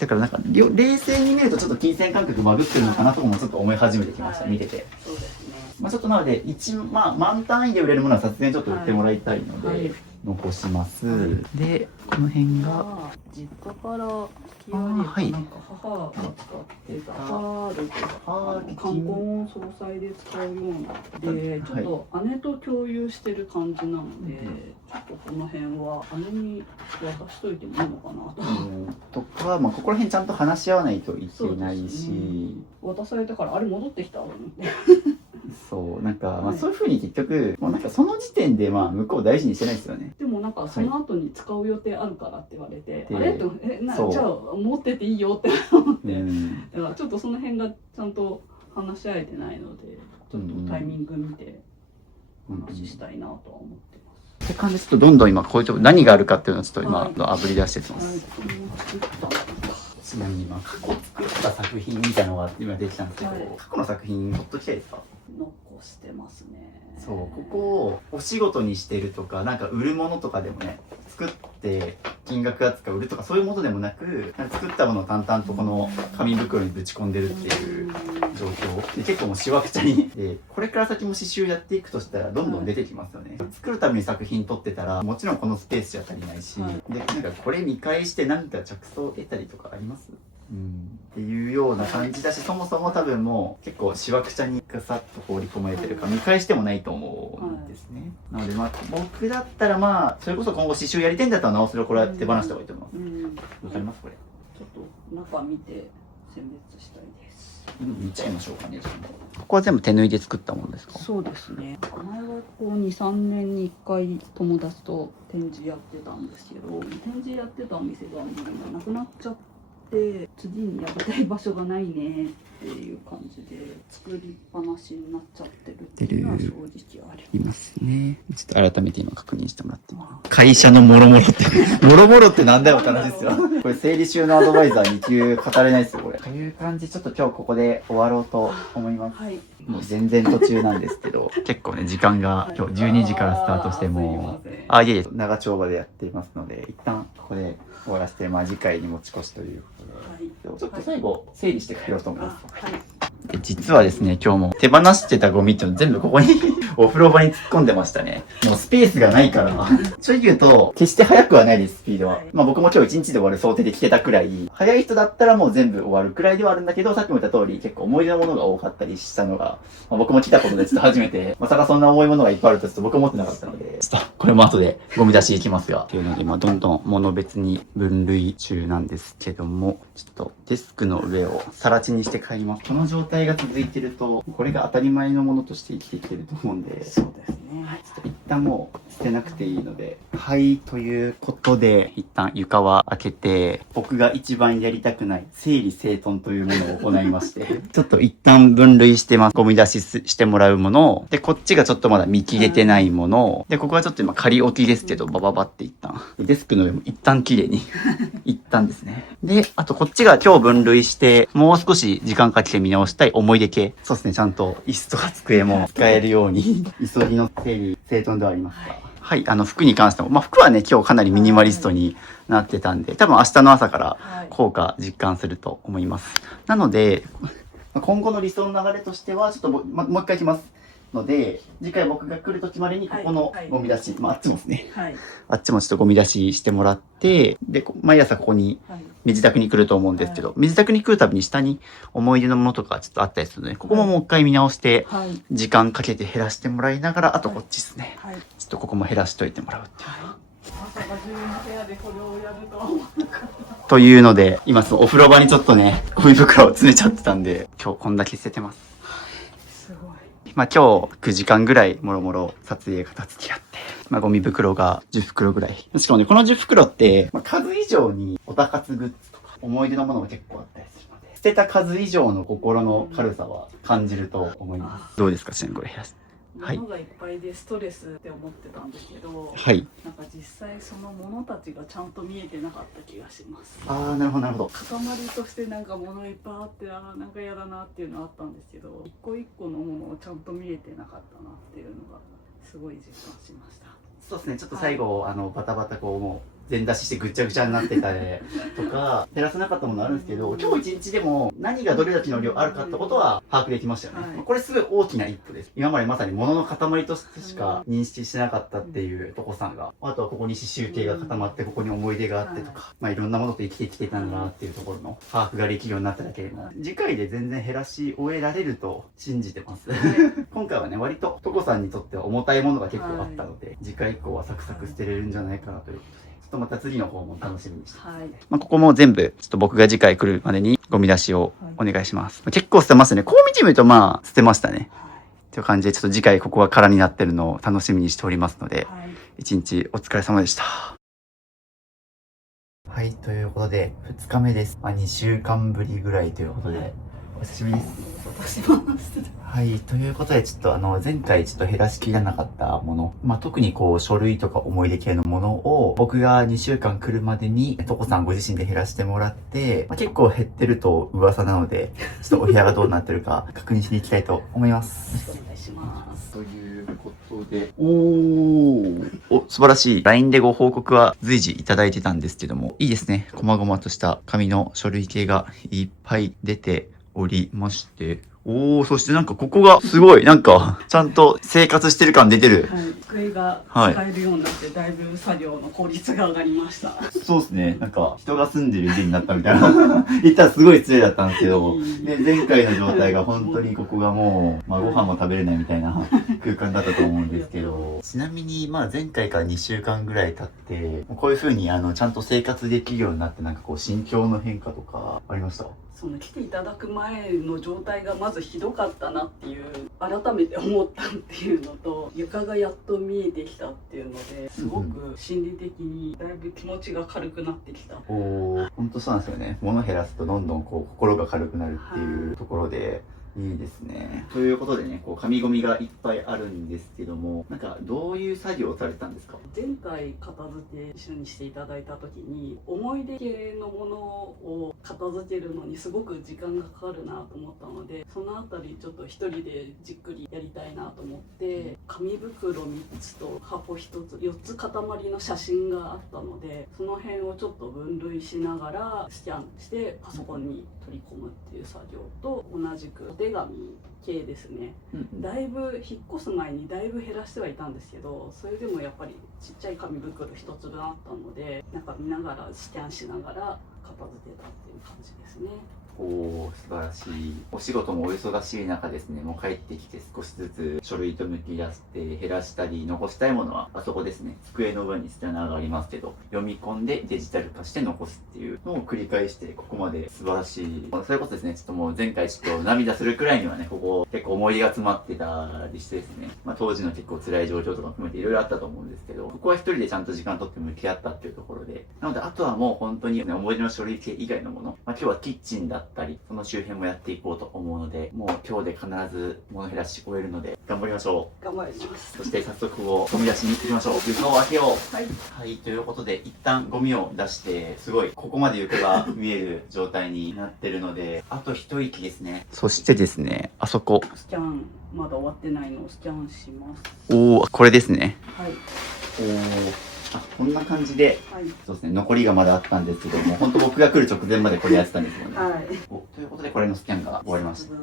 だからなんか冷静に見るとちょっと金銭感覚バグってるのかなとかもちょっと思い始めてきました、見てて。そうですね。まあちょっとなのでまあ万単位で売れるものはさすがにちょっと売ってもらいたいので残します。でこの辺が実家から引きあーはいなんか母が使ってたパールとかパール冠婚葬祭で使うようなで、ちょっと姉と共有してる感じなので、ちょっとこの辺は姉に渡しといてもいいのかなと。とか、まあ、ここら辺ちゃんと話し合わないといけないそうですし、ね渡されたからあれ戻ってきたのでそうなんか、まあ、そういうふうに結局もうなんかその時点でまあ向こう大事にしてないですよね。でもなんかその後に使う予定あるからって言われて、であれってそうじゃあ持ってていいよって思って、うんだからちょっとその辺がちゃんと話し合えてないのでちょっとタイミング見て話したいなとは思ってます。って感じでちょっとどんどん今こういうとこ何があるかっていうのをちょっと今はいあぶり出してってまはい、す。これも作ったのかちなみに今過去作った作品みたいなのが今できたんですけど、はい過去の作品ほっときたいですか？残してますね。そうここをお仕事にしてるとかなんか売るものとかでもね作って金額がつか売るとかそういうものでもなくなんか作ったものを淡々とこの紙袋にぶち込んでるっていう状況で結構もうしわくちゃにでこれから先も刺繍やっていくとしたらどんどん出てきますよね、作るために作品撮ってたらもちろんこのスペースじゃ足りないし、はいでなんかこれ見返して何か着想を得たりとかあります？っていうような感じだしそもそも多分もう結構しわくちゃにガサッと放り込まれてるから見返してもないと思うんですね、なのでまあ僕だったらまあそれこそ今後刺繍やりたいんだったらなおそれこれは手放した方がいいと思います。わかりますこれ？ちょっと中見て選別したいです。見ちゃいましょうかね。ここは全部手縫いで作ったものですか？そうですね。前はこう2、3年に1回友達と展示やってたんですけど、展示やってたお店がもう今なくなっちゃって、次にやりたい場所がないねっていう感じで作りっぱなしになっちゃってるっていうのは正直ありいますね。ちょっと改めて今確認してもらってます。会社のもろもろってもろもろってなんだよって話ですよ。これ整理収納アドバイザー2級語れないですよこれ。という感じちょっと今日ここで終わろうと思います。はい。もう全然途中なんですけど結構ね時間が今日12時からスタートしてもういえいえ長丁場でやっていますので一旦ここで終わらせてまあ次回に持ち越しということで、ちょっと最後整理して帰ろうと思います。で実はですね今日も手放してたゴミっていうの全部ここにお風呂場に突っ込んでましたね。もうスペースがないから正直言うと決して速くはないですスピードは。まあ僕も今日1日で終わる想定で来てたくらい速い人だったらもう全部終わるくらいではあるんだけどさっきも言った通り結構思い出のものが多かったりしたのが、まあ、僕も来たことでちょっと初めてまさかそんな重いものがいっぱいあるとちょっと僕思ってなかったのでちょっとこれも後でゴミ出しいきますがっていうのでまあどんどん物別に分類中なんですけどもちょっとデスクの上を更地にして帰ります。この状態が続いてるとこれが当たり前のものとして生きてきてると思うんでそうですね。ちょっと一旦もう捨てなくていいのではいということで一旦床は開けて僕が一番やりたくない整理整頓というものを行いましてちょっと一旦分類してます。ゴミ出ししてもらうものでこっちがちょっとまだ見切れてないものでここはちょっと今仮置きですけどバババって一旦デスクの上も一旦綺麗に一旦ですね。であとこっちが今日分類してもう少し時間かけて見直したい思い出系。そうですねちゃんと椅子とか机も使えるように急ぎの整理整頓ではありますがはい服に関してもまあ服はね今日かなりミニマリストになってたんで多分明日の朝から効果実感すると思います。なので今後の理想の流れとしてはちょっともう一回いきますので次回僕が来る時までにここのゴミ出し、まああっちもですね、あっちもちょっとゴミ出ししてもらってで毎朝ここに身支度に来ると思うんですけど、身支度に来るたびに下に思い出のものとかちょっとあったりするのでここももう一回見直して時間かけて減らしてもらいながらあとこっちですね、ちょっとここも減らしといてもらうっていうのは。まさか自分の部屋でこれをやるとは思わなかった。というので今そのお風呂場にちょっとねゴミ袋を詰めちゃってたんで今日こんだけ捨ててます。すごい。まあ今日9時間ぐらいもろもろ撮影が立ち会って、まあゴミ袋が10袋ぐらい。しかもねこの10袋って、まあ、数以上におたかつグッズとか思い出のものも結構あったりするので捨てた数以上の心の軽さは感じると思います。どうですかちなみにこれ減らす。物がいっぱいでストレスって思ってたんですけど、はいなんか実際その物たちがちゃんと見えてなかった気がします。ああなるほどなるほど。塊としてなんか物いっぱいあってなんか嫌だなっていうのはあったんですけど一個一個のものをちゃんと見えてなかったなっていうのがすごい実感しました。そうですね、ちょっと最後、バタバタこう、もう、全出ししてぐっちゃぐちゃになってたりとか、減らせなかったものあるんですけど、今日一日でも何がどれだけの量あるかってことは把握できましたよね。はいこれすごい大きな一歩です。今までまさに物の塊としてしか認識してなかったっていうとこさんが、あとはここに刺繍形が固まって、ここに思い出があってとか、まあいろんなものと生きてきてたんだなっていうところの把握ができるようになっただけでも、次回で全然減らし終えられると信じてます。今回はね、割ととこさんにとっては重たいものが結構あったので、次回以降はサクサク捨てれるんじゃないかなということで。ちょっとまた次の方も楽しみにしてます。はい。まあ、ここも全部、ちょっと僕が次回来るまでにゴミ出しをお願いします。結構捨てますね。こう見てみるとまあ捨てましたね。という感じで、ちょっと次回ここが空になってるのを楽しみにしておりますので、はい。一日お疲れ様でした。はい、ということで、2日目です。まあ、2週間ぶりぐらいということで、お久しぶりです。はい、ということで、ちょっと前回ちょっと減らしきらなかったもの、まあ、特にこう、書類とか思い出系のものを、僕が2週間来るまでに、とこさんご自身で減らしてもらって、まあ、結構減ってると噂なので、ちょっとお部屋がどうなってるか確認しに行きたいと思います。お願いします。ということで、お、素晴らしい。LINE でご報告は随時いただいてたんですけども、いいですね。細々とした紙の書類系がいっぱい出ておりまして、そしてなんかここがすごい、なんか、ちゃんと生活してる感出てる。はい。机が使えるようになって、だいぶ作業の効率が上がりました。そうですね。なんか、人が住んでる家になったみたいな。言ったらすごい失礼だったんですけど、で、前回の状態が本当にここがもう、まあご飯も食べれないみたいな空間だったと思うんですけど、ちなみに、まあ前回から2週間ぐらい経って、こういう風にちゃんと生活できるようになって、なんかこう、心境の変化とかありました？その来ていただく前の状態がまずひどかったなっていう改めて思ったっていうのと、床がやっと見えてきたっていうのですごく心理的にだいぶ気持ちが軽くなってきた。本当そうなんですよね。物減らすとどんどんこう心が軽くなるっていうところで、いいですね。ということでね、こう紙ゴミがいっぱいあるんですけども、なんかどういう作業をされたんですか？前回片付け一緒にしていただいた時に、思い出系のものを片付けるのにすごく時間がかかるなと思ったので、そのあたりちょっと一人でじっくりやりたいなと思って、紙袋3つと箱1つ、4つ塊の写真があったので、その辺をちょっと分類しながらスキャンしてパソコンに取り込むっていう作業と、同じくお手紙系ですね。だいぶ引っ越す前にだいぶ減らしてはいたんですけど、それでもやっぱりちっちゃい紙袋1つ分あったので、なんか見ながらスキャンしながら片付けたっていう感じですね。素晴らしい。お仕事もお忙しい中ですね、もう帰ってきて少しずつ書類と向き出して減らしたり残したいものはあそこですね、机の上にスキャナーがありますけど、読み込んでデジタル化して残すっていうのを繰り返してここまで素晴らしい。そういうことですね、ちょっともう前回ちょっと涙するくらいにはね、ここ結構思い出が詰まってたりしてですね、まあ当時の結構辛い状況とか含めていろいろあったと思うんですけど、ここは一人でちゃんと時間取って向き合ったっていうところで、なのであとはもう本当に、ね、思い出の書類系以外のもの、まあ今日はキッチンだったり、その周辺もやっていこうと思うので、もう今日で必ず物減らし終えるので、頑張りましょう。頑張ります。そして早速ゴミ出しに行きましょう。床を開けよう。はい。はい、ということで、一旦ゴミを出して、すごい、ここまで床が見える状態になってるので、あと一息ですね。そしてですね、あそこ。スキャン、まだ終わってないのをスキャンします。これですね。はい。こんな感じで、はい。そうですね、残りがまだあったんですけども、本当僕が来る直前までこれやってたんですもんね。はい。ということで、これのスキャンが終わりました。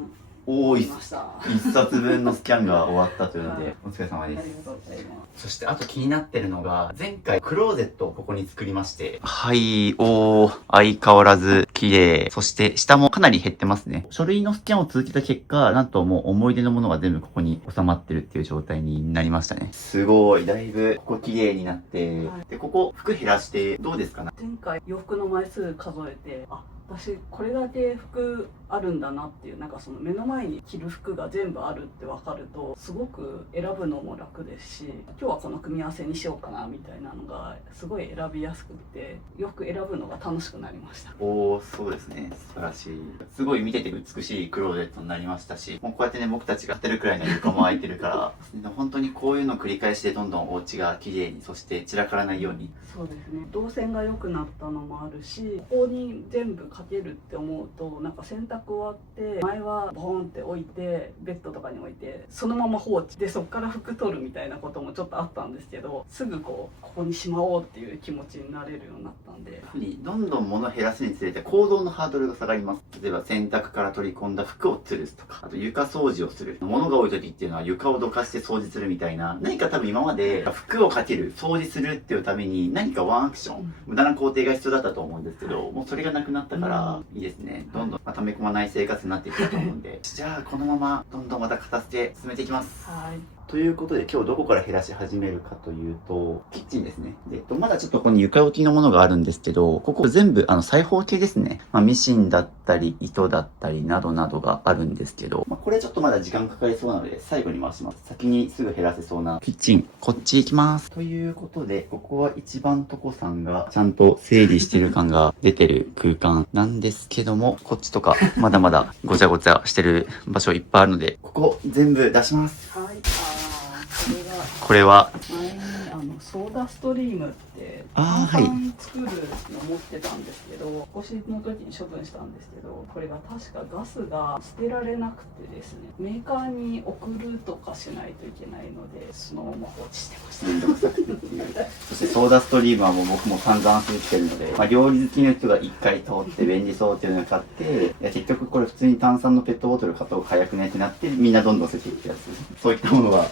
終わりました。一冊分のスキャンが終わったというので、お疲れ様です。ありがとうございます。そしてあと気になってるのが、前回クローゼットをここに作りまして。はい、相変わらず綺麗。そして下もかなり減ってますね。書類のスキャンを続けた結果、なんともう思い出のものが全部ここに収まってるっていう状態になりましたね。すごい、だいぶここ綺麗になって、はい、で、ここ服減らしてどうですかね？前回洋服の枚数数えて、私これだけ服あるんだなっていう、なんかその目の前に着る服が全部あるって分かるとすごく選ぶのも楽ですし、今日はこの組み合わせにしようかなみたいなのがすごい選びやすくて、洋服選ぶのが楽しくなりました。そうですね、素晴らしい。すごい見てて美しいクローゼットになりましたし、もうこうやってね、僕たちが立てるくらいの床も空いてるから本当にこういうの繰り返しでどんどんお家が綺麗に、そして散らからないように。そうですね、動線が良くなったのもあるし、ここに全部かけるって思うと、なんか洗濯終わって前はボーンって置いてベッドとかに置いてそのまま放置でそこから服取るみたいなこともちょっとあったんですけど、すぐここにしまおうっていう気持ちになれるようになったんで、どんどん物を減らすにつれて行動のハードルが下がります。例えば洗濯から取り込んだ服を吊るすとか、あと床掃除をする。物が多い時っていうのは床をどかして掃除するみたいな、何か多分今まで服をかける、掃除するっていうために何かワンアクション、無駄な工程が必要だったと思うんですけど、もうそれがなくなったからいいですね。どんどん溜め込まない生活になっていくと思うんで、じゃあこのままどんどんまた片付け進めていきます。はい。ということで今日どこから減らし始めるかというと、キッチンですね。で、まだちょっとここに床置きのものがあるんですけど、ここ全部裁縫系ですね。ミシンだったり糸だったりなどなどがあるんですけど、これちょっとまだ時間かかりそうなので最後に回します。先にすぐ減らせそうなキッチン、こっち行きます。ということで、ここは一番とこさんがちゃんと整理してる感が出てる空間なんですけども、こっちとかまだまだごちゃごちゃしてる場所いっぱいあるので、ここ全部出します。はい。これは前にソーダストリームってはい炭酸作るの持ってたんですけど、引っ越しの時に処分したんですけど、これが確かガスが捨てられなくてですね、メーカーに送るとかしないといけないのでそのまま放置してました。めんどくさくてっていう。そしてソーダストリームはもう僕も散々過ぎてるので、料理好きの人が一回通って便利そうっていうのを買って、いや結局これ普通に炭酸のペットボトル買った方が早くねってなって、みんなどんどん捨てていくやつ。そういったものが、はい、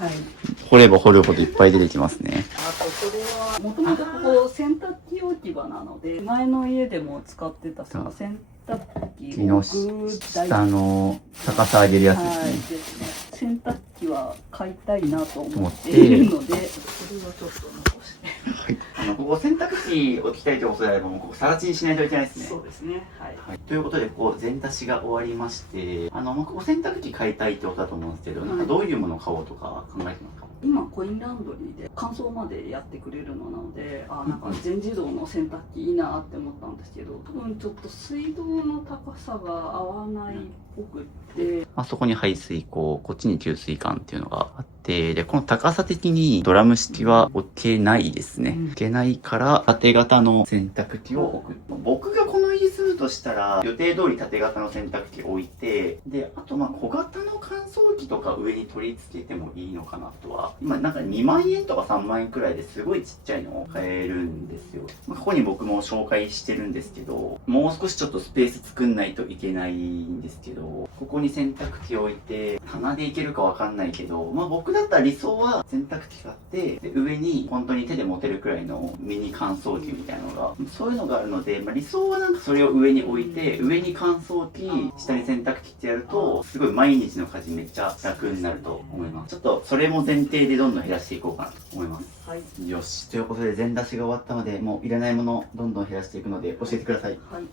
掘れば掘るほどいっぱい出てきますね。あとこれはもともとここ洗濯機置き場なので、前の家でも使ってたその洗濯機のを下の高さ上げるやつですね。はいですね。洗濯機は買いたいなと思っているので、これはちょっと残して。はい、ここ洗濯機置きたいということであれば、もうここ更地にしないといけないですね。そうですね。はい。はい、ということで、ここ全出しが終わりまして、ここ洗濯機買いたいってことだと思うんですけど、なんかどういうものを買おうとか考えてますか？今コインランドリーで乾燥までやってくれるのなので、なんか全自動の洗濯機いいなって思ったんですけど、多分ちょっと水道の高さが合わないっぽくって、そこに排水口、こっちに給水管っていうのがあって、でこの高さ的にドラム式は置けないですね。置けないから縦型の洗濯機を置く。僕がこの家住むとしたら予定通り縦型の洗濯機置いて、であと小型の乾燥機とか上に取り付けてもいいのかなとは。今なんか2万円とか3万円くらいですごいちっちゃいのを買えるんですよ。ここに僕も紹介してるんですけど、もう少しちょっとスペース作んないといけないんですけど、ここに洗濯機置いて棚でいけるかわかんないけど、僕だったら理想は洗濯機買って、で上に本当に手で持てるくらいのミニ乾燥機みたいなのが、そういうのがあるので、理想はなんかそれを上に置いて、上に乾燥機、下に洗濯機ってやると、すごい毎日の家事めっちゃ楽になると思います。ちょっとそれも前提でどんどん減らしていこうかなと思います。はい。よし。ということで全出しが終わったので、もういらないものどんどん減らしていくので教えてください。はい。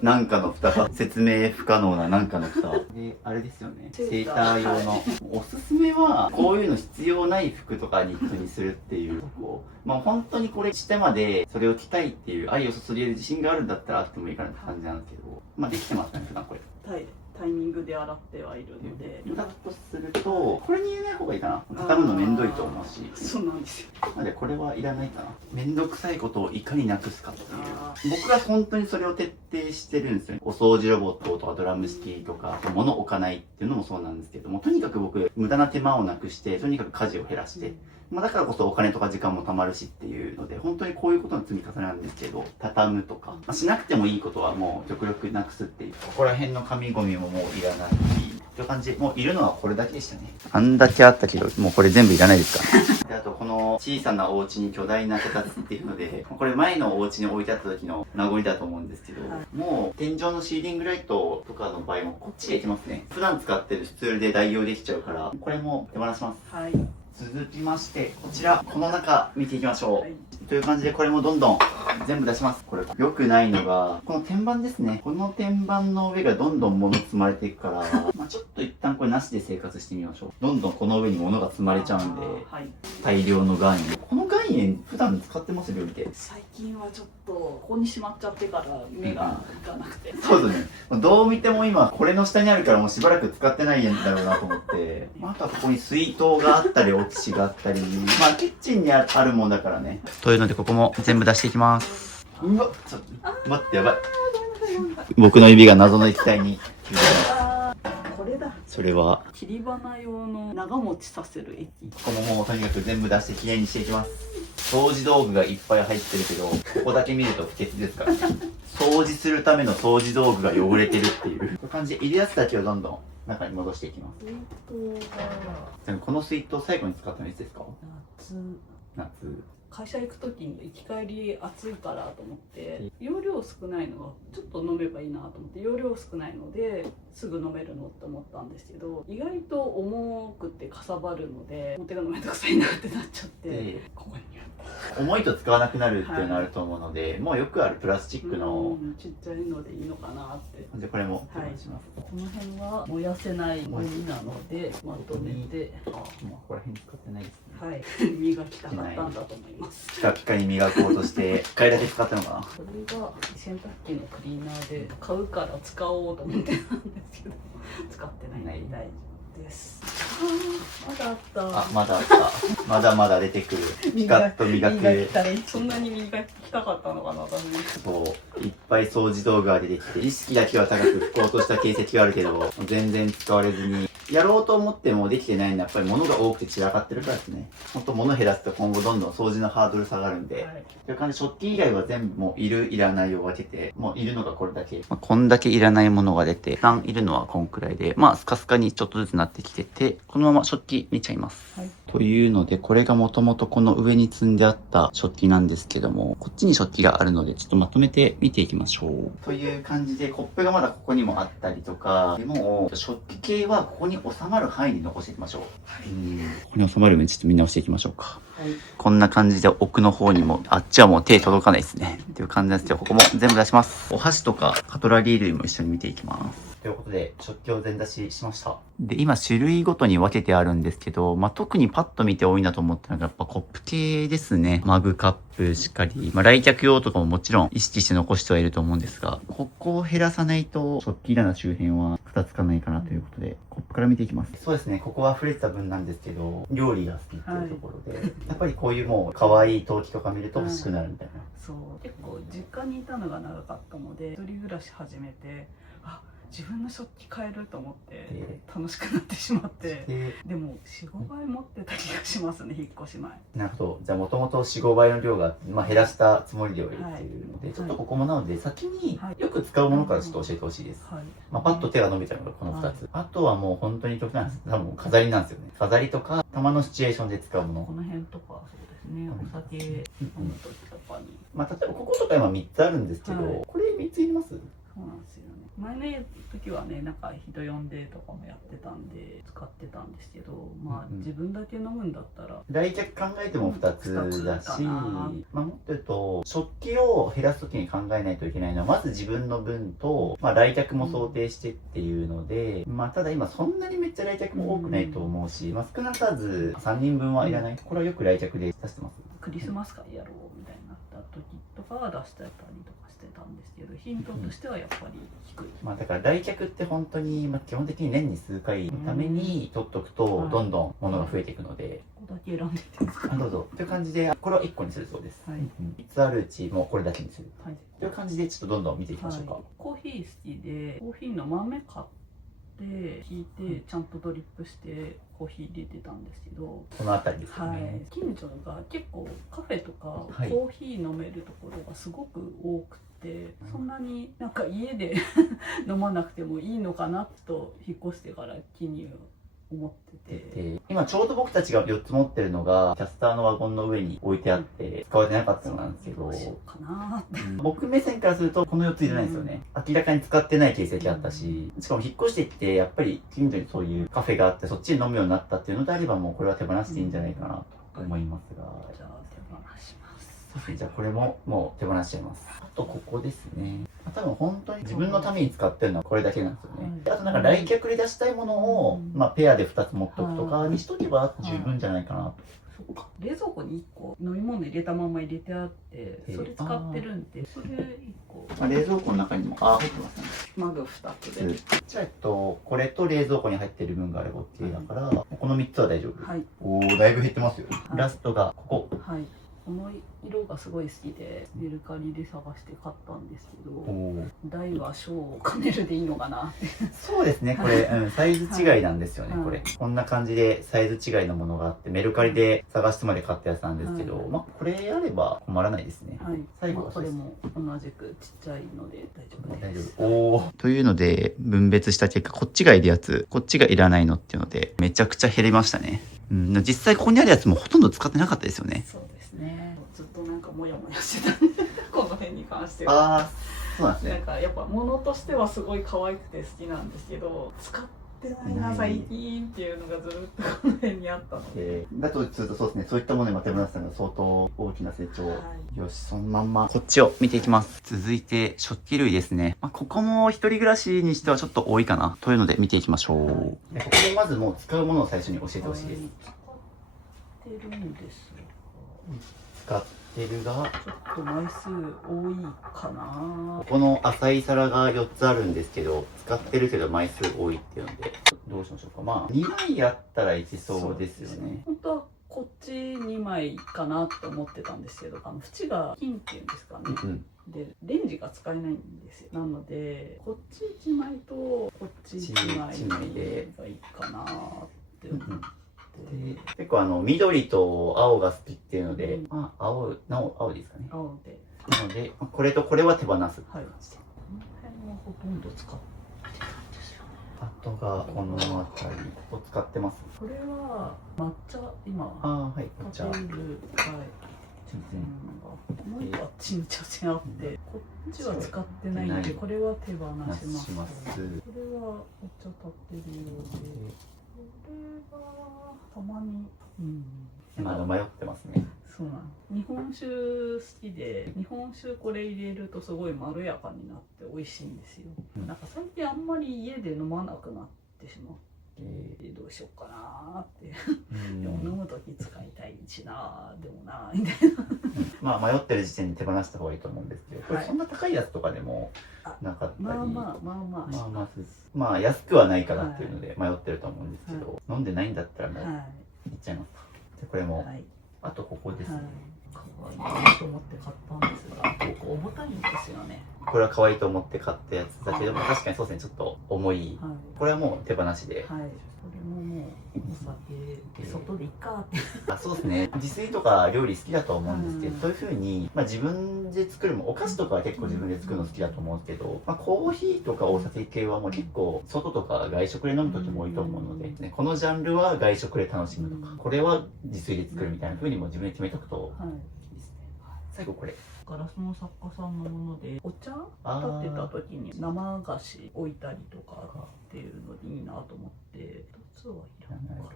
なんかの蓋、説明不可能ななんかの蓋で、あれですよね、セーター用の、おすすめはこういうの必要ない服とかニットにするっていうとこ。本当にこれしてまでそれを着たいっていう愛を注げる自信があるんだったらあってもいいかなって感じなんですけど、できてますかね、普段これ。はい、タイミングで洗ってはいるので、だとするとこれに入れない方がいいかな。畳むのめんどいと思うし。そうなんですよ。なのでこれはいらないかな。めんどくさいことをいかになくすかっていう、僕は本当にそれを徹底してるんですよ。お掃除ロボットとかドラム式とか物を置かないっていうのもそうなんですけども、とにかく僕無駄な手間をなくして、とにかく家事を減らして、だからこそお金とか時間も貯まるしっていうので、本当にこういうことの積み重ねなんですけど、畳むとか、しなくてもいいことはもう極力なくすっていう。ここら辺の紙ゴミももういらないし、という感じ。もういるのはこれだけでしたね。あんだけあったけど、もうこれ全部いらないですかで、あとこの小さなお家に巨大なこたつっていうので、これ前のお家に置いてあった時の名残だと思うんですけど、もう天井のシーリングライトとかの場合もこっちでいけますね。普段使ってるスツールで代用できちゃうから、これも手放します。はい。続きまして、こちら、この中見ていきましょう。はい、という感じで、これもどんどん全部出します。これ、良くないのが、この天板ですね。この天板の上がどんどん物積まれていくから、ちょっと一旦これなしで生活してみましょう。どんどんこの上に物が積まれちゃうんで、はい、大量の岩塩。この岩塩、普段使ってます料理で。最近はちょっと、ここにしまっちゃってから目がいかなくて。そうですね。どう見ても今、これの下にあるからもうしばらく使ってないんだろうなと思って。あとはここに水筒があったり、オキシがあったり、キッチンにあるもんだからね。というので、ここも全部出していきます。うわ、ちょっと、待って、やばい。僕の指が謎の液体に。これだ。それは、切り花用の長持ちさせる液。ここももうとにかく全部出してきれいにしていきます。掃除道具がいっぱい入ってるけど、ここだけ見ると不潔ですからね。掃除するための掃除道具が汚れてるっていう。こういう感じで入れやつだけをどんどん中に戻していきます。水筒がでもこの水筒最後に使ったのいつですか？夏。夏。会社行く時に行き帰り暑いからと思って容量少ないのがちょっと飲めばいいなと思って容量少ないのですぐ飲めるのって思ったんですけど意外と重くてかさばるので持ってくのめんどくさいなってなっちゃってここにあった重いと使わなくなるっていうのあると思うので、もうよくあるプラスチックの、ちっちゃいのでいいのかなってじゃあこれもお願いします。この辺は燃やせないゴミなのでまとめてもうここら辺使ってないですね。はい磨きたかったんだと思いますピカピカに磨こうとして1回だけ使ったのかな。これが洗濯機のクリーナーで買うから使おうと思ってたんですけど使ってないので大丈夫です。まだあった。あ、まだあった。まだまだ出てくる。ピカッと磨く。そんなに磨きたかったのかな私。そういっぱい掃除道具が出てきて意識だけは高く拭こうとした形跡があるけど全然使われずにやろうと思ってもできてないのはやっぱり物が多くて散らかってるからですね。ほんと物減らすと今後どんどん掃除のハードル下がるんで、という感じで食器以外は全部もういるいらないを分けてもういるのがこれだけ、こんだけいらないものが出て一旦いるのはこんくらいでスカスカにちょっとずつなってきててこのまま食器見ちゃいます、はい、というのでこれがもともとこの上に積んであった食器なんですけどもこっちに食器があるのでちょっとまとめて見ていきましょうという感じでコップがまだここにもあったりとかでも食器系はここに収まる範囲に残していきましょう、はい、ここに収まるようにちょっと見直していきましょうか、はい、こんな感じで奥の方にもあっちはもう手届かないですねっていう感じなんですけどここも全部出します。お箸とかカトラリー類も一緒に見ていきますということで食器を全出ししました。で今種類ごとに分けてあるんですけど、特にパッと見て多いなと思ったのがやっぱコップ系ですね。マグカップしっかり、来客用とかももちろん意識して残してはいると思うんですが、ここを減らさないと食器棚周辺は片付かないかなということで、コップから見ていきます。そうですね、ここは溢れてた分なんですけど、料理が好きっていうところで、やっぱりこういうもう可愛い陶器とか見ると欲しくなるみたいな。そう結構実家にいたのが長かったので一人暮らし始めて自分の食器買えると思って楽しくなってしまってでも 4,5 倍持ってた気がしますね引っ越し前。なるほど。じゃあもともと 4,5 倍の量が、減らしたつもりではいるっていうので、ちょっとここもなので先によく使うものからちょっと教えてほしいです、パッと手が伸びちゃうのがこの2つ、あとはもう本当に極端なんです。多分飾りなんですよね。飾りとかたまのシチュエーションで使うもの、この辺とかそうですね、お酒飲む時とかに、例えばこことか今3つあるんですけど、これ3ついります？そうなんですよね。前の時はねなんか人呼んでとかもやってたんで使ってたんですけど自分だけ飲むんだったら来客考えても2つだし、もっと言うと食器を減らす時に考えないといけないのはまず自分の分と、来客も想定してっていうので、ただ今そんなにめっちゃ来客も多くないと思うし、少なからず3人分はいらない。これはよく来客で出してます。クリスマス会やろうみたいになった時とかは出してたりとかしてたんですけど頻度としてはやっぱり低い、だから来客って本当に、基本的に年に数回のために取っとくとどんどん物が増えていくので、ここだけ選んでてですか？どうぞという感じでこれを1個にするそうです、3つあるうちもうこれだけにする、という感じでちょっとどんどん見ていきましょうか、コーヒー好きでコーヒーの豆買って引いてちゃんとドリップしてコーヒー入れてたんですけど、この辺りですね、近所が結構カフェとかコーヒー飲めるところがすごく多くて、そんなになんか家で飲まなくてもいいのかなと引っ越してから気に思ってて、今ちょうど僕たちが4つ持ってるのがキャスターのワゴンの上に置いてあって使われてなかったのなんですけど、僕目線からするとこの4ついらないんですよね、明らかに使ってない形跡あったし、しかも引っ越していってやっぱり近所にそういうカフェがあってそっちに飲むようになったっていうのであればもうこれは手放していいんじゃないかなと思いますが、じゃあ手放します。そうですね、じゃあこれももう手放しちゃいます。あとここですね、多分本当に自分のために使ってるのはこれだけなんですよね、あとなんか来客で出したいものを、ペアで2つ持っとくとかにしとけば十分じゃないかなと。冷蔵庫に1個飲み物入れたまま入れてあってそれ使ってるんでそれ1個、冷蔵庫の中にも入ってますね。マグ2つで、じゃあこれと冷蔵庫に入ってる分があれば OK だから、この3つは大丈夫。おお、だいぶ減ってますよ、ラストがここ、この色がすごい好きでメルカリで探して買ったんですけど、大は小を兼ねるでいいのかなって。そうですね、これ、サイズ違いなんですよね、はいこれ。こんな感じでサイズ違いのものがあって、メルカリで探してまで買ったやつなんですけど、はいまあ、これあれば困らないですね。はい、最後はこれも同じくちっちゃいので大丈夫大丈です。夫。おー。というので、分別した結果、こっちがいるやつ、こっちがいらないのっていうので、めちゃくちゃ減りましたね。実際ここにあるやつもほとんど使ってなかったですよね。そうですね。ずっとなんかモヤモヤしてたこの辺に関しては。ああ、そうなんですね。なんかやっぱ物としてはすごい可愛くて好きなんですけど、使ってないな最近っていうのがずっとこの辺にあったので。だとするとそうですね、そういったものにま手村さんが相当大きな成長、はいよし、そのまんまこっちを見ていきます。続いて食器類ですね。ここも一人暮らしにしてはちょっと多いかなというので見ていきましょう。ここでまずもう使うものを最初に教えてほしいです。使ってるんです使ってるが、が、ちょっと枚数多いかな。ここの浅い皿が4つあるんですけど、使ってるけど枚数多いっていうので、どうしましょうか。まあ、2枚やったらいけそうですよね。本当はこっち2枚かなと思ってたんですけど、縁が金っていうんですかね。でレンジが使えないんですよ。なのでこっち1枚とこっち1枚でがいいかなって思って。結構緑と青が好きっていうので、青でいいですかね。青で。なので、これとこれは手放す。はい。この辺はほとんど使ってるんですよね。あとがこの辺りを使ってます。これは抹茶今はい、こちら。かけるもう一個あっちに茶筅あって、こっちは使ってないんで、これは手放します。これはお茶立ってるようで、これはたまに、迷ってますね。そうなん日本酒好きで、日本酒これ入れるとすごいまろやかになって美味しいんですよ。なんか最近あんまり家で飲まなくなってしまって、どうしようかなーってでも飲む時使いたいしなーでもなーみたいな迷ってる時点で手放した方がいいと思うんですけど、これそんな高いやつとかでもなかったり、まあ安くはないかなっていうので迷ってると思うんですけど、飲んでないんだったらもういっちゃいます。でこれも、あとここですね。可愛いなと思って買ったんですが、ここ重たいんですよね。これは可愛いと思って買ったやつだけども、確かにそうですね、ちょっと重い。これはもう手放しで。これももうお酒で外でいっかってそうですね、自炊とか料理好きだと思うんですけど、そういうふうに、自分で作るも、お菓子とかは結構自分で作るの好きだと思うんですけど、コーヒーとかお酒系はもう結構外とか外食で飲む時も多いと思うので、このジャンルは外食で楽しむとか、これは自炊で作るみたいなふうにも自分で決めとくといいですね。最後これガラスの作家さんのもので、お茶立ってた時に生菓子置いたりとかっていうのでいいなと思って、2つはいらないか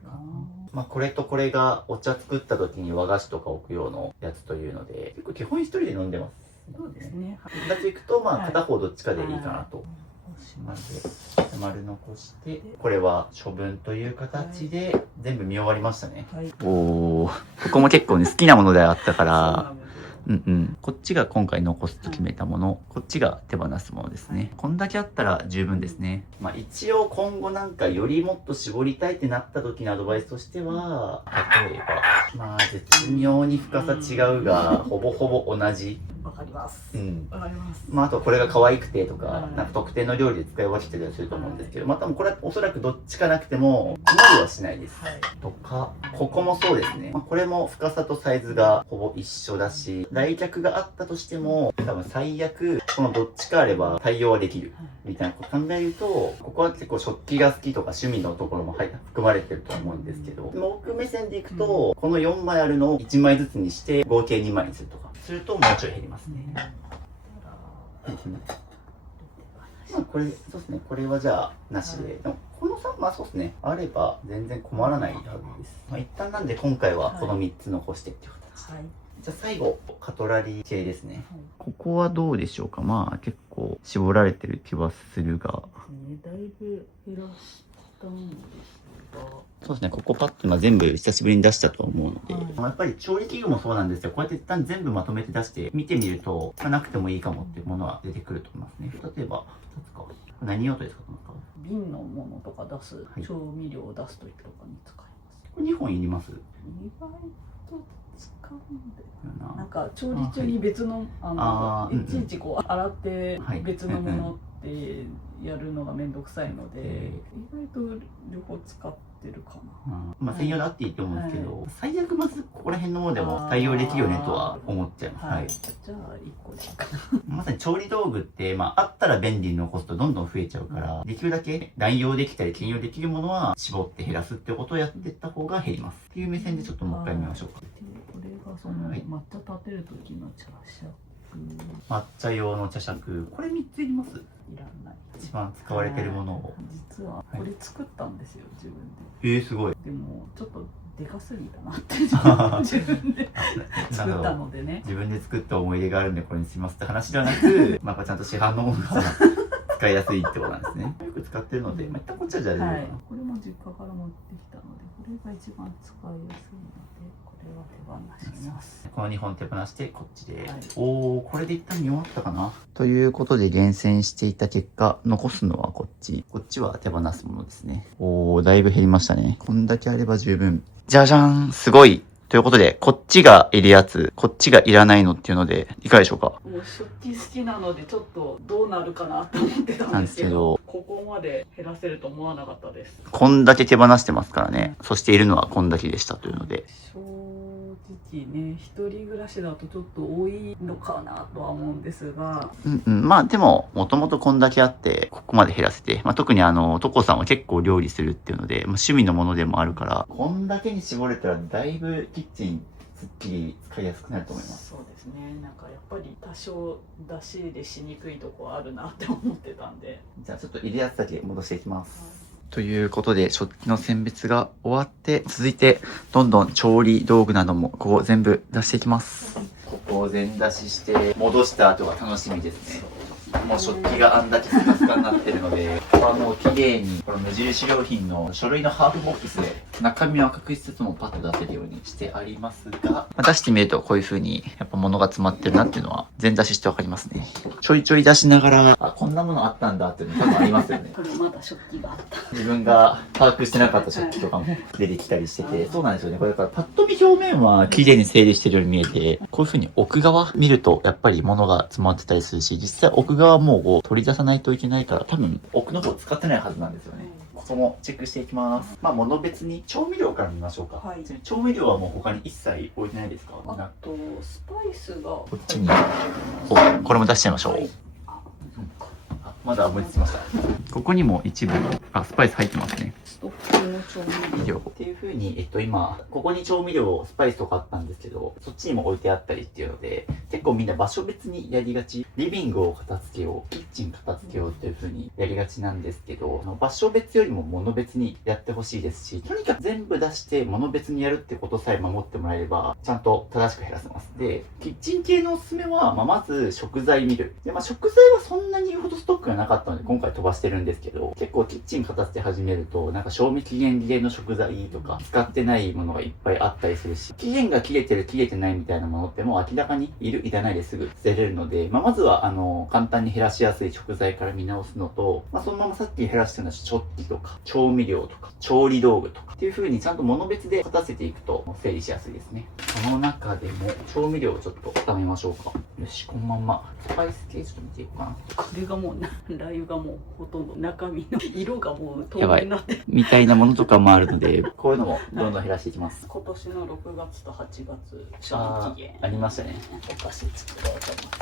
な。これとこれがお茶作った時に和菓子とか置く用のやつというので、結構基本一人で飲んでます。そうですね。だけいくと片方どっちかでいいかなと。まず丸残して、これは処分という形で全部見終わりましたね。おお、ここも結構ね好きなものであったから。こっちが今回残すと決めたもの、こっちが手放すものですね。こんだけあったら十分ですね。一応今後なんかよりもっと絞りたいってなった時のアドバイスとしては、例えば絶妙に深さ違うがほぼほぼ同じ。わかります。わかります。あとこれが可愛くてとか、なんか特定の料理で使い分けてたりすると思うんですけど、多分これはおそらくどっちかなくても困りはしないです。とか、ここもそうですね。これも深さとサイズがほぼ一緒だし、来客があったとしても、多分最悪このどっちかあれば対応はできるみたいなことを考えると、ここは結構食器が好きとか趣味のところも含まれてると思うんですけど、僕目線でいくと、この4枚あるのを1枚ずつにして合計2枚にするとかするともうちょい減りますね。これそうですね、これはじゃあなしで、でもこの3そうですね、あれば全然困らないはずです。一旦なんで今回はこの3つ残してっていう形で、じゃあ最後カトラリー系ですね。ここはどうでしょうか。結構絞られてる気はするが、だいぶ減らしたんですが、そうですね、ここパッと全部久しぶりに出したと思うので、やっぱり調理器具もそうなんですよ。こうやって一旦全部まとめて出して見てみると、なくてもいいかもっていうものは出てくると思いますね。例えば2つか、何用途ですか？瓶のものとか出す、調味料を出す時とかに使います。これ2本いります？意外と使うんでななんか調理中に別のいちいちこう洗って別のものってやるのがめんどくさいので、意外と両方使ってるかな。まあ専用であっていいと思うんですけど、最悪まずここら辺のものでも対応できるよねとは思っちゃいます。はい。じゃあ1個でいいかな。まさに調理道具って、まああったら便利に残すとどんどん増えちゃうから、できるだけ乱用できたり兼用できるものは絞って減らすってことをやっていった方が減ります。っていう目線でちょっともう一回見ましょうか。これがその抹茶立てる時の茶杓。抹茶用の茶杓、これ3ついります？いらない。一番使われてるものを。実はこれ作ったんですよ、自分で。すごい。でもちょっとでかすぎたなって自分で作ったのでね。自分で作った思い出があるんでこれにしますって話ではなく、まあちゃんと市販のものが使いやすいってことなんですね。よく使ってるので、まあ、一旦こっちはじゃあ大丈夫かな。これも実家から持ってきたので、これが一番使いやすいので、これは手放します。この2本手放してこっちで、はい、おー、これで一旦見終わったかなということで厳選していた結果、残すのはこっちは手放すものですね。おー、だいぶ減りましたね。こんだけあれば十分。じゃじゃーん、すごい。ということで、こっちがいるやつ、こっちがいらないのっていうので、いかがでしょうか？もう食器好きなので、ちょっとどうなるかなと思ってたんですけど、ここまで減らせると思わなかったです。こんだけ手放してますからね。そしているのはこんだけでしたというので。正直ね、一人暮らしだとちょっと多いのかなとは思うんですが。まあでも、もともとこんだけあって、ここまで減らせて、まあ特にトコさんは結構料理するっていうので、まあ、趣味のものでもあるから、こんだけに絞れたらだいぶキッチン、すっきり使いやすくなると思います。そうですね。なんかやっぱり多少出し入れしにくいとこはあるなって思ってたんで。じゃあちょっと入れやすだけ戻していきます。ということで、食器の選別が終わって、続いて、どんどん調理道具なども、ここ全部出していきます。ここを全出しして、戻した後が楽しみですね。もう食器があんだけスカスカになってるので、ここはもう綺麗に、この無印良品の書類のハーフボックスで、中身を赤くしつつもパッと出せるようにしてありますが、出してみるとこういう風に、やっぱ物が詰まってるなっていうのは、全出ししてわかりますね。ちょいちょい出しながら、あ、こんなものあったんだっていうの多分ありますよね。これまだ食器があった。自分が把握してなかった食器とかも出てきたりしてて、そうなんですよね。これだからパッと見表面は綺麗に整理してるように見えて、こういう風に奥側見るとやっぱり物が詰まってたりするし、実際奥側もこう取り出さないといけないから、多分奥の方使ってないはずなんですよね。ここもチェックしていきます。まあ物別に調味料から見ましょうか。はい、調味料はもう他に一切置いてないですか？あとスパイスがこっちに、これも出しちゃいましょう。はい、まだ思いつきました。ここにも一部、スパイス入ってますね。ストックの調味料。っていう風に、今、ここに調味料、スパイスとかあったんですけど、そっちにも置いてあったりっていうので、結構みんな場所別にやりがち。リビングを片付けよう、キッチン片付けようっていう風にやりがちなんですけど、場所別よりも物別にやってほしいですし、とにかく全部出して物別にやるってことさえ守ってもらえれば、ちゃんと正しく減らせます。で、キッチン系のおすすめは、まず食材見る。で、食材はそんなに言うほどストックがなかったので、今回飛ばしてるんですけど、結構キッチン片付け始めると、なんか賞味期限切れの食材とか、使ってないものがいっぱいあったりするし、期限が切れてる切れてないみたいなものってもう明らかにいるいらないですぐ捨てれるので、まずは簡単に減らしやすい食材から見直すのと、そのままさっき減らしてるのは食器とか、調味料とか、調理道具とかっていう風にちゃんと物別で片せていくと整理しやすいですね。その中でも調味料をちょっと固めましょうか。よし、このまんまスパイス系ちょっと見ていこうかな。これがもうラー油がもうほとんど中身の色がもう透明になってみたいなものとかもあるので、こういうのもどんどん減らしていきます。今年の6月と8月賞味期限ありましたね。お菓子作ろうと思って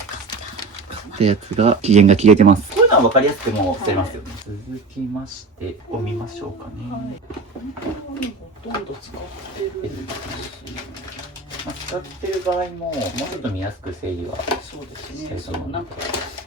買ったやつが期限が切れてます。こういうのは分かりやすくもう捨てますよね。続きましてここ見ましょうかね。ほとんど使ってるんですね。使ってる場合ももうちょっと見やすく整理はそうですね。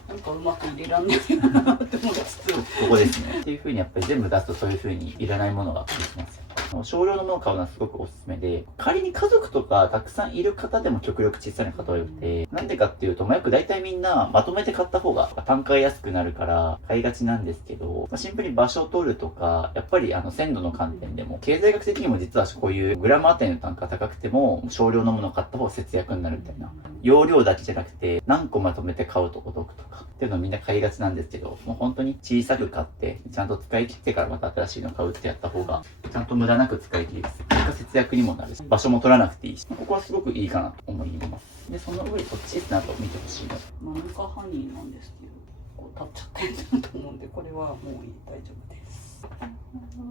なんかうまく入れらんないなって思いつつ、ここですね。っていう風にやっぱり全部出すとそういう風にいらないものが出てきますよ。少量のものを買うのはすごくおすすめで、仮に家族とかたくさんいる方でも極力小さな方が良くて、なんでかっていうと、よく大体みんなまとめて買った方が単価が安くなるから買いがちなんですけど、シンプルに場所を取るとか、やっぱり鮮度の観点でも、経済学的にも実はこういうグラムあたりの単価高くても、少量のものを買った方が節約になるみたいな。容量だけじゃなくて、何個まとめて買うとお得とか、っていうのをみんな買いがちなんですけど、もう本当に小さく買って、ちゃんと使い切ってからまた新しいの買うってやった方が、ちゃんと無駄なく使い切ります。果節約にもなるし、場所も取らなくていいし、ここはすごくいいかなと思います。で、その上こっちですね、と見てほしいの。マヌカハニーなんですけど、こう立っちゃってると思うんで、これはもう大丈夫です。こ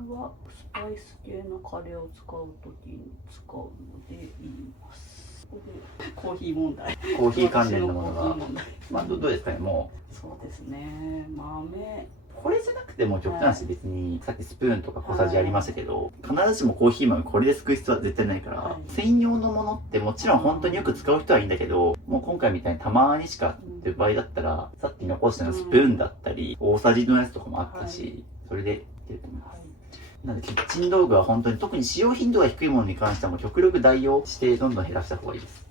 れはスパイス系のカレーを使うときに使うので言います。ここでコーヒー問題。コーヒー関連のものが。私コーヒー問題。まあ、どうですかね、もう。そうですね。豆。これじゃなくても極端し別に、さっきスプーンとか小さじありましたけど、必ずしもコーヒー豆これですくう必要は絶対ないから、専用のものってもちろん本当によく使う人はいいんだけど、もう今回みたいにたまにしかっていう場合だったら、さっき残したのスプーンだったり、大さじのやつとかもあったし、それでいけると思います。なのでキッチン道具は本当に特に使用頻度が低いものに関してはもう極力代用してどんどん減らした方がいいです。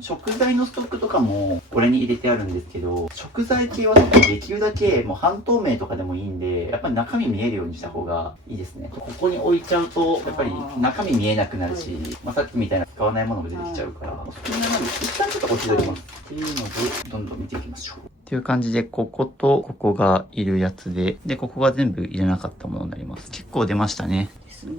食材のストックとかもこれに入れてあるんですけど、食材系は特にできるだけもう半透明とかでもいいんで、やっぱり中身見えるようにした方がいいですね。ここに置いちゃうとやっぱり中身見えなくなるし、さっきみたいな使わないものが出てきちゃうから、そんなので一旦ちょっと落ち着きますっていうので、どんどん見ていきましょう。っていう感じで、こことここがいるやつで、ここが全部入れなかったものになります。結構出ましたね。ですね。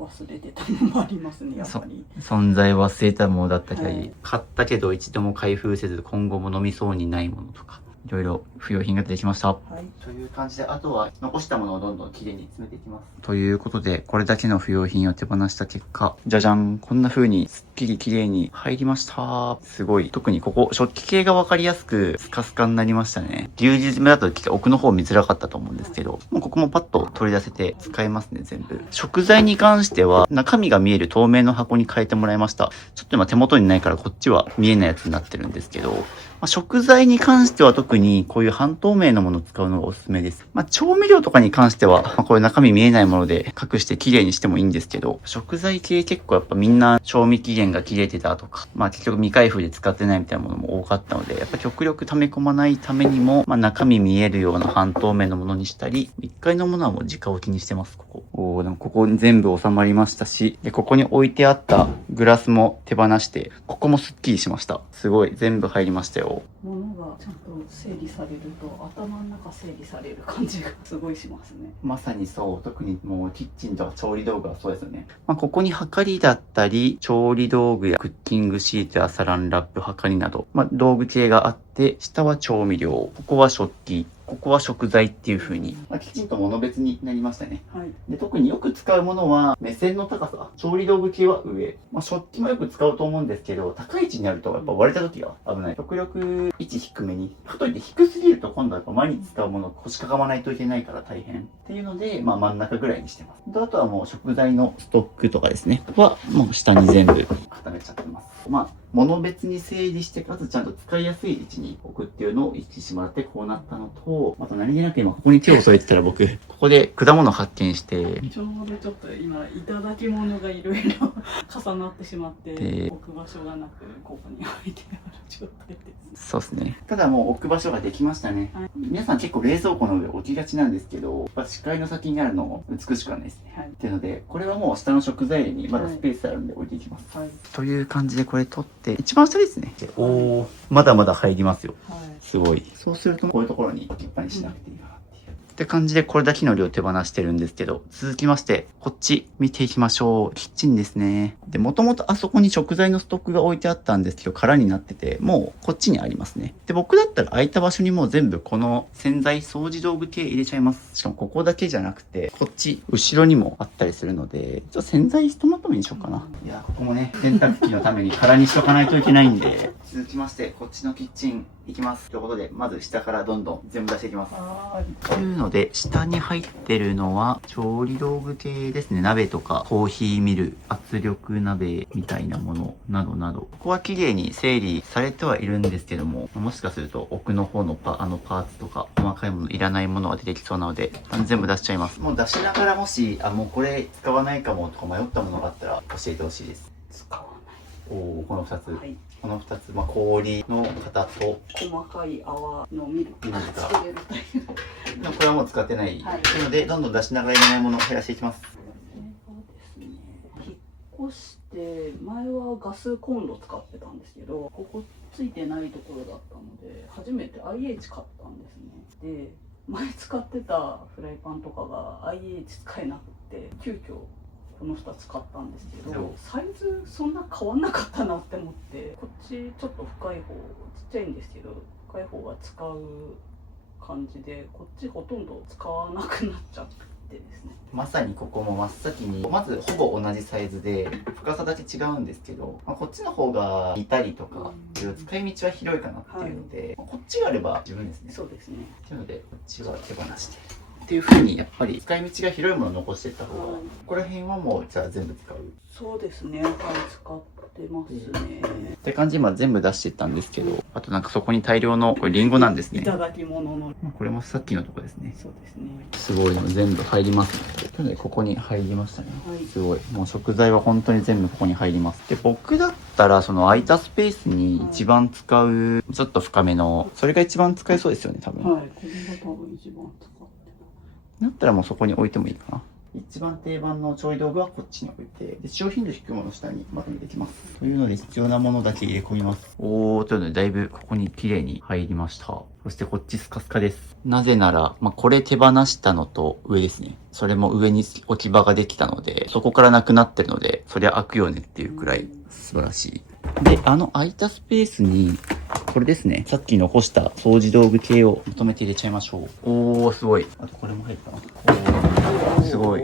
忘れてたのもありますね、やっぱり。存在忘れたものだったり、はい、買ったけど一度も開封せず今後も飲みそうにないものとか、いろいろ不要品が出てきました。はい、という感じで、あとは残したものをどんどんきれいに詰めていきます。ということで、これだけの不要品を手放した結果、じゃじゃん、こんな風にすっきりきれいに入りました。すごい。特にここ、食器系がわかりやすくスカスカになりましたね。牛耳詰めだと奥の方見づらかったと思うんですけど、もうここもパッと取り出せて使えますね、全部。食材に関しては、中身が見える透明の箱に変えてもらいました。ちょっと今手元にないからこっちは見えないやつになってるんですけど、食材に関しては特にこういう半透明のものを使うのがおすすめです。調味料とかに関しては、こういう中身見えないもので隠して綺麗にしてもいいんですけど、食材系結構やっぱみんな賞味期限が切れてたとか、結局未開封で使ってないみたいなものも多かったので、やっぱ極力溜め込まないためにも、中身見えるような半透明のものにしたり、1階のものはもう直置きにしてます、ここ。でもここに全部収まりましたし、で、ここに置いてあったグラスも手放して、ここもスッキリしました。すごい、全部入りましたよ。物がちゃんと整理されると頭の中整理される感じがすごいしますね。まさにそう。特にもうキッチンとか調理道具はそうですよね。ここにはかりだったり、調理道具やクッキングシートやサランラップ、はかりなど、道具系があって、下は調味料、ここは食器、ここは食材っていう風に、きちんと物別になりましたね。はい、で、特によく使うものは目線の高さ、調理道具系は上、食器もよく使うと思うんですけど、高い位置にあるとやっぱ割れた時が危ない。極力位置低めに。かといって低すぎると今度はやっぱ毎日使うもの腰かがまないといけないから大変。っていうので、真ん中ぐらいにしてます。で、あとはもう食材のストックとかですね。はもう下に全部固めちゃってます。物別に整理して、かつちゃんと使いやすい位置に置くっていうのを意識してもらってこうなったのと、あと何気なく今ここに手を添えてたら僕、ここで果物発見して、ちょうどちょっと今、いただき物がいろいろ重なってしまって、置く場所がなく、ここに置いてある状態です。そうですね。ただもう置く場所ができましたね。はい、皆さん結構冷蔵庫の上置きがちなんですけど、視界の先にあるの美しくはないですね。はい、っていうので、これはもう下の食材にまだスペースあるんで置いていきます。はい、という感じでこれ取って、一番下ですね。おー、まだまだ入りますよ。はい、すごい。そうするとこういうところに置きっぱにしなくていいかなっていう。って感じでこれだけの量手放してるんですけど、続きまして、こっち見ていきましょう。キッチンですね。で、もともとあそこに食材のストックが置いてあったんですけど、空になってて、もうこっちにありますね。で、僕だったら空いた場所にもう全部この洗剤掃除道具系入れちゃいます。しかもここだけじゃなくて、こっち、後ろにもあったりするので、ちょっと洗剤ひとまとめにしようかな。いや、ここもね、洗濯機のために空にしとかないといけないんで、続きまして、こっちのキッチン行きます。ということで、まず下からどんどん全部出していきます。というので、下に入ってるのは、調理道具系ですね。鍋とか、コーヒーミル、圧力鍋みたいなもの、などなど。ここは綺麗に整理されてはいるんですけども、もしかすると奥の方のパーツとか、細かいもの、いらないものが出てきそうなので、全部出しちゃいます。もう出しながらもし、もうこれ使わないかもとか迷ったものがあったら教えてほしいです。使わない。この2つ。はい、この2つ、氷の型と細かい泡のミルクが作れるという。これはもう使ってない。はい、というので、どんどん出しながらいらないものを減らしていきます。引っ越して前はガスコンロ使ってたんですけど、ここついてないところだったので初めて IH 買ったんですね。で、前使ってたフライパンとかが IH 使えなくて急遽この2つ買ったんですけど、サイズそんな変わんなかったなって思って、こっちちょっと深い方、ちっちゃいんですけど深い方が使う感じで、こっちほとんど使わなくなっちゃってですね。まさにここも真っ先にまずほぼ同じサイズで深さだけ違うんですけど、こっちの方が煮たりとか使い道は広いかなっていうので、こっちがあれば十分ですね。そうですね。というのでこっちは手放してっていう風に、やっぱり使い道が広いものを残していった方が、ここら辺はもうじゃあ全部使う。そうですね。はい、使ってますね。って感じで今全部出していったんですけど、あとなんかそこに大量のこれリンゴなんですね。いただき物の。これもさっきのとこですね。そうですね。すごいの全部入りますね。というのでここに入りましたね。はい、すごい。もう食材は本当に全部ここに入ります。で、僕だったらその空いたスペースに一番使う、ちょっと深めの、それが一番使えそうですよね、多分。はい、これが多分一番使ってだったらもうそこに置いてもいいかな。一番定番の調理道具はこっちに置いて、で使用頻度低いものを下にまとめていきます。というので必要なものだけ入れ込みます。おー、というのでだいぶここに綺麗に入りました。そしてこっちスカスカです。なぜなら、これ手放したのと上ですね。それも上に置き場ができたので、そこからなくなってるので、そりゃ開くよねっていうくらい素晴らしい。で、空いたスペースに、これですね。さっき残した掃除道具系をまとめて入れちゃいましょう。おー、すごい。あとこれも入ったな。おー、すごい。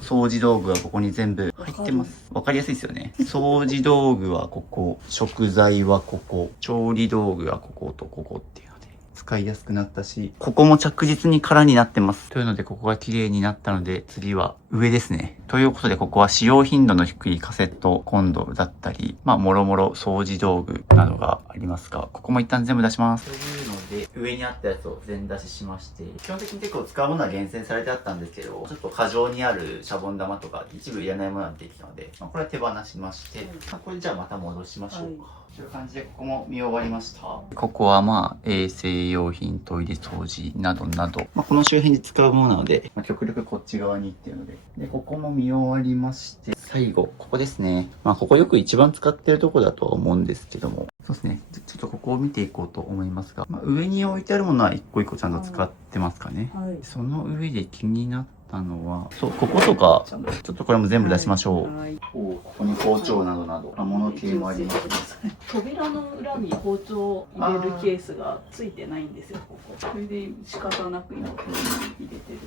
掃除道具はここに全部入ってます。わかりやすいですよね。掃除道具はここ、食材はここ、調理道具はこことここっていうので、使いやすくなったし、ここも着実に空になってます。というので、ここが綺麗になったので、次は上ですね。ということで、ここは使用頻度の低いカセットコンロだったり、もろもろ掃除道具などがありますが、ここも一旦全部出します。というので、上にあったやつを全出ししまして、基本的に結構使うものは厳選されてあったんですけど、ちょっと過剰にあるシャボン玉とか一部いらないものが出てきたので、これは手放しまして、これじゃあまた戻しましょうか。という感じで、ここも見終わりました。ここは衛生用品、トイレ掃除などなど、この周辺で使うものなので、極力こっち側にっていうので、で、ここも見終わりまして、最後、ここですね。ここよく一番使ってるとこだとは思うんですけども、そうですね。ちょっとここを見ていこうと思いますが、上に置いてあるものは一個一個ちゃんと使ってますかね。はい、その上で気になったのは、そう、こことか、ちょっとこれも全部出しましょう。はい、ここに包丁などなど、物系もあります。扉の裏に包丁を入れるケースがついてないんですよ、ここ。それで仕方なく今ここに入れてる。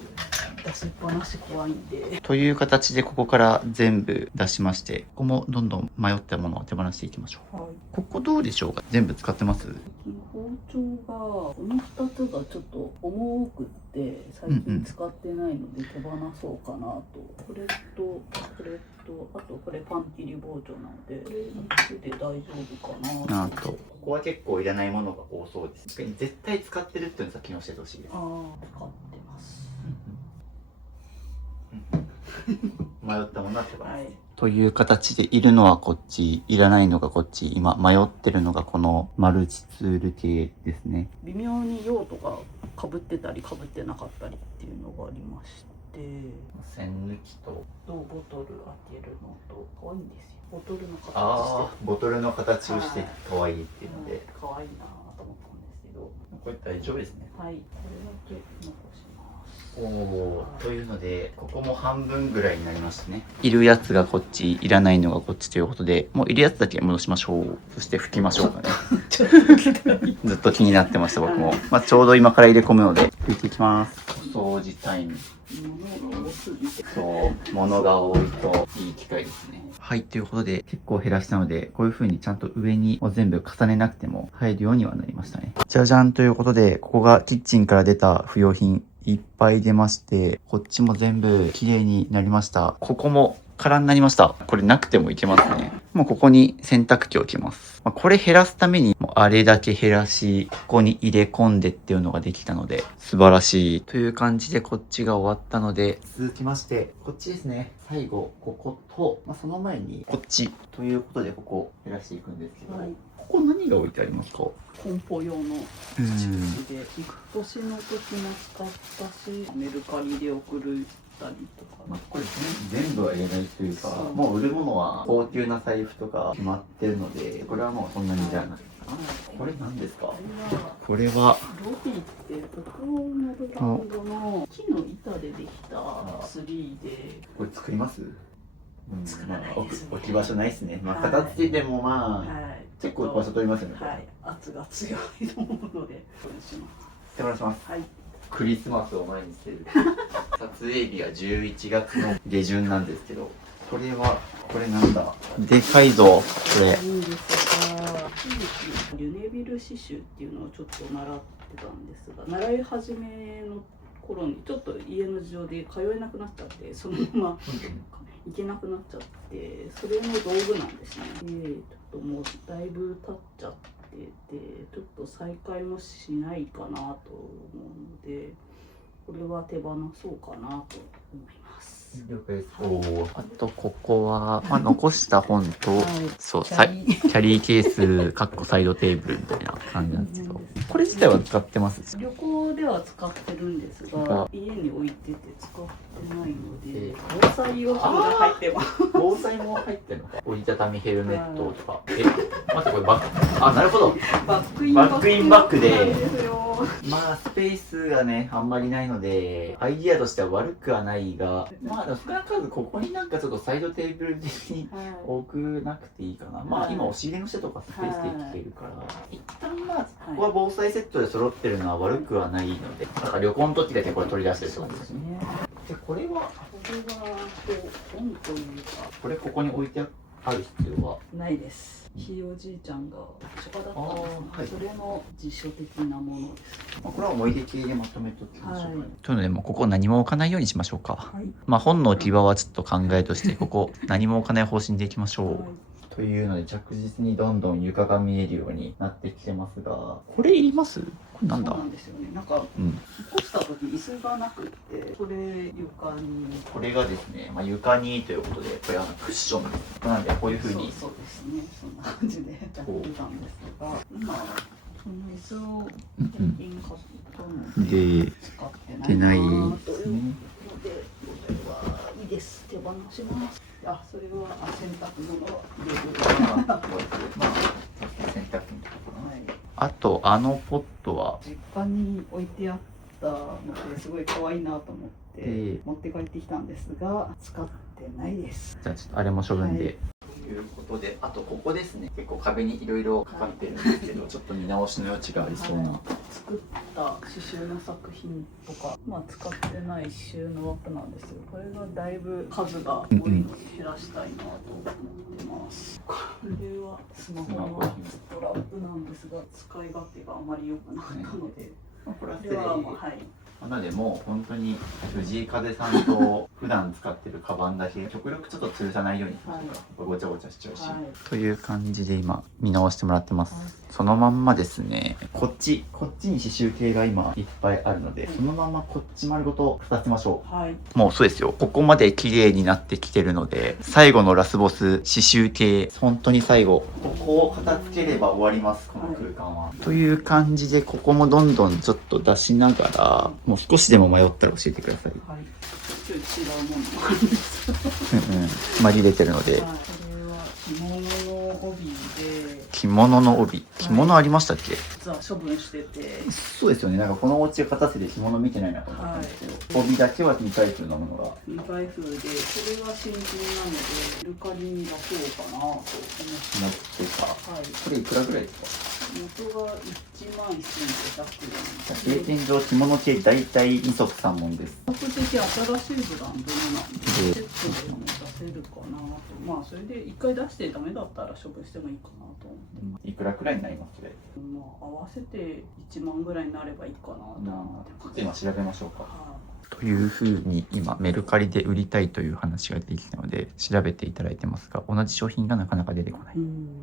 出しっぱなし怖いんで。という形でここから全部出しまして、ここもどんどん迷ったものを手放していきましょう。はい、ここどうでしょうか？全部使ってます？包丁が、この2つがちょっと重くって最近使ってないので手放そうかなと。これとこれと、あとこれパン切り包丁なので、これ3つで大丈夫かなと。ここは結構いらないものが多そうです。確かに絶対使ってるっていうのをさっきの教えてほしいです。使ってます。迷ったものは手放す、という形でいるのはこっち、いらないのがこっち、今迷ってるのがこのマルチツール系ですね。微妙に用途が被ってたり被ってなかったりっていうのがありまして、栓抜きとボトル開けるのと可愛いんですよ。ボトルの形して、ボトルの形をして可愛いっていうので、可愛いなと思ったんですけど、これ大丈夫ですね。はい、これだけ残します。というので、ここも半分ぐらいになりましたね。いるやつがこっち、いらないのがこっちということで、もういるやつだけ戻しましょう。そして拭きましょうかね。ずっと気になってました、僕も。ちょうど今から入れ込むので、拭いていきます。お掃除タイム。そう、物が多いといい機会ですね。はい、ということで、結構減らしたので、こういう風にちゃんと上に全部重ねなくても入るようにはなりましたね。じゃじゃんということで、ここがキッチンから出た不要品。いっぱい出まして、こっちも全部綺麗になりました。ここも空になりました。これなくてもいけますね。もうここに洗濯機を置きます。これ減らすために、もうあれだけ減らし、ここに入れ込んでっていうのができたので、素晴らしい。という感じでこっちが終わったので、続きまして、こっちですね。最後、ここと、その前にこっち。ということで、ここ減らしていくんですけど、ここ何が置いてありますか？梱包用の土で、引っ越しの時も使ったし、メルカリで送るたりとか、これ全部は入れないというか、もう売るものは高級な財布とか決まってるので、これはもうそんなにじゃないかな。これ何ですか？これはロビーって北欧のブランドの木の板でできたツリーで、これ作ります？作らないですね。置き場所ないですね。まあ、はい片付けてもまあ、はい、結構場所取りますよね。はい、圧が強いと思うので、これします。手放します。はい。クリスマスを前にしてる。撮影日が11月の下旬なんですけど、これなんだ。でかいぞ、これ。いいんですが、一時期リュネビル刺繍っていうのをちょっと習ってたんですが、習い始めの頃にちょっと家の事情で通えなくなっちゃって、そのまま行けなくなっちゃって、それの道具なんですね。で、ちょっともうだいぶ経っちゃってて、ちょっと再開もしないかなと思うので、これは手放そうかなと思います。了解です。はいあとここは、まあ、残した本と、はいそうキャリーキャリーケースかっこサイドテーブルみたいな感じなんですけど、これ自体は使ってます？旅行では使ってるんですが、家に置いてて使ってないので、防災用品が入ってます。防災も入ってるのか。折りたたみヘルメットとか。待って、これバッグ、あ、なるほど。バックインバックインバックでなんですよ。まあスペースがねあんまりないのでアイディアとしては悪くはないが、まあでも少なからずここになんかちょっとサイドテーブル的に多くなくていいかな。まあ今押し入れの下とかスペースできてるから、一旦まあここは防災セットで揃ってるのは悪くはないので、なんか旅行の時だけこれ取り出してるってそう感じですね。ですね。でこれはこれは本というかこれここに置いてある必要はないです。ひいおじいちゃんが書家だったんですね。はいそれの辞書的なものです。まあこれは思い出系でまとめときましょうかね。はいというのでもうここ何も置かないようにしましょうか。はい。まあ本の置き場はちょっと考えとしてここ何も置かない方針でいきましょう。はいというので着実にどんどん床が見えるようになってきてますが、これいります？これなんだ？そうなんですよね。なんかうん、引っ越した時椅子がなくって、それ床に。これがですね、まあ、床にということでこれクッションですなのでこういう風にそうですね。そんな感じでやってたんですが、今その椅子を最近買ったのでで使ってないなぁというので、これはいいです。手放します。あ、それは洗濯物を入れる。まあ洗濯機のところはい。あとあのポットは実家に置いてあったのですごい可愛いなと思って持って帰ってきたんですが、使ってないです。じゃあちょっとあれも処分で、はいということで、あとここですね、結構壁にいろいろかかってるんですけど、ちょっと見直しの余地がありそうな、はい作った刺繍の作品とか、まあ使ってない刺繍の枠なんですよ。これがだいぶ数が多いので減らしたいなと思ってます。これはスマホのストラップなんですが、使い勝手があまり良くなかったので、これはこれはまあはい。なのでもう本当に藤井風さんと普段使ってるカバンだけ極力ちょっと吊るさないようにしましょうか、ごちゃごちゃしちゃうし、はいという感じで今見直してもらってます、はいそのまんまですね、こっちに刺繍系が今いっぱいあるので、そのままこっち丸ごと2つましょう。はい。もうそうですよ、ここまで綺麗になってきてるので、最後のラスボス刺繍系、本当に最後ここを片付ければ終わります、この空間は、という感じで、ここもどんどんちょっと出しながら、もう少しでも迷ったら教えてください。はい。ちょっと違うものもあるんですけど。うんうん、紛れてるので、はい、これは着物の帯で、着物の帯、着物ありましたっけ？実は処分してて、そうですよね、なんかこのお家が片せて着物見てないなと思ったんですけど、帯だけは未開封のものが、未開封で、これは新品なので、メルカリに出そうかなと思って持ってた。はい。これいくらぐらいですか？元が11,500経円。験上着物系大体二足三門です。比較的新しいブランドのなんで、セットでも出せるかなと。まあ、それで一回出してダメだったら処分してもいいかなと思って。いくらくらいになりますそれ？まあ、合わせて1万ぐらいになればいいかなと思ってます。今調べましょうか。はというふうに今メルカリで売りたいという話が出てきたので調べていただいてますが、同じ商品がなかなか出てこない。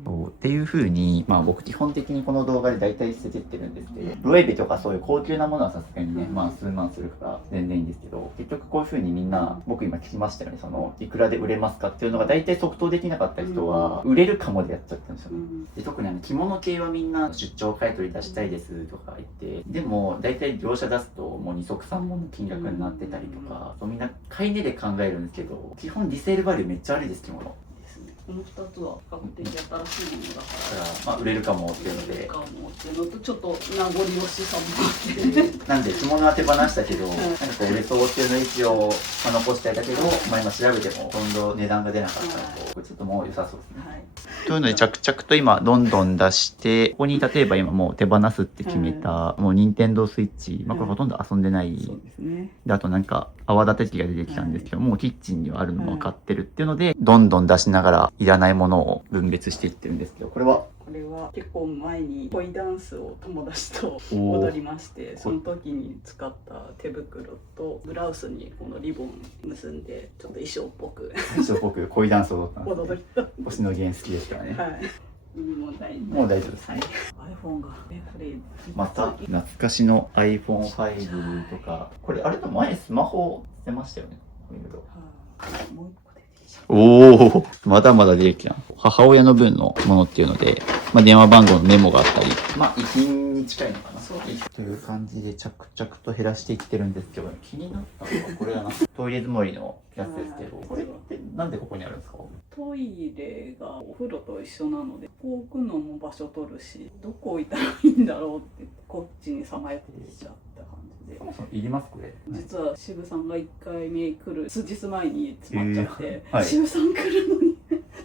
そうっていうふうに、まあ僕基本的にこの動画で大体捨ててってるんですけど、ロエベとかそういう高級なものはさすがにね、まあ数万するから全然いいんですけど、結局こういうふうにみんな、僕今聞きましたよね、そのいくらで売れますかっていうのが大体即答できなかった人は売れるかもでやっちゃったんですよね。で特に着物系はみんな出張買い取り出したいですとか言って、でも大体業者出すともう二足三門の金額になってたりとか、みんな買い値で考えるんですけど、基本リセールバリューめっちゃ悪いです、着物。この2つは比較的新しいものだからだから、売れるかもっていうので。かもっていうのと、ちょっと名残惜しさもあって。なんで着物は手放したけど、なんかこう売れそうっていうのを一応、残していたけど、今調べても今度値段が出なかったらこれちょっともう良さそうですね。はい。というので着々と今どんどん出して、ここに例えば今もう手放すって決めた、もう任天堂スイッチ、これほとんど遊んでない。そうですね。で、あとなんか泡立て器が出てきたんですけど、もうキッチンにはあるのも分かってるっていうので、どんどん出しながらいらないものを分別していってるんですけど、これはこれは結構前に恋ダンスを友達と踊りまして、その時に使った手袋とブラウスにこのリボン結んで、ちょっと衣装っぽく僕恋ダンスを踊ったんです、踊った。星野源好きですからね。はい。もう大丈夫。もう大丈夫ですね。はい。iPhone がこれまた懐かしの iPhone5 とか、これあれと前スマホ捨てましたよね。はい。もう一個出てきちゃう。おお、まだまだ出てきた。母親の分のものっていうので、電話番号のメモがあったり、遺品に近いのかな。そうという感じで着々と減らしていってるんですけど、気になったのはこれだな。トイレ積もりのやつですけど、これってなんでここにあるんですか？トイレがお風呂と一緒なので、ここ置くのも場所取るし、どこ置いたらいいんだろうってこっちにさまよってきちゃった感じで。そもそもいりますこれ？実は渋さんが1回目来る数日前に詰まっちゃって、はい、渋さん来るのに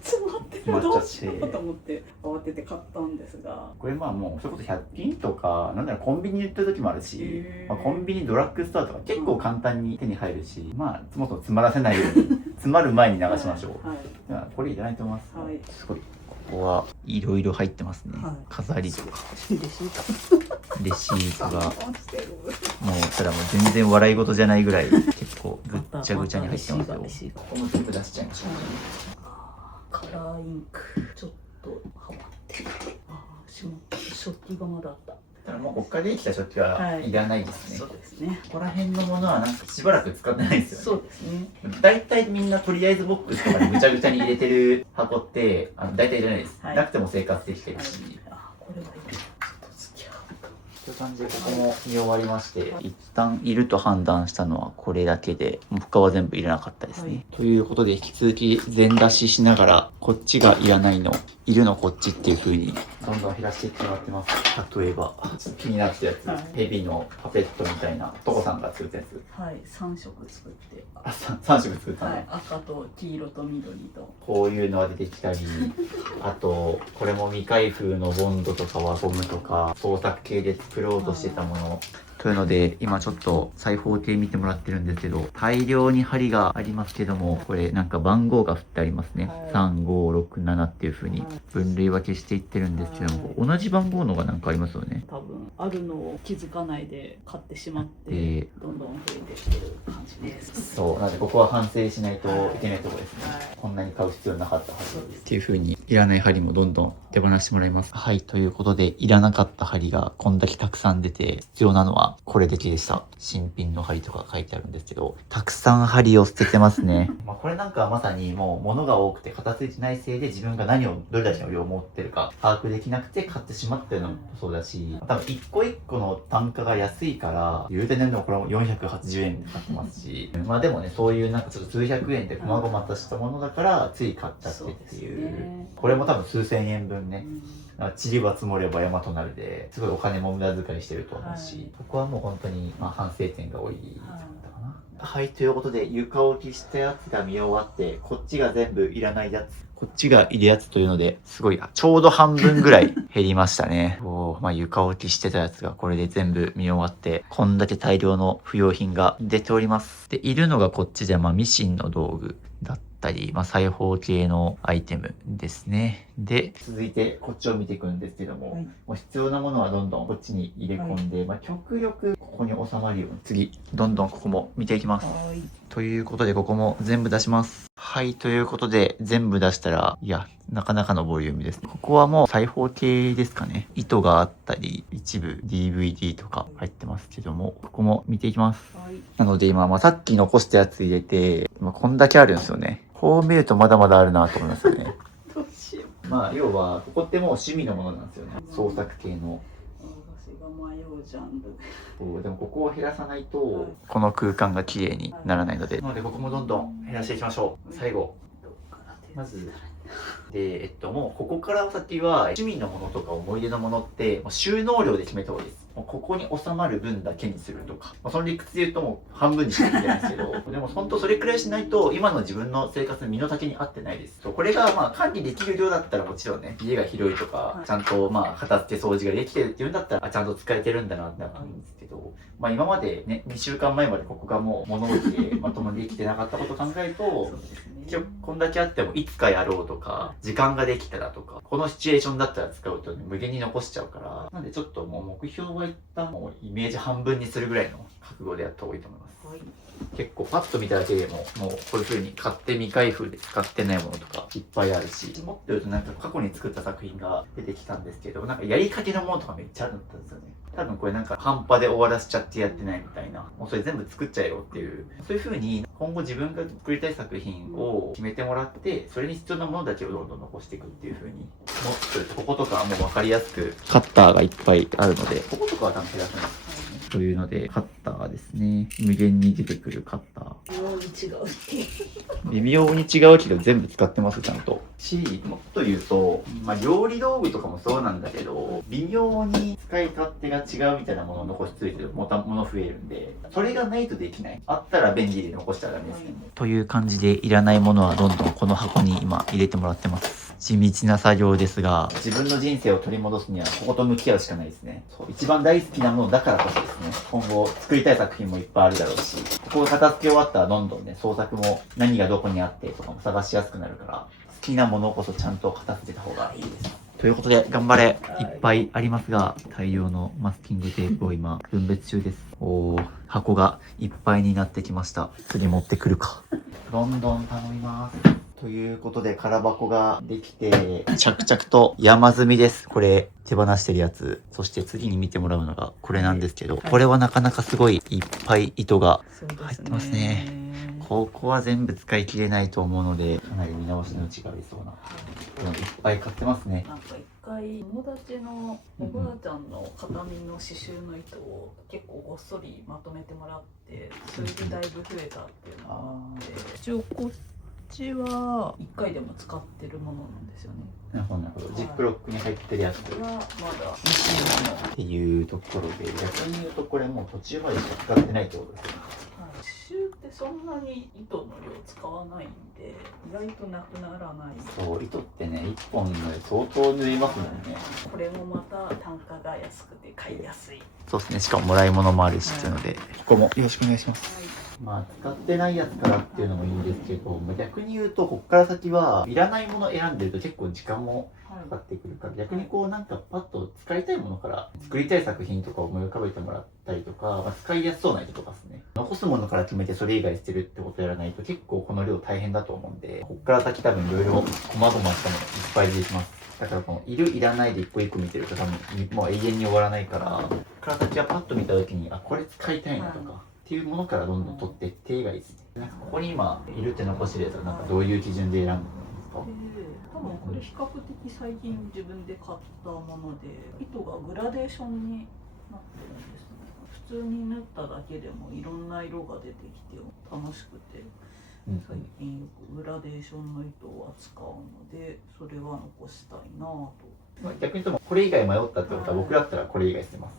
詰まってる、どうしようとと思って慌てて買ったんですが、これもうそれこそ100均とかなんならコンビニに売ってる時もあるし、コンビニドラッグストアとか結構簡単に手に入るし、そもそも詰まらせないように詰まる前に流しましょう。はい、これいらないと思います。はい、すごい。ここはいろいろ入ってますね。はい、飾りとかレシートがもうただもう全然笑い事じゃないぐらい結構ぐっちゃぐちゃに入ってますよ。ここも全部出しちゃいましょう。カラーインクちょっとはまってる。食器がまだあった。だからもうここからできた食器はいらないですね。そうですね。ここら辺のものはなんかしばらく使ってないですよね。そうですね。大体みんなとりあえずボックスとかにぐちゃぐちゃに入れてる箱って大体じゃないです。なくても生活できてるし。これはいい。という感じでここも見終わりまして、一旦いると判断したのはこれだけで、他は全部いらなかったですね。ということで引き続き全出ししながら、こっちがいらないの、いるのこっちっていう風にどんどん減らしていってもらってます。例えばちょっと気になったやつ、ヘビのパペットみたいなトコさんが作ったやつ。はい、3色作って。3色作ったの、赤と黄色と緑と。こういうのが出てきたり、あとこれも未開封のボンドとか輪ゴムとか創作系で作ろうとしてたもの。というので今ちょっと裁縫系見てもらってるんですけど、大量に針がありますけども、これなんか番号が振ってありますね。3567っていう風に分類分けしていってるんですけども、同じ番号のがなんかありますよね。多分あるのを気づかないで買ってしまってどんどん増えてきてる感じです。そうなのでここは反省しないといけないところですね。こんなに買う必要なかったはずっていう風にいらない針もどんどん手放してもらいます。はい、ということでいらなかった針がこんだけたくさん出て、必要なのはこれだけでした。新品の針とか書いてあるんですけど、たくさん針を捨ててますね。これなんかはまさにもう物が多くて片付いてないせいで自分が何をどれだけの量を持ってるか把握できなくて買ってしまってるのもそうだし、多分一個一個の単価が安いから言うてね、でもこれも480円で買ってますし、でもね、そういうなんかちょっと数百円で細々としたものだからつい買っちゃってっていう、これも多分数千円分ね、塵は積もれば山となるですごいお金も無駄遣いしてると思うし、ここはもう本当に反省点が多いかな。はい、ということで床置きしたやつが見終わって、こっちが全部いらないやつ、こっちがいるやつというので、すごいちょうど半分ぐらい減りましたね。床置きしてたやつがこれで全部見終わって、こんだけ大量の不要品が出ております。で、いるのがこっちでミシンの道具だったり、裁縫系のアイテムですね。で、続いてこっちを見ていくんですけども、もう必要なものはどんどんこっちに入れ込んで、極力ここに収まるように、次、どんどんここも見ていきます。ということで、ここも全部出します。はい、ということで、全部出したら、いや、なかなかのボリュームですね。ここはもう裁縫系ですかね。糸があったり、一部 DVD とか入ってますけども、ここも見ていきます。なので今、さっき残したやつ入れて、こんだけあるんですよね。こう見るとまだまだあるなと思いますよね。どうしよう。要は、ここってもう趣味のものなんですよね。創作系の。私が迷うジャンル。でもここを減らさないと、この空間が綺麗にならないので。なのでここもどんどん減らしていきましょう。最後。まず、で、もうここから先は趣味のものとか思い出のものってもう収納量で決めた方がいいです。もうここに収まる分だけにするとか、その理屈で言うともう半分にしなきゃいけないんですけど、でも本当それくらいしないと今の自分の生活の身の丈に合ってないです。これがまあ管理できる量だったらもちろんね、家が広いとか、ちゃんとまあ片付け掃除ができてるっていうんだったら、ちゃんと使えてるんだなってなると思うんですけど、まあ今までね、2週間前までここがもう物置でまともにできてなかったことを考えると、一応こんだけあってもいつかやろうとか、時間ができたらとか、このシチュエーションだったら使うと無限に残しちゃうから、なんでちょっともう目標は一旦もうイメージ半分にするぐらいの覚悟でやった方がいいと思います。結構パッと見ただけでも、もうこういう風に買って未開封で使ってないものとかいっぱいあるし、もっと言うとなんか過去に作った作品が出てきたんですけど、なんかやりかけのものとかめっちゃあるんですよね。多分これなんか半端で終わらせちゃってやってないみたいな、もうそれ全部作っちゃえよっていう、そういう風に今後自分が作りたい作品を決めてもらって、それに必要なものだけをどんどん残していくっていう風に、もっと言うとこことかはもう分かりやすくカッターがいっぱいあるので、こことかは多分減らせない。というので、カッターですね。無限に出てくるカッター。微妙に違うっていう。微妙に違うけど全部使ってますちゃんと。もっと言うと、まあ料理道具とかもそうなんだけど、微妙に使い勝手が違うみたいなものを残しついてるもの増えるんで、それがないとできない。あったら便利で残したらダメですね。という感じでいらないものはどんどんこの箱に今入れてもらってます。地道な作業ですが、自分の人生を取り戻すにはここと向き合うしかないですね。そう、一番大好きなものだからこそですね。今後作りたい作品もいっぱいあるだろうし、ここが片付け終わったらどんどんね、創作も何がどこにあってとかも探しやすくなるから、好きなものこそちゃんと片付けた方がいいです。ということで、頑張れ。いっぱいありますが、大量のマスキングテープを今、分別中です。箱がいっぱいになってきました。次持ってくるか。どんどん頼みます。ということで、空箱ができて、着々と山積みです。これ、手放してるやつ。そして次に見てもらうのがこれなんですけど、これはなかなかすごいいっぱい糸が入ってますね。ここは全部使い切れないと思うので、かなり見直しの余地がありそうな。いっぱい買ってますね。なんか一回友達のおばあちゃんの形見の刺繍の糸を結構ごっそりまとめてもらって、それでだいぶ増えたっていうのがあって、一応こっちは1回でも使ってるものなんですよね。なるほどなるほど。ジップロックに入ってるやつはまだ未使用のっていうところで、逆に言うとこれもう途中までしか使ってないってことですね。刺繍ってそんなに糸の量使わないんで意外となくならない。そう、糸ってね、1本で相当縫いますもんね。これもまた単価が安くて買いやすい。そうですね、しかももらい物もあるしっていうので、ここもよろしくお願いします。まあ使ってないやつからっていうのもいいんですけど、逆に言うとこっから先はいらないもの選んでると結構時間もかかってくるから、逆にこうなんかパッと使いたいものから作りたい作品とかを思い浮かべてもらったりとか、使いやすそうな人とかですね、残すものから決めてそれ以外捨てるってことをやらないと結構この量大変だと思うんで、こっから先多分いろいろ細々したものいっぱい出てきます。だからこのいるいらないで一個一個見てると多分もう永遠に終わらないから、こっから先はパッと見た時にこれ使いたいなとかっていうものからどんどん取っていって以外ですね。なんかここに今いるって残してるやつはなんかどういう基準で選んでるんですか？多分これ比較的最近自分で買ったもので、糸がグラデーションになってるんですね。普通に縫っただけでもいろんな色が出てきて楽しくて、最近よくグラデーションの糸を扱うので、それは残したいなぁと。逆に言うとこれ以外迷ったってことは僕だったらこれ以外捨てます。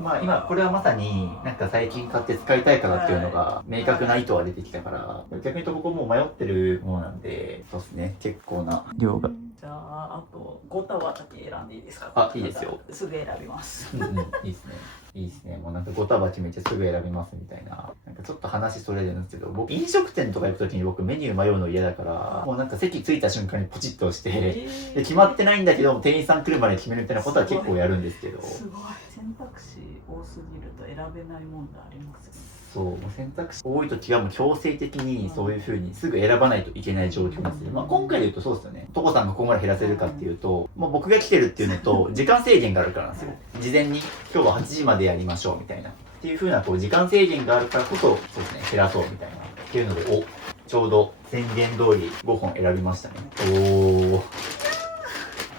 まあ今これはまさになんか最近買って使いたいからっていうのが明確な意図が出てきたから、逆に言うと僕もう迷ってるものなんで、そうですね、結構な量が。じゃああと5束だけ選んでいいですか？あ、いいですよ。すぐ選びます。いいですね。いいですね。もうなんか5束決めてすぐ選びますみたいな。なんかちょっと話それるんですけど、僕飲食店とか行くときに僕メニュー迷うの嫌だから、もうなんか席着いた瞬間にポチッと押して、で決まってないんだけど店員さん来るまで決めるみたいなことは結構やるんですけど。すごい。選択肢多すぎると選べない問題ありますよね。そう、もう選択肢多い時はもう強制的にそういう風にすぐ選ばないといけない状況なんですよ。まあ今回で言うとそうですよね。トコさんがここまで減らせるかっていうと、もう僕が来てるっていうのと時間制限があるからなんですよ。事前に今日は8時までやりましょうみたいな。っていう風なこう時間制限があるからこそ、そうですね、減らそうみたいな。っていうので、ちょうど宣言通り5本選びましたね。という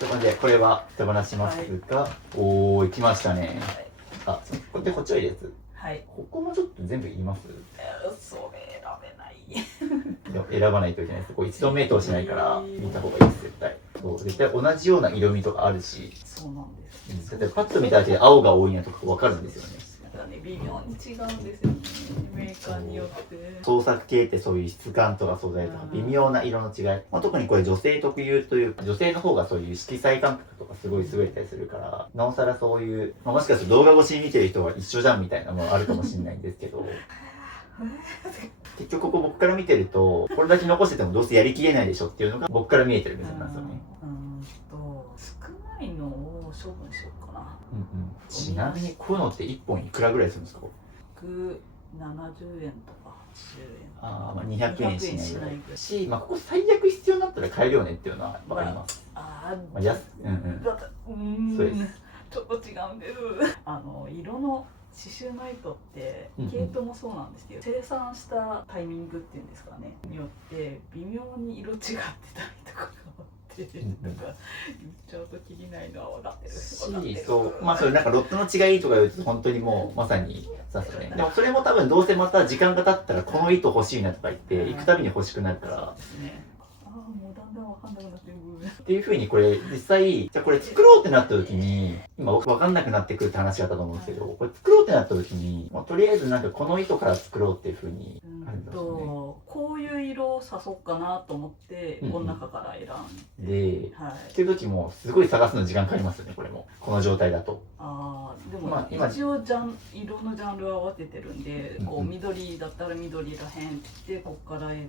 感じで、これは手放しますが、行きましたね。あ、こっちはいいやつ。はい。ここもちょっと全部言います？それ選べない。選ばないといけないです。こう一度目通しないから見た方がいいです、絶対。そう絶対同じような色味とかあるし、そうなんです。だってパッと見ただけで青が多いなとか分かるんですよね。なんかね、微妙に違うんですよね、メーカーによって。創作系ってそういう質感とか素材とか微妙な色の違い、まあ、特にこれ女性特有というか、女性の方がそういう色彩感覚とかすごい優れたりするから、なおさらそういう、まあ、もしかすると動画越しに見てる人は一緒じゃんみたいなものあるかもしれないんですけど結局ここ僕から見てると、これだけ残しててもどうせやりきれないでしょっていうのが僕から見えてる目線なんですよね。少ないのを処分しようかな。ちなみにこういうのって1本いくらぐらいするんですか170円とか80円。ああ、まあ200円しないぐらい200円し、まあここ最悪必要になったら買えるよねっていうのは分かります。まあ、そうです。ちょっと違うんです。色の刺繍の糸って毛糸もそうなんですけど、生産したタイミングっていうんですかね、によって微妙に色違ってたりとかがあって、なんか言っちゃうときりないのは分かってる。そうまあそれなんかロットの違いとか言うと本当にもうまさにそうですね。でもそれも多分どうせまた時間が経ったらこの糸欲しいなとか言って行くたびに欲しくなるから。もうだんだん分かんなくなってるっていうふうにこれ実際じゃあこれ作ろうってなった時に今僕分かんなくなってくるって話だったと思うんですけど、これ作ろうってなった時にもうとりあえずなんかこの糸から作ろうっていうふうにあるんですよね。こういう色を刺そうかなと思ってこの中から選んで、っていう時もすごい探すの時間かかりますよね、これもこの状態だと。でも、一応色のジャンルは分けてるんで、こう緑だったら緑らへんってこっから緑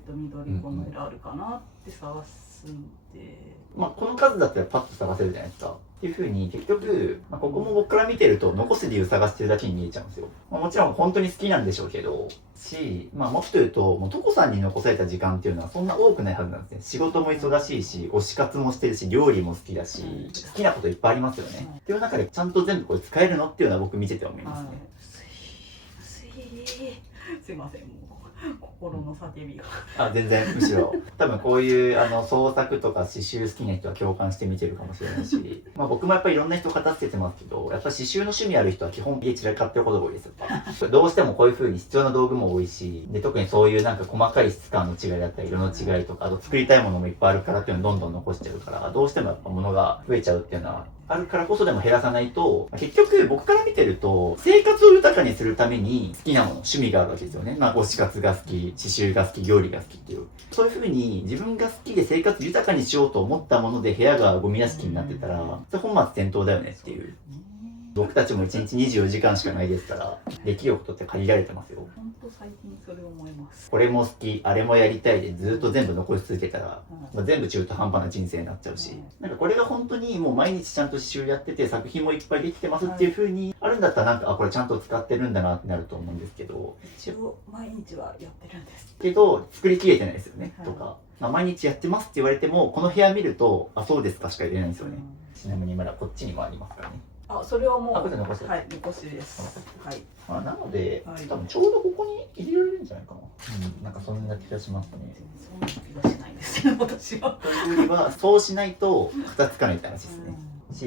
この色あるかなって探すんで、まあこの数だったらパッと探せるじゃないですか。っていうふうに結局、まあ、ここも僕から見てると残す理由探してるだけに見えちゃうんですよ。まあ、もちろん本当に好きなんでしょうけどまあもっと言うともうトコさんに残された時間っていうのはそんな多くないはずなんですね。仕事も忙しいし推し活もしてるし料理も好きだし好きなこといっぱいありますよね。っていう中でちゃんと全部これ使えるのっていうのは僕見てて思いますね。すいません、もう心の叫びが全然むしろ多分こういう創作とか刺繍好きな人は共感して見てるかもしれないしまあ僕もやっぱりいろんな人片付けてますけど、やっぱ刺繍の趣味ある人は基本家散らかってることが多いですよ。どうしてもこういう風に必要な道具も多いし、で特にそういうなんか細かい質感の違いだったり色の違いとか、あと作りたいものもいっぱいあるからっていうのをどんどん残してるから、どうしてもやっぱ物が増えちゃうっていうのはあるからこそでも減らさないと、結局僕から見てると生活を豊かにするために好きなもの趣味があるわけですよね。まあ推し活が好き、刺繍が好き、料理が好きっていう、そういう風に自分が好きで生活豊かにしようと思ったもので部屋がゴミ屋敷になってたらそれ本末転倒だよねっていう。僕たちも1日24時間しかないですからできることって限られてますよ。本当最近それ思います。これも好き、あれもやりたいでずっと全部残し続けたら、まあ、全部中途半端な人生になっちゃうし、なんかこれが本当にもう毎日ちゃんと刺繍やってて作品もいっぱいできてますっていう風にあるんだったらなんかこれちゃんと使ってるんだなってなると思うんですけど、一応毎日はやってるんですけど作りきれてないですよね、とか、まあ、毎日やってますって言われてもこの部屋見るとあそうですかしか入れないんですよね。ちなみにまだこっちにもありますからね。それはもうこれ残し残しです。まあ、なので、多分ちょうどここに入れられるんじゃないかな。なんかそんな気がしますね。そんな気がしないですけど、私は。というよりは、そうしないと片付かないって話ですね。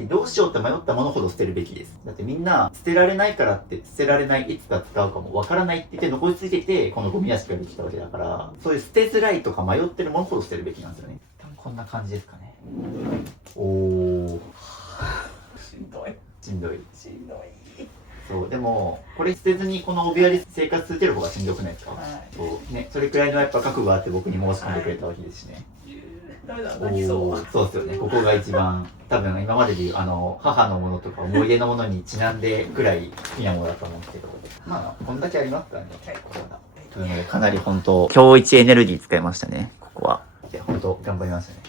どうしようって迷ったものほど捨てるべきです。だってみんな捨てられないからって捨てられない、いつか使うかもわからないって言って残し続けてこのゴミ屋敷ができたわけだから、そういう捨てづらいとか迷ってるものほど捨てるべきなんですよね。多分こんな感じですかね。おー。しんどい。しんどい。そうでもこれ捨てずにこの帯屋で生活続ける方がしんどくないですか。そうね、それくらいのやっぱ覚悟があって僕に申し込んでくれたわけですしね。そうですよね。ここが一番多分今まででいう母のものとか思い出のものにちなんでくらい好きなものだと思うんですけど、まあこんだけありますからね。というのでかなり本当今日一エネルギー使いましたね。ここは本当頑張りましたね。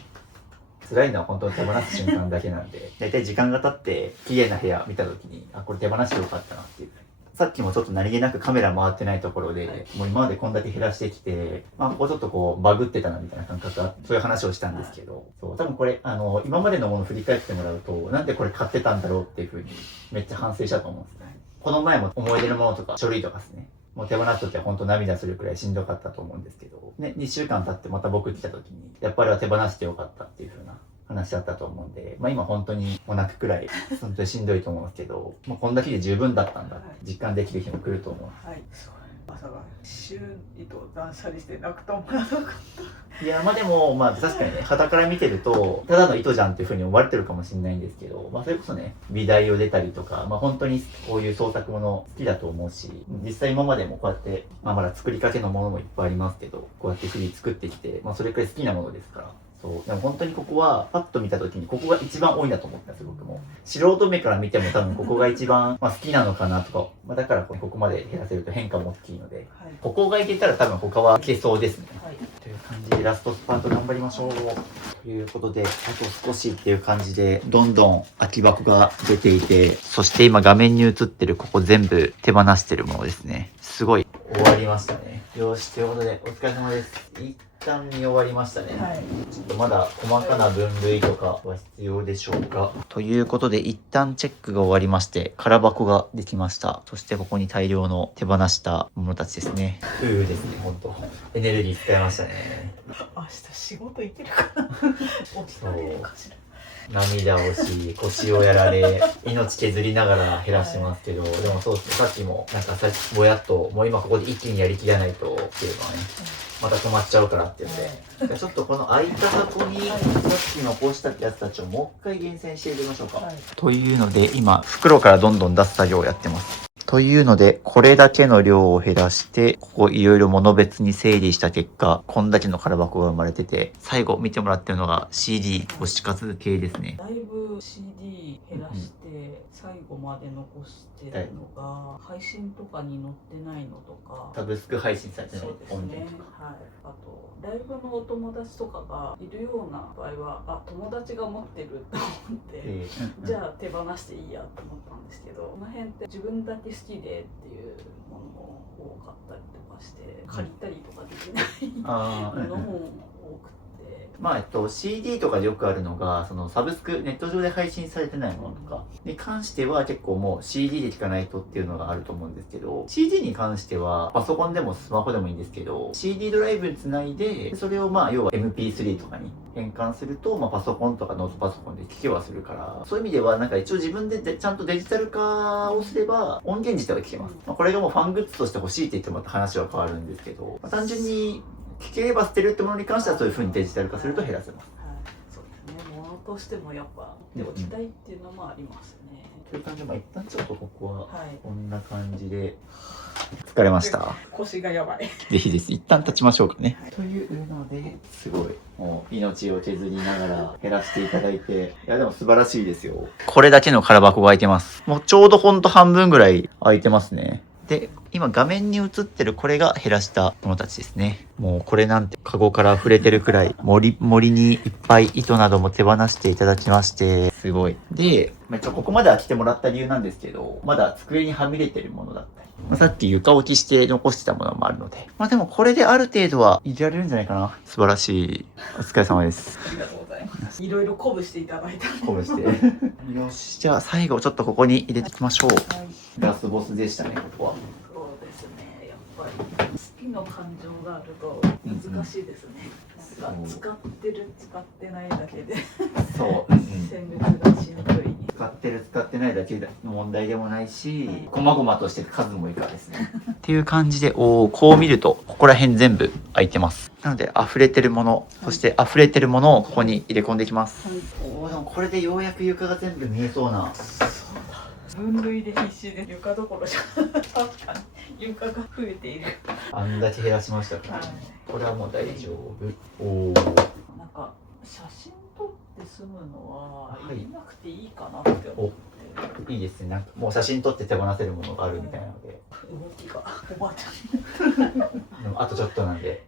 辛いのは本当に手放す瞬間だけなんで、だいたい時間が経って綺麗な部屋見た時にこれ手放してよかったなっていう。さっきもちょっと何気なくカメラ回ってないところで、もう今までこんだけ減らしてきて、まあここちょっとこうバグってたなみたいな感覚が、そういう話をしたんですけど、そう多分これ今までのものを振り返ってもらうと、なんでこれ買ってたんだろうっていう風にめっちゃ反省したと思うんですね。この前も思い出のものとか書類とかですね、もう手放す時は本当涙するくらいしんどかったと思うんですけど、ね、2週間経ってまた僕来た時に、やっぱりは手放してよかったっていう風な話だったと思うんで、まあ今本当にもう泣くくらい本当にしんどいと思うんですけど、もうこんだけで十分だったんだって実感できる日も来ると思う。すごい。まさか刺繍糸を断捨離して泣くと思わなかった。いや、まあでも、まあ確かにね、傍から見てると、ただの糸じゃんっていう風に思われてるかもしれないんですけど、まあそれこそね、美大を出たりとか、まあ本当にこういう創作もの好きだと思うし、実際今までもこうやって、まあまだ作りかけのものもいっぱいありますけど、こうやってフリー作ってきて、まあそれくらい好きなものですから。そう。でも本当にここは、パッと見た時にここが一番多いなと思ったんですよ、僕も。素人目から見ても多分ここが一番、まあ、好きなのかなとか、まあ、だからここまで減らせると変化も大きいので、はい、ここがいけたら多分他は消そうですね。はい、という感じでラストスパート頑張りましょう。ということで、あと少しっていう感じで、どんどん空き箱が出ていて、そして今画面に映ってるここ全部手放してるものですね。すごい。終わりましたね。よし、ということで、お疲れ様です。一旦見終わりましたね。はい、ちょっとまだ細かな分類とかは必要でしょうか。ということで、一旦チェックが終わりまして、空箱ができました。そしてここに大量の手放したものたちですね。ですね、ほんと。エネルギー使いましたね。明日仕事行けるかな起きられるかしら。涙をし、腰をやられ、命削りながら減らしてますけど、でもそうですね、さっきも、なんかぼやっと、もう今ここで一気にやりきらないと、っていうのはね、また止まっちゃうからっていうんで、ちょっとこの空いた箱に、さっき残したやつたちをもう一回厳選していきましょうか。はい、というので、今、袋からどんどん出す作業をやってます。というので、これだけの量を減らして、ここいろいろ物別に整理した結果、こんだけの空箱が生まれてて、最後見てもらってるのが CD 星数系ですね。だいぶ CD 減らして、最後まで残してるのが、配信とかに載ってないのとか、サブスク配信されてない音源とか、はい、あとライブのお友達とかがいるような場合は、あ、友達が持ってると思って、じゃあ手放していいやと思ったんですけど、この辺って自分だけ好きでっていうものも多かったりとかして、借りたりとかできないものも多くて。まあCD とかでよくあるのが、そのサブスク、ネット上で配信されてないものとかに関しては結構もう CD で聴かないとっていうのがあると思うんですけど、CD に関してはパソコンでもスマホでもいいんですけど、CD ドライブにつないで、それをまあ要は MP3 とかに変換すると、まあパソコンとかノートパソコンで聴けはするから、そういう意味ではなんか一応自分でちゃんとデジタル化をすれば音源自体は聴けます。まあ、これがもうファングッズとして欲しいって言ってもまた話は変わるんですけど、まあ、単純に聞ければ捨てるってものに関してはそういう風にデジタル化すると減らせます。はい、そうですね。物としてもやっぱ持っておきたいっていうのもありますね。という感じで、まあ一旦ちょっとここははい、こんな感じで、疲れました。腰がやばい。ぜひです。一旦立ちましょうかね。はい、というので、すごい、もう命を削りながら減らしていただいて、いやでも素晴らしいですよ。これだけの空箱が空いてます。もうちょうどほんと半分ぐらい空いてますね。で、今画面に映ってるこれが減らしたものたちですね。もうこれなんてカゴから溢れてるくらい、森にいっぱい糸なども手放していただきまして、すごい。で、ここまでは来てもらった理由なんですけど、まだ机にはみ出てるものだったり、さっき床置きして残してたものもあるので、でもこれである程度は入れられるんじゃないかな。素晴らしい。お疲れ様です。ありがとうございます。いろいろ鼓舞していただいた。鼓舞して。よし。じゃあ最後ちょっとここに入れていきましょう。はい、ラスボスでしたね、ここは。そうですね。やっぱり好きの感情があると難しいですね。なんか使ってる使ってないだけでそう、選別がしにくい。使ってる使ってないだけの問題でもないし、細々として数もいいからですね。っていう感じで、こう見るとここら辺全部空いてます。なので溢れてるもの、そして溢れてるものをここに入れ込んでいきます。はい、でもこれでようやく床が全部見えそうな。分類で必死で床どころじゃ確かに床が増えている。あんだけ減らしましたからね。はい、これはもう大丈夫。なんか写真撮って済むのは入れなくていいかなって思って。いいですね。なんかもう写真撮って手放せるものがあるみたいなので。動きがおばあちゃん。でもあとちょっとなんで。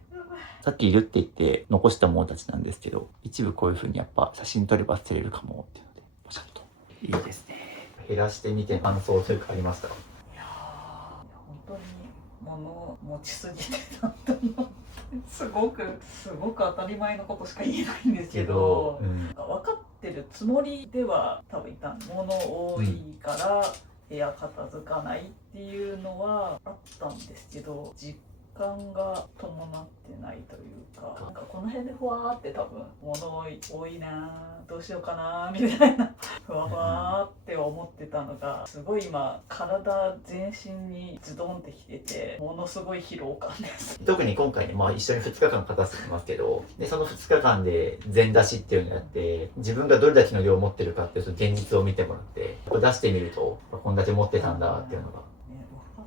さっきいるって言って残したものたちなんですけど、一部こういう風にやっぱ写真撮れば捨てれるかもっていうので、ポシャッと。いいですね。減らしてみて感想というかありましたか？いやー、本当に物持ちすぎてたんだなすごく当たり前のことしか言えないんですけど、分かってるつもりでは多分いた物多いから部屋片付かないっていうのはあったんですけど、実間が伴ってないというか、なんかこの辺でふわーって多分物多いなどうしようかなみたいなふわふわーって思ってたのが、すごい今体全身にズドンってきてて、ものすごい疲労感です。特に今回ね、まあ、一緒に2日間勝たせてますけど、でその2日間で全出しっていうのをやって、自分がどれだけの量を持ってるかっていうその現実を見てもらって、これ出してみるとこんだけ持ってたんだっていうのが。ね、分かっ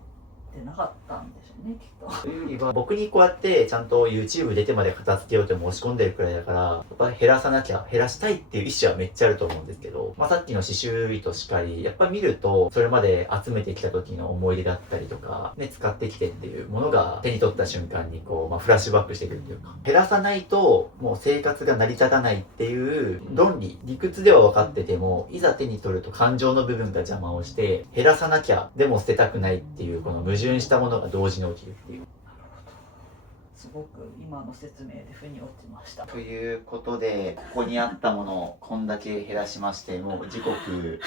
てなかったんでしょうね、きっと。というよりは僕にこうやってちゃんと YouTube 出てまで片付けようって申し込んでるくらいだから、やっぱり減らさなきゃ、減らしたいっていう意思はめっちゃあると思うんですけど、まあ、さっきの刺繍糸しかり、やっぱ見るとそれまで集めてきた時の思い出だったりとか、ね、使ってきてっていうものが手に取った瞬間にこう、まあ、フラッシュバックしてくるっていうか、減らさないともう生活が成り立たないっていう論理、理屈では分かってても、いざ手に取ると感情の部分が邪魔をして、減らさなきゃでも捨てたくないっていうこの矛盾したものが同時に起きるっていう。すごく今の説明で腑に落ちました。ということで、ここにあったものをこんだけ減らしまして、もう時刻9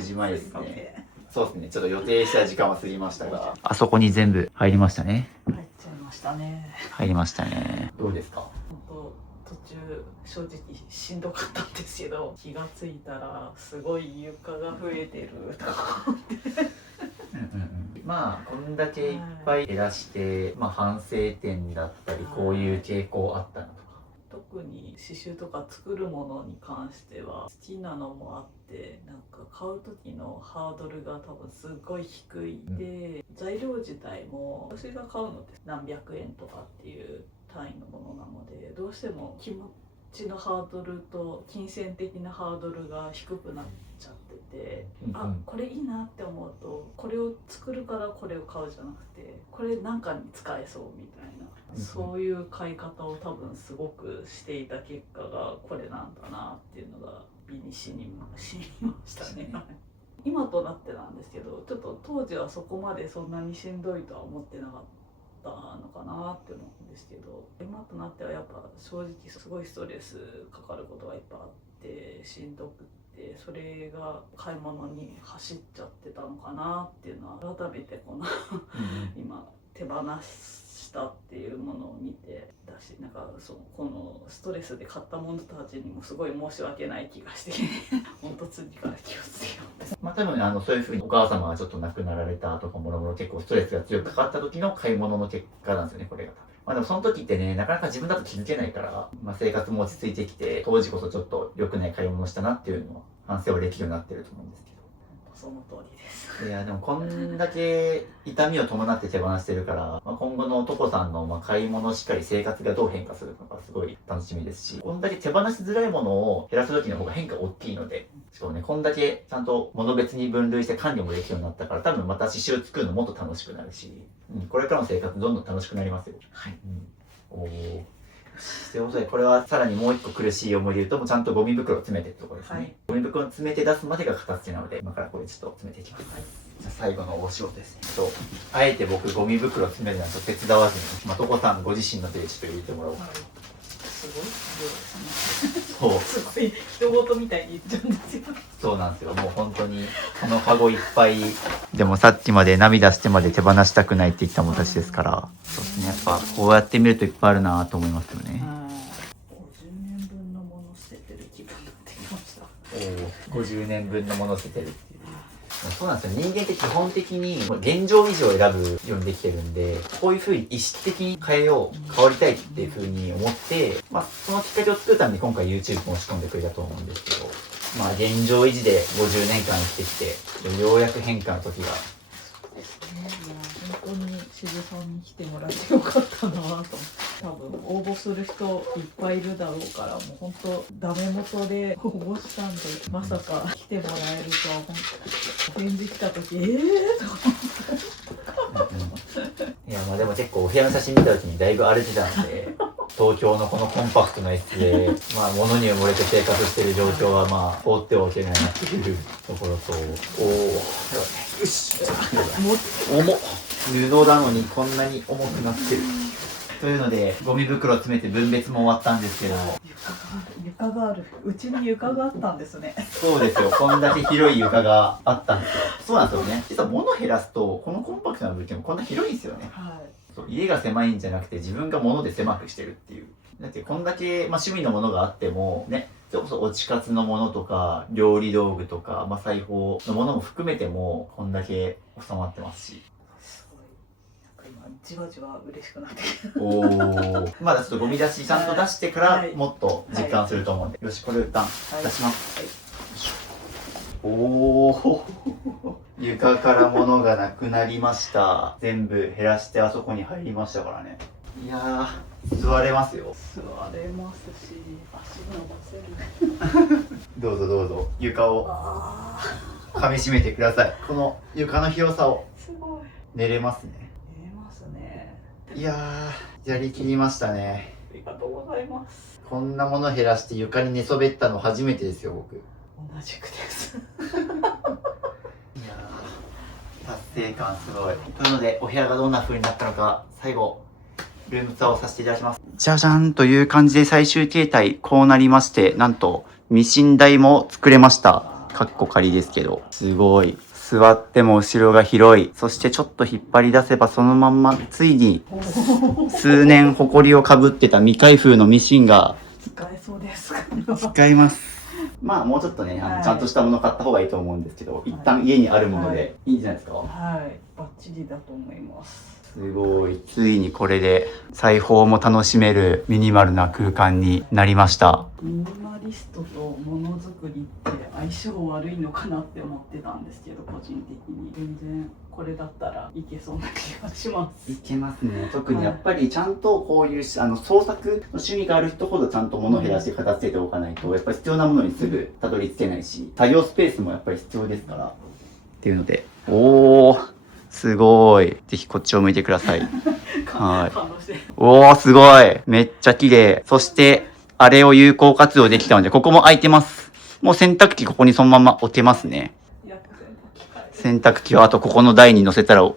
時前ですね。そうですね、ちょっと予定した時間は過ぎましたが、あそこに全部入りましたね。入っちゃいましたね。入りましたね。どうですか？本当途中正直しんどかったんですけど、気がついたらすごい床が増えてるとか思って。まあこんだけいっぱい減らして、まあ、反省点だったりこういう傾向あったなとか。特に刺繍とか作るものに関しては好きなのもあって、なんか買う時のハードルが多分すごい低いで、材料自体も私が買うのって何百円とかっていう単位のものなので、どうしても気持ちのハードルと金銭的なハードルが低くなっちゃってて、あ、これいいなって思うと、これを作るからこれを買うじゃなくて、これなんかに使えそうみたいな、そういう買い方を多分すごくしていた結果がこれなんだなっていうのが身に染みましたね。今となってなんですけど、ちょっと当時はそこまでそんなにしんどいとは思ってなかったのかなって思うんですけど、今となってはやっぱ正直すごいストレスかかることがいっぱいあってしんどくて、それが買い物に走っちゃってたのかなっていうのは改めてこの今手放したっていうものを見てだし、なんかこのストレスで買ったものたちにもすごい申し訳ない気がして本当次から気をつけようって。まあ多分そういうふうにお母様がちょっと亡くなられたとかもろもろ結構ストレスが強くかかった時の買い物の結果なんですよね、これが。まあでもその時ってね、なかなか自分だと気づけないから、まあ生活も落ち着いてきて、当時こそちょっと良くない買い物したなっていうのは反省はできるようになってると思うんですけど。その通りです。いやでもこんだけ痛みを伴って手放してるから、まあ、今後のトコさんの買い物しっかり生活がどう変化するのかすごい楽しみですし、こんだけ手放しづらいものを減らす時の方が変化大きいので、しかもねこんだけちゃんと物別に分類して管理もできるようになったから、多分また刺繍作るのもっと楽しくなるし、これからの生活どんどん楽しくなりますよ。はい、おーということで、これはさらにもう一個苦しい思いで言うと、もうちゃんとゴミ袋を詰めてってところですね。はい、ゴミ袋を詰めて出すまでが片付けなので、今からこれちょっと詰めていきます。はい、じゃあ最後のお仕事ですね。あえて僕ゴミ袋を詰めるのはちょっと手伝わずに、まあ、トコさんご自身の手でちょっと入れてもらおうかな。すごい量ですね。そう。すごい人事みたいに言っちゃうんですよ。そうなんですよ。もう本当にこのカゴいっぱい。でもさっきまで涙してまで手放したくないって言ったもんたちですから、そうですね。やっぱこうやって見るといっぱいあるなと思いますよね。50年分のもの捨ててる気分になってきました。50年分のもの捨ててるっていう。そうなんですよ。人間って基本的に現状維持を選ぶようにできてるんで、こういうふうに意識的に変えよう、変わりたいっていうふうに思って、まあそのきっかけを作るために今回 YouTube 申し込んでくれたと思うんですけど、まあ現状維持で50年間生きてきて、ようやく変化の時が。本当にしずさんに来てもらってよかったなと思って。多分応募する人いっぱいいるだろうから、もう本当ダメ元で応募したんで、まさか来てもらえるとは本当返事来た時と思って。いやまあでも結構お部屋の写真見た時にだいぶ荒れてたんで、東京のこのコンパクトな室でまあ物に埋もれて生活してる状況はまあ放ってはおけないなっていうところと、よし重っ、布なのにこんなに重くなってるというので、ゴミ袋詰めて分別も終わったんですけど、床がある、うちに床があったんですね。そうですよ、こんだけ広い床があったんですよ。そうなんですよね。実は物減らすとこのコンパクトな物件もこんな広いんですよね。はい。そう家が狭いんじゃなくて自分が物で狭くしてるっていう。だってこんだけ、趣味のものがあってもね、それこそおちかつのものとか料理道具とか、裁縫のものも含めてもこんだけ収まってますし。すごいなんか今じわじわ嬉しくなってきた。おお。まだちょっとゴミ出しちゃんと出してからはいもっと実感すると思うんで、よしこれ一旦出します。はいおお。床から物がなくなりました。全部減らしてあそこに入りましたからね。いやー、座れますよ。座れますし、足伸ばせる。どうぞどうぞ、床をあ噛み締めてください。この床の広さをー、すごい。寝れますね。見えますね。いやー、やりきりましたね。ありがとうございます。こんなもの減らして床に寝そべったの初めてですよ、僕。い同じくです。やー、達成感すごい。というので、お部屋がどんな風になったのか、最後、ルームツアーをさせていただきます。じゃじゃんという感じで最終形態こうなりまして、なんとミシン台も作れました。かっこ仮ですけど。すごい。座っても後ろが広い。そしてちょっと引っ張り出せばそのまんまついに数年埃をかぶってた未開封のミシンが使えそうです。使います。もうちょっとね、はいちゃんとしたもの買った方がいいと思うんですけど、一旦家にあるものでいいんじゃないですか。はい、バッチリだと思います。すごい。ついにこれで裁縫も楽しめるミニマルな空間になりました。ミニマリストとものづくりって相性悪いのかなって思ってたんですけど、個人的に全然これだったらいけそうな気がします。いけますね。特にやっぱりちゃんとこういう創作の趣味がある人ほどちゃんと物を減らして片付けておかないと、やっぱり必要なものにすぐたどり着けないし、作業スペースもやっぱり必要ですからっていうので、おー、すごい。ぜひこっちを向いてください。はい。感動して。おー、すごい。めっちゃ綺麗。そしてあれを有効活用できたので、ここも空いてます。もう洗濯機ここにそのまま置けますね。洗濯機はあとここの台に乗せたらも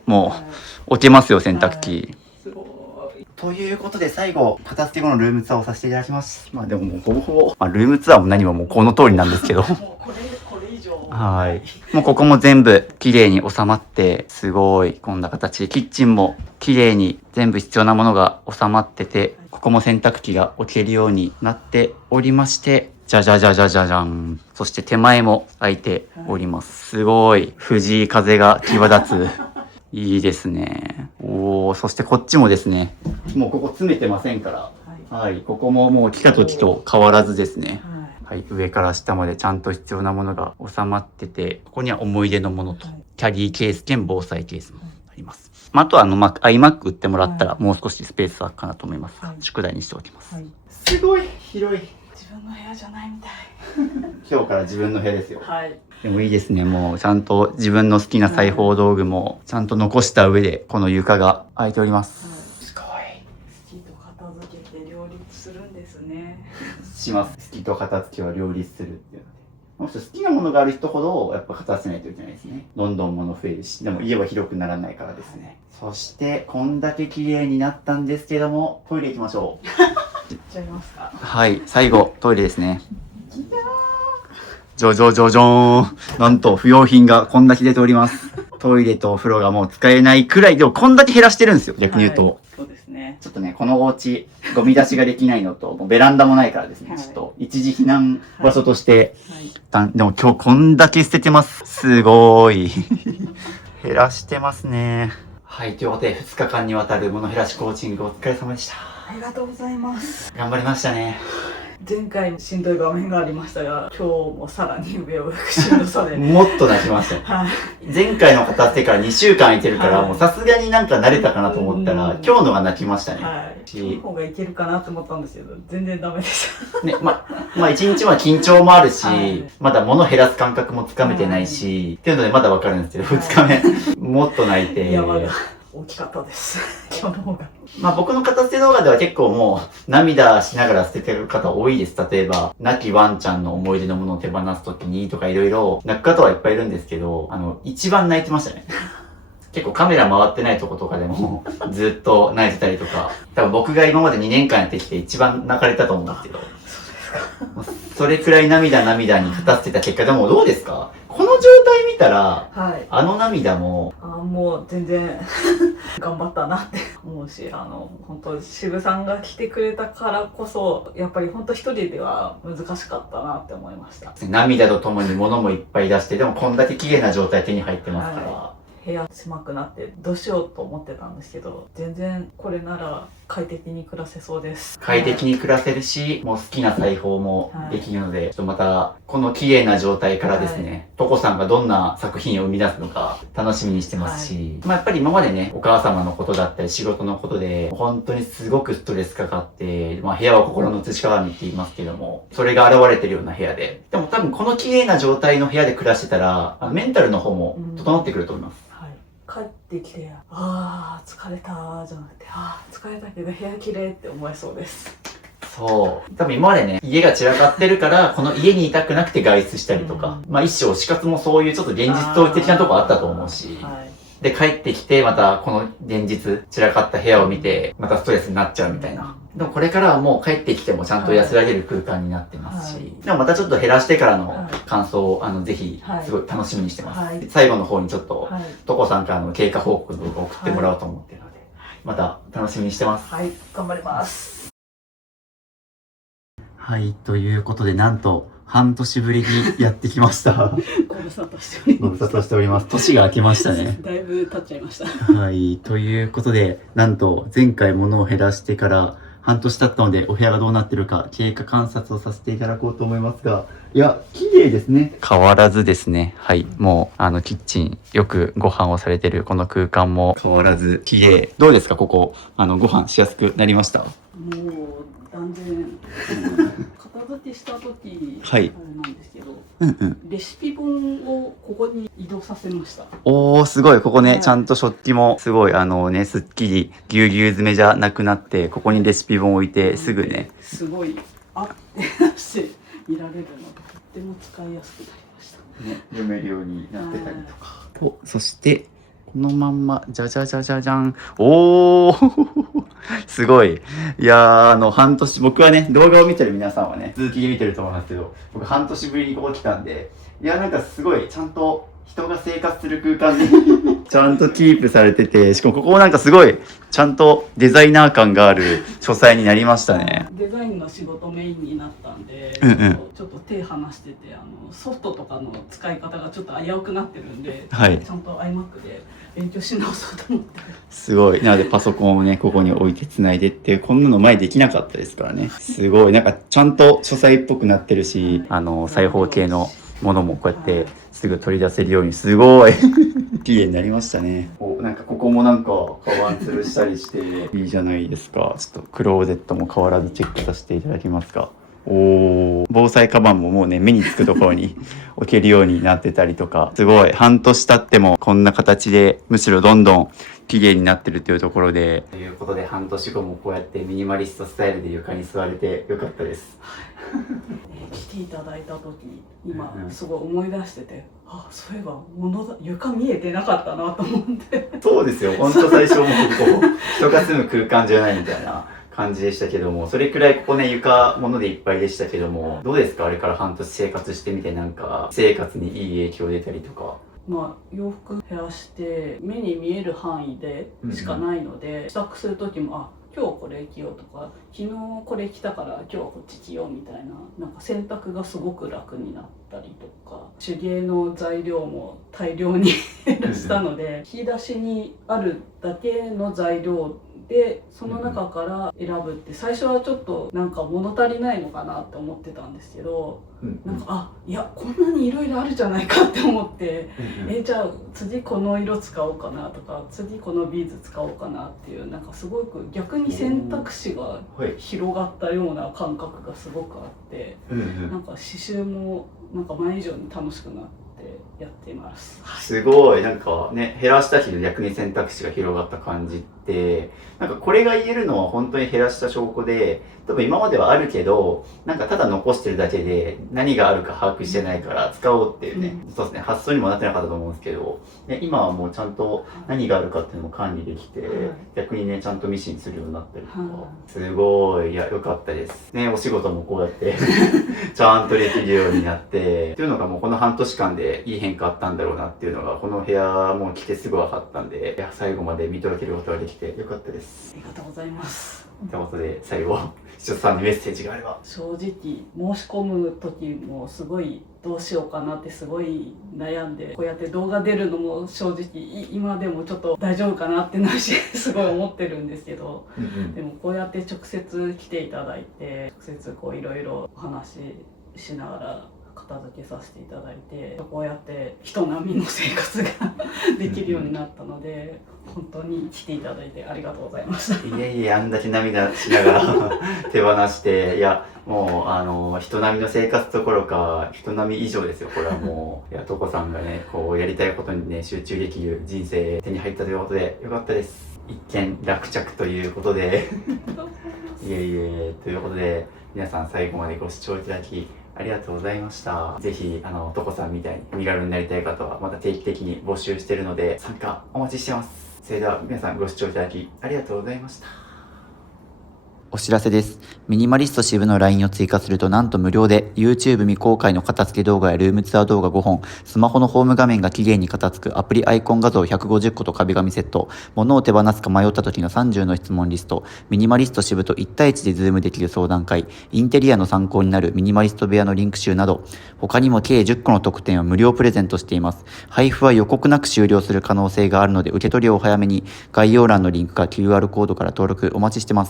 う置けますよ、洗濯機。すごい。ということで最後、片付け後のルームツアーをさせていただきます。でももうほぼほぼ、ルームツアーも何ももうこの通りなんですけど。もうこれ以上。はい。もうここも全部綺麗に収まって、すごいこんな形で、キッチンも綺麗に全部必要なものが収まってて、ここも洗濯機が置けるようになっておりまして、じゃじゃじゃじゃじゃじゃん。そして手前も空いております。すごい藤井風が際立つ。いいですね。おー、そしてこっちもですね、もうここ詰めてませんから、はい、ここももう来た時と変わらずですね。はい、上から下までちゃんと必要なものが収まってて、ここには思い出のものと、キャリーケース兼防災ケースもあります。あとはiMac 売ってもらったらもう少しスペースあるかなと思いますが、宿題にしておきます。すごい広い。自分の部屋じゃないみたい。今日から自分の部屋ですよ。はい。でもいいですね。もうちゃんと自分の好きな裁縫道具もちゃんと残した上でこの床が空いております。すごい。好きと片付けて両立するんですね。します。好きと片付けは両立するっていうので。もし好きなものがある人ほどやっぱ片付けないといけないですね。どんどん物増えるし、でも家は広くならないからですね。そしてこんだけ綺麗になったんですけども、トイレ行きましょう。行っちゃいますか。はい、最後トイレですね。じょじょじょじょーん。なんと不要品がこんだけ出ております。トイレとお風呂がもう使えないくらい、でもこんだけ減らしてるんですよ、逆に言うと。はい、そうですね。ちょっとね、このお家、ゴミ出しができないのと、もうベランダもないからですね、はい、ちょっと一時避難場所として、はい、でも今日こんだけ捨ててます。すごーい。減らしてますね。はい、ということで2日間にわたる物減らしコーチングお疲れ様でした。ありがとうございます。頑張りましたね。前回しんどい場面がありましたが、今日もさらに上をしんどさでもっと泣きましたよ。はい、前回の片付けから2週間空いてるから、はい、もうさすがになんか慣れたかなと思ったら、今日のが泣きましたね。はい、今日の方がいけるかなと思ったんですけど、全然ダメでした。ね、一日は緊張もあるし、はい、まだ物減らす感覚もつかめてないし、っていうのでまだわかるんですけど、2日目、もっと泣いて。山が大きかったです。今日の方が。僕の片付け動画では結構もう涙しながら捨ててる方多いです。例えば、亡きワンちゃんの思い出のものを手放すときにとかいろいろ泣く方はいっぱいいるんですけど、一番泣いてましたね。結構カメラ回ってないとことかでもずっと泣いてたりとか、多分僕が今まで2年間やってきて一番泣かれたと思うんですけど、それくらい涙に片付けた結果でもどうですか？ここの状態見たら、はい。あの涙も、もう全然頑張ったなって思うし、本当渋さんが来てくれたからこそ、やっぱり本当一人では難しかったなって思いました。涙とともに物もいっぱい出して、でもこんだけ綺麗な状態手に入ってますから、部屋狭くなってどうしようと思ってたんですけど、全然これなら快適に暮らせそうです。快適に暮らせるし、もう好きな裁縫もできるので、ちょっとまたこの綺麗な状態からですね、トコさんがどんな作品を生み出すのか楽しみにしてますし、やっぱり今までね、お母様のことだったり仕事のことで、本当にすごくストレスかかって、部屋は心の内鏡って言いますけども、それが現れてるような部屋で、でも多分この綺麗な状態の部屋で暮らしてたら、メンタルの方も整ってくると思います。帰ってきて、疲れたじゃなくて、疲れたけど部屋綺麗って思えそうです。そう。多分今までね、家が散らかってるから、この家にいたくなくて外出したりとか、一生死活もそういうちょっと現実逃避的なとこあったと思うし、で、帰ってきて、またこの現実、散らかった部屋を見て、またストレスになっちゃうみたいな。でもこれからはもう帰ってきてもちゃんと安らげる空間になってますし、でもまたちょっと減らしてからの感想を、ぜひ、すごい楽しみにしてます。最後の方にちょっと、トコさんからの経過報告の動画を送ってもらおうと思ってるので、また楽しみにしてます。はい、頑張ります。はい、ということで、なんと、半年ぶりにやってきました。ご無沙汰しております。ご無沙汰しております。年が明けましたね。だいぶ経っちゃいました。はい、ということで、なんと前回物を減らしてから半年経ったので、お部屋がどうなってるか経過観察をさせていただこうと思いますが、いや、綺麗ですね。変わらずですね。はい、もうキッチンよくご飯をされてるこの空間も変わらず綺麗。どうですか、ここご飯しやすくなりました？もう断然片付けした時、はい、あれなんですけど、レシピ本をここに移動させました。おー、すごい。ここね、ちゃんと食器もすごいすっきりぎゅうぎゅう詰めじゃなくなって、ここにレシピ本置いてすぐね、すごいあってして見られるので、とっても使いやすくなりましたね。読めるようになってたりとか、そしてこのまんまじゃじゃじゃじゃじゃん。おーすごい。いやー、半年、僕はね、動画を見てる皆さんはね、続きで見てると思いますけど、僕半年ぶりにここ来たんで、いや、なんかすごい、ちゃんと人が生活する空間でちゃんとキープされてて、しかもここもなんかすごい、ちゃんとデザイナー感がある書斎になりましたね。デザインの仕事メインになったんで、ちょっと手離してて、ソフトとかの使い方がちょっと危うくなってるんで、ちゃんと iMac で勉強し直そうと思って。すごい。なのでパソコンをね、ここに置いてつないでって、こんなの前できなかったですからね。すごい。なんかちゃんと書斎っぽくなってるし、裁縫系のものもこうやってすぐ取り出せるように、すごい綺麗になりましたね。なんかここもなんかカバン吊るしたりしていいじゃないですか。ちょっとクローゼットも変わらずチェックさせていただきますか。防災カバンももうね、目につくところに置けるようになってたりとか、すごい半年経ってもこんな形で、むしろどんどん綺麗になってるというところで、ということで半年後もこうやってミニマリストスタイルで床に座れてよかったです。来ていただいた時、今すごい思い出してて、そういえば床見えてなかったなと思って。そうですよ。本当最初もここ人が住む空間じゃないみたいな感じでしたけども、それくらいここね、床物でいっぱいでしたけども、どうですか、あれから半年生活してみて、なんか生活にいい影響出たりとか。洋服減らして目に見える範囲でしかないので、支度する時も今日これ着ようとか、昨日これ着たから今日はこっち着ようみたいな、なんか選択がすごく楽になったりとか、手芸の材料も大量に減らしたので、引き出しにあるだけの材料でその中から選ぶって、最初はちょっとなんか物足りないのかなって思ってたんですけど、なんかいやこんなにいろいろあるじゃないかって思って、じゃあ次この色使おうかなとか、次このビーズ使おうかなっていう、なんかすごく逆に選択肢が広がったような感覚がすごくあって、なんか刺繍もなんか前以上に楽しくなってやっています。すごい。なんかね、減らしたけど逆に選択肢が広がった感じってて、なんかこれが言えるのは本当に減らした証拠で、多分今まではあるけど、なんかただ残してるだけで何があるか把握してないから使おうっていうね、そうですね、発想にもなってなかったと思うんですけど、で今はもうちゃんと何があるかっていうのも管理できて、逆にね、ちゃんとミシンするようになったりとか、すごい、いや、良かったです。ね、お仕事もこうやってちゃんとできるようになって、っていうのがもうこの半年間でいい変化あったんだろうなっていうのが、この部屋も来てすぐ分かったんで、いや、最後まで見届けることができて良かったです。ありがとうございます。ということで、最後、視聴者さんにメッセージがあれば。正直、申し込む時もすごいどうしようかなってすごい悩んで、こうやって動画出るのも正直今でもちょっと大丈夫かなってなるしすごい思ってるんですけど、でもこうやって直接来ていただいて、直接こういろいろお話ししながら片付けさせていただいて、こうやって人並みの生活ができるようになったので、本当に来ていただいてありがとうございました。いえいえ、あんだけ涙しながら手放して、いや、もう人並みの生活どころか人並み以上ですよ。これはもういや、とこさんがね、こうやりたいことにね、集中できる人生手に入ったということでよかったです。一見落着ということでいえいえ、ということで皆さん最後までご視聴いただきありがとうございました。ぜひとこさんみたいに身軽になりたい方はまた定期的に募集しているので、参加お待ちしてます。それでは皆さんご視聴いただきありがとうございました。お知らせです。ミニマリスト支部の LINE を追加するとなんと無料で YouTube 未公開の片付け動画やルームツアー動画5本、スマホのホーム画面が綺麗に片付くアプリアイコン画像150個と壁紙セット、物を手放すか迷った時の30の質問リスト、ミニマリスト支部と1対1でズームできる相談会、インテリアの参考になるミニマリスト部屋のリンク集など、他にも計10個の特典を無料プレゼントしています。配布は予告なく終了する可能性があるので受け取りをお早めに。概要欄のリンクか QR コードから登録お待ちしてます。